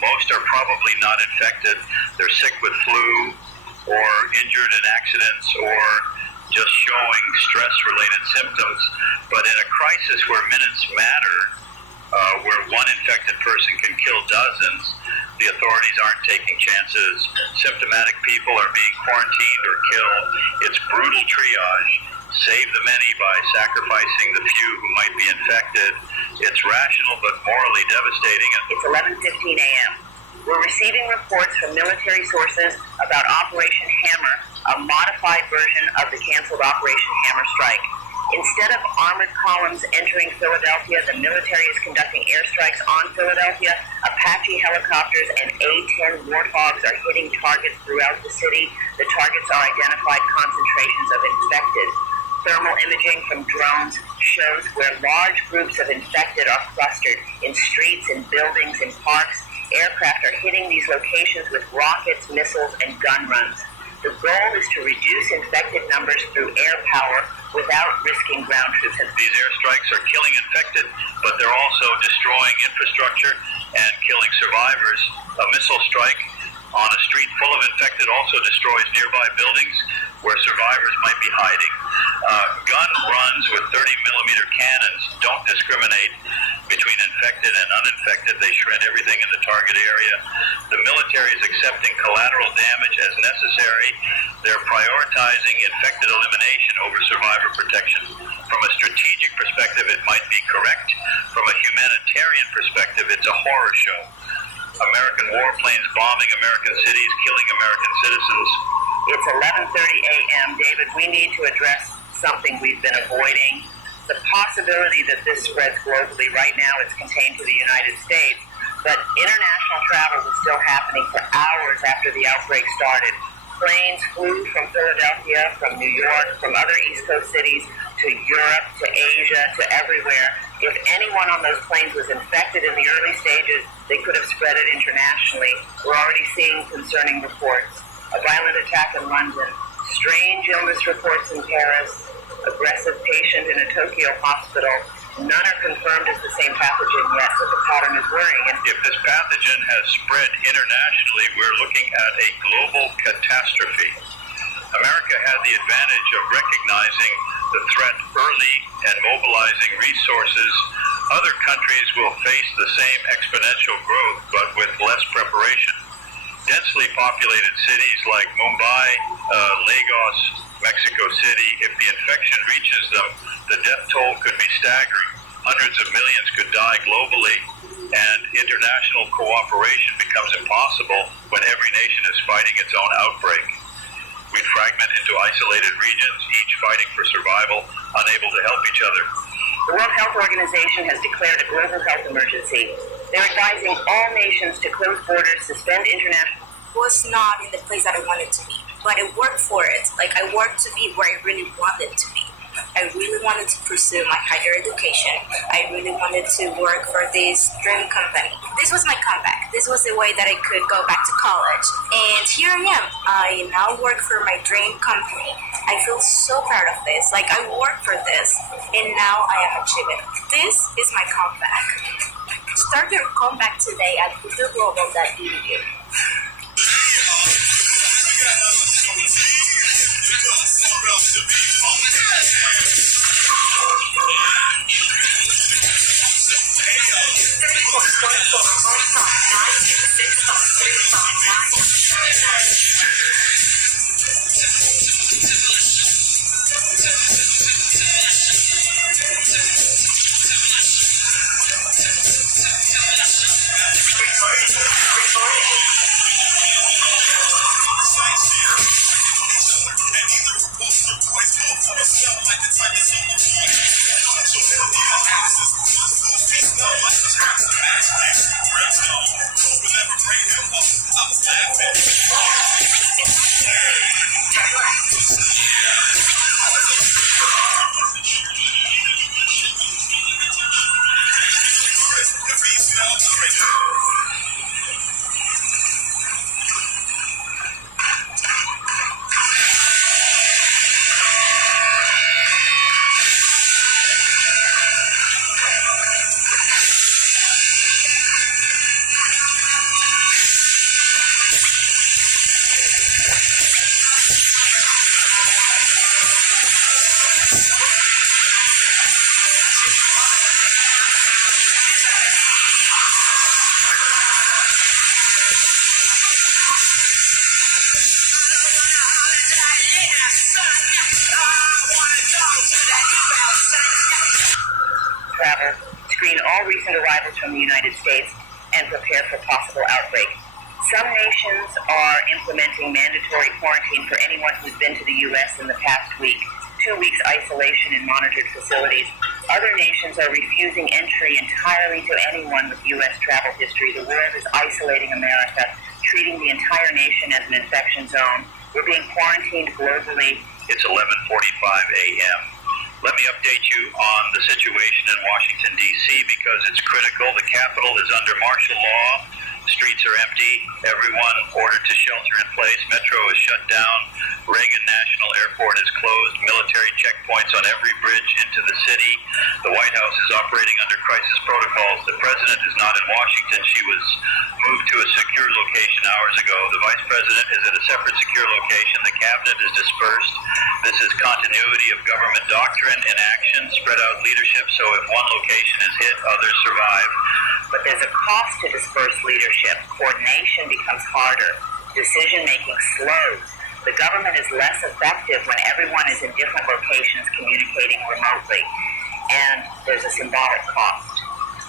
Most are probably not infected. They're sick with flu or injured in accidents or just showing stress-related symptoms. But in a crisis where minutes matter, where one infected person can kill dozens, the authorities aren't taking chances. Symptomatic people are being quarantined or killed. It's brutal triage. Save the many by sacrificing the few who might be infected. It's rational but morally devastating. It's 11:15 a.m. We're receiving reports from military sources about Operation Hammer, a modified version of the canceled Operation Hammer strike. Instead of armored columns entering Philadelphia, the military is conducting airstrikes on Philadelphia. Apache helicopters and A-10 Warthogs are hitting targets throughout the city. The targets are identified concentrations of infected. Thermal imaging from drones shows where large groups of infected are clustered in streets, in buildings, in parks. Aircraft are hitting these locations with rockets, missiles, and gun runs. The goal is to reduce infected numbers through air power without risking ground troops. These airstrikes are killing infected, but they're also destroying infrastructure and killing survivors. A missile strike on a street full of infected also destroys nearby buildings where survivors might be hiding. Gun runs with 30-millimeter cannons don't discriminate between infected and uninfected. They shred everything in the target area. The military is accepting collateral damage as necessary. They're prioritizing infected elimination over survivor protection. From a strategic perspective, it might be correct. From a humanitarian perspective, it's a horror show. American warplanes bombing American cities, killing American citizens. It's 11:30 a.m. David, we need to address something we've been avoiding. The possibility that this spreads globally. Right now it's contained to the United States, but international travel was still happening for hours after the outbreak started. Planes flew from Philadelphia, from New York, from other East Coast cities to Europe, to Asia, to everywhere. If anyone on those planes was infected in the early stages, they could have spread it internationally. We're already seeing concerning reports. A violent attack in London, strange illness reports in Paris, aggressive patient in a Tokyo hospital. None are confirmed as the same pathogen yet, but the pattern is worrying. And if this pathogen has spread internationally, we're looking at a global catastrophe. America had the advantage of recognizing the threat early and mobilizing resources. Other countries will face the same exponential growth, but with less preparation. Densely populated cities like Mumbai, Lagos, Mexico City, if the infection reaches them, the death toll could be staggering. Hundreds of millions could die globally, and international cooperation becomes impossible when every nation is fighting its own outbreak. We'd fragment into isolated regions, each fighting for survival, unable to help each other. The World Health Organization has declared a global health emergency. They're advising all nations to close borders, suspend international... Was not in the place that I wanted to be, but I worked for it. Like, I worked to be where I really wanted to be. I really wanted to pursue my higher education. I really wanted to work for this dream company. This was my comeback. This was the way that I could go back to college. And here I am. I now work for my dream company. I feel so proud of this. Like, I worked for this, and now I am achieving. This is my comeback. Start your comeback today at futureglobal.edu. Travel, screen all recent arrivals from the United States, and prepare for possible outbreak. Some nations are implementing mandatory quarantine for anyone who's been to the U.S. in the past week, 2 weeks isolation in monitored facilities. Other nations are refusing entry entirely to anyone with U.S. travel history. The world is isolating America, treating the entire nation as an infection zone. We're being quarantined globally. It's 11:45 a.m. Let me update you on the situation in Washington, D.C., because it's critical. The Capitol is under martial law. Streets are empty. Everyone ordered to shelter in place. Metro is shut down. Reagan National Airport is closed. Military checkpoints on every bridge into the city. The White House is operating under crisis protocols. The president is not in Washington. She was moved to a secure location hours ago. The vice president is at a separate secure location. The cabinet is dispersed. This is continuity of government doctrine in action, spread out leadership, so if one location is hit, others survive. But there's a cost to dispersed leadership. Coordination becomes harder. Decision-making slows. The government is less effective when everyone is in different locations communicating remotely. And there's a symbolic cost.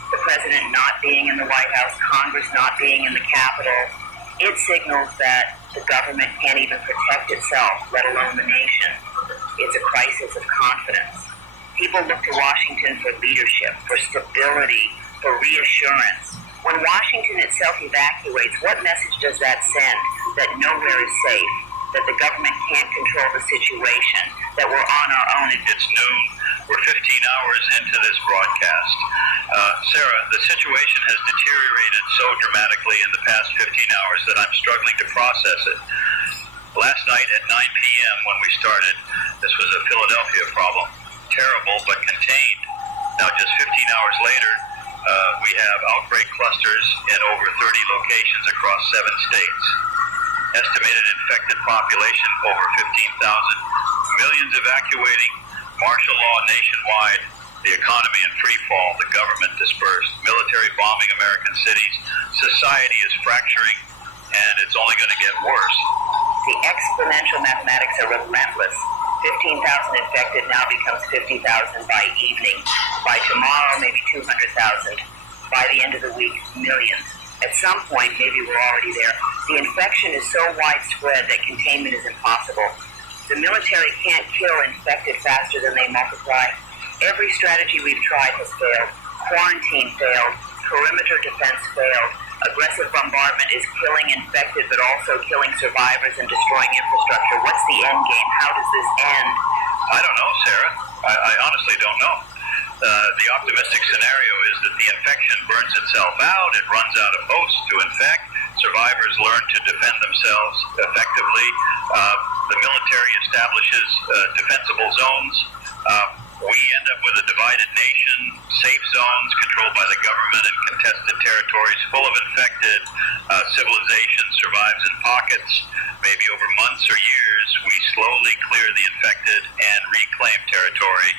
The president not being in the White House, Congress not being in the Capitol, it signals that the government can't even protect itself, let alone the nation. It's a crisis of confidence. People look to Washington for leadership, for stability, for reassurance. When Washington itself evacuates, what message does that send? That nowhere is safe, that the government can't control the situation, that we're on our own. It's noon. We're 15 hours into this broadcast. Sarah, the situation has deteriorated so dramatically in the past 15 hours that I'm struggling to process it. Last night at 9 p.m. when we started, this was a Philadelphia problem. Terrible, but contained. Now, just 15 hours later, we have outbreak clusters in over 30 locations across 7 states. Estimated infected population over 15,000. Millions evacuating. Martial law nationwide. The economy in free fall. The government dispersed. Military bombing American cities. Society is fracturing, and it's only going to get worse. The exponential mathematics are relentless. 15,000 infected now becomes 50,000 by evening. By tomorrow, maybe 200,000. By the end of the week, millions. At some point, maybe we're already there. The infection is so widespread that containment is impossible. The military can't kill infected faster than they multiply. Every strategy we've tried has failed. Quarantine failed. Perimeter defense failed. Aggressive bombardment is killing infected, but also killing survivors and destroying infrastructure. What's the end game? How does this end? I don't know, Sarah. I honestly don't know. The optimistic scenario is that the infection burns itself out. It runs out of hosts to infect. Survivors learn to defend themselves effectively. The military establishes defensible zones. We end up with a divided nation, safe zones controlled by the government and contested territories full of infected. Civilization survives in pockets. Maybe over months or years, we slowly clear the infected and reclaim territory.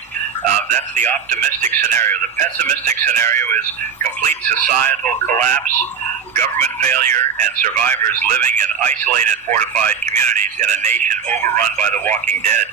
That's the optimistic scenario. The pessimistic scenario is complete societal collapse, government failure, and survivors living in isolated, fortified communities in a nation overrun by the walking dead.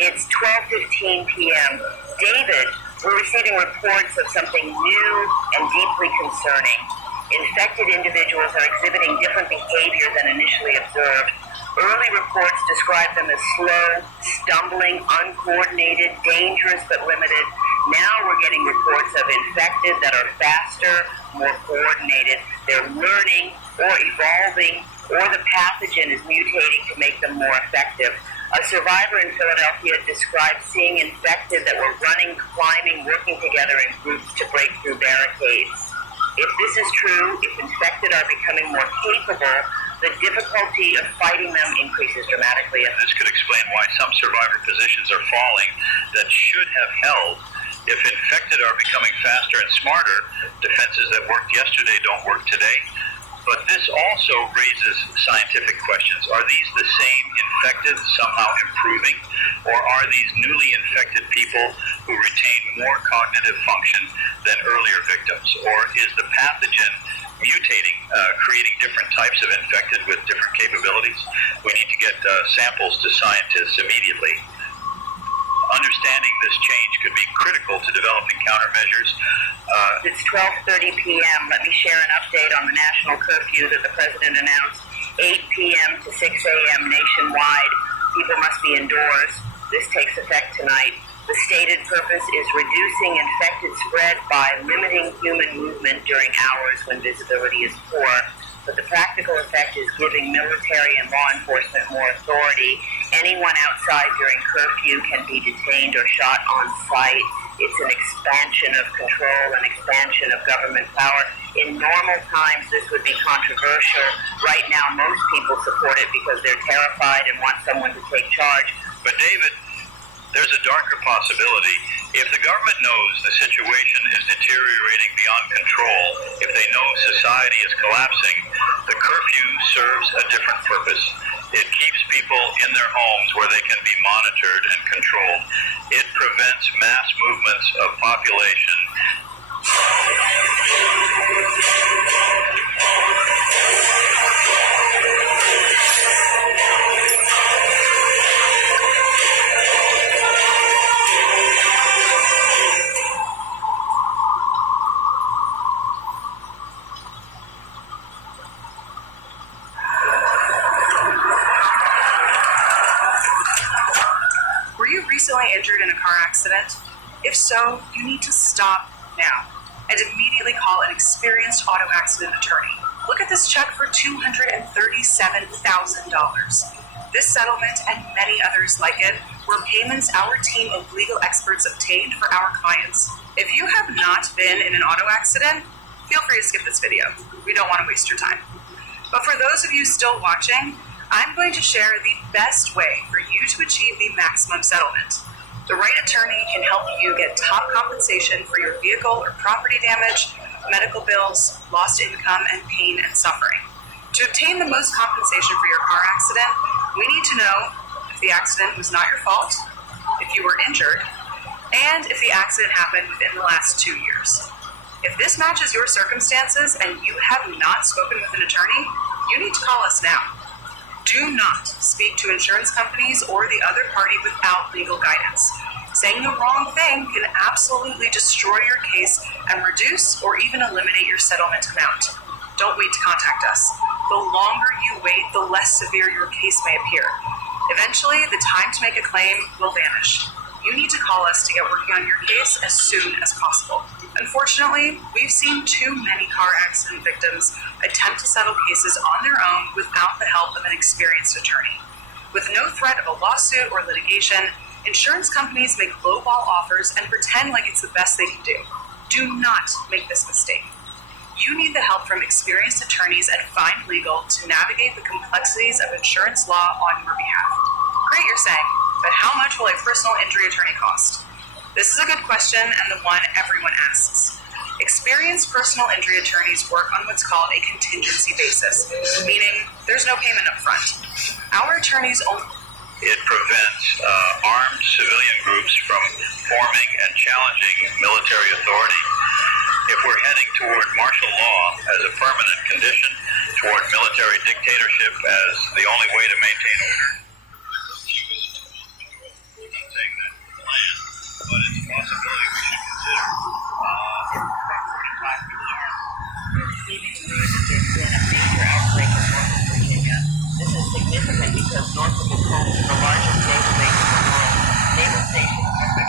It's 12:15 p.m. David, we're receiving reports of something new and deeply concerning. Infected individuals are exhibiting different behavior than initially observed. Early reports describe them as slow, stumbling, uncoordinated, dangerous but limited. Now we're getting reports of infected that are faster, more coordinated. They're learning or evolving, or the pathogen is mutating to make them more effective. A survivor in Philadelphia described seeing infected that were running, climbing, working together in groups to break through barricades. If this is true, if infected are becoming more capable, the difficulty of fighting them increases dramatically. And this could explain why some survivor positions are falling that should have held. If infected are becoming faster and smarter, defenses that worked yesterday don't work today. But this also raises scientific questions. Are these the same infected somehow improving? Or are these newly infected people who retain more cognitive function than earlier victims? Or is the pathogen mutating, creating different types of infected with different capabilities. We need to get samples to scientists immediately. Understanding this change could be critical to developing countermeasures. It's 12:30 p.m. Let me share an update on the national curfew that the president announced. 8 p.m. to 6 a.m. nationwide. People must be indoors. This takes effect tonight. The stated purpose is reducing infected spread by limiting human movement during hours when visibility is poor. But the practical effect is giving military and law enforcement more authority. Anyone outside during curfew can be detained or shot on sight. It's an expansion of control, an expansion of government power. In normal times, this would be controversial. Right now, most people support it because they're terrified and want someone to take charge. But David, there's a darker possibility. If the government knows the situation is deteriorating beyond control, if they know society is collapsing, the curfew serves a different purpose. It keeps people in their homes where they can be monitored and controlled. It prevents mass movements of population. Recently injured in a car accident? If so, you need to stop now and immediately call an experienced auto accident attorney. Look at this check for $237,000. This settlement and many others like it were payments our team of legal experts obtained for our clients. If you have not been in an auto accident, feel free to skip this video. We don't want to waste your time. But for those of you still watching, I'm going to share the best way for you to achieve the maximum settlement. The right attorney can help you get top compensation for your vehicle or property damage, medical bills, lost income, and pain and suffering. To obtain the most compensation for your car accident, we need to know if the accident was not your fault, if you were injured, and if the accident happened within the last 2 years. If this matches your circumstances and you have not spoken with an attorney, you need to call us now. Do not speak to insurance companies or the other party without legal guidance. Saying the wrong thing can absolutely destroy your case and reduce or even eliminate your settlement amount. Don't wait to contact us. The longer you wait, the less severe your case may appear. Eventually, the time to make a claim will vanish. You need to call us to get working on your case as soon as possible. Unfortunately, we've seen too many car accident victims attempt to settle cases on their own without the help of an experienced attorney. With no threat of a lawsuit or litigation, insurance companies make lowball offers and pretend like it's the best they can do. Do not make this mistake. You need the help from experienced attorneys at Find Legal to navigate the complexities of insurance law on your behalf. Great, you're saying, but how much will a personal injury attorney cost? This is a good question and the one everyone asks. Experienced personal injury attorneys work on what's called a contingency basis, meaning there's no payment up front. Our attorneys only... It prevents armed civilian groups from forming and challenging military authority. If we're heading toward martial law as a permanent condition, toward military dictatorship as the only way to maintain order, but it's a possibility we should consider. We're receiving news that there's been a major outbreak in Norfolk, Virginia. This is significant because Norfolk is home to the largest naval base in the world. Naval stations have been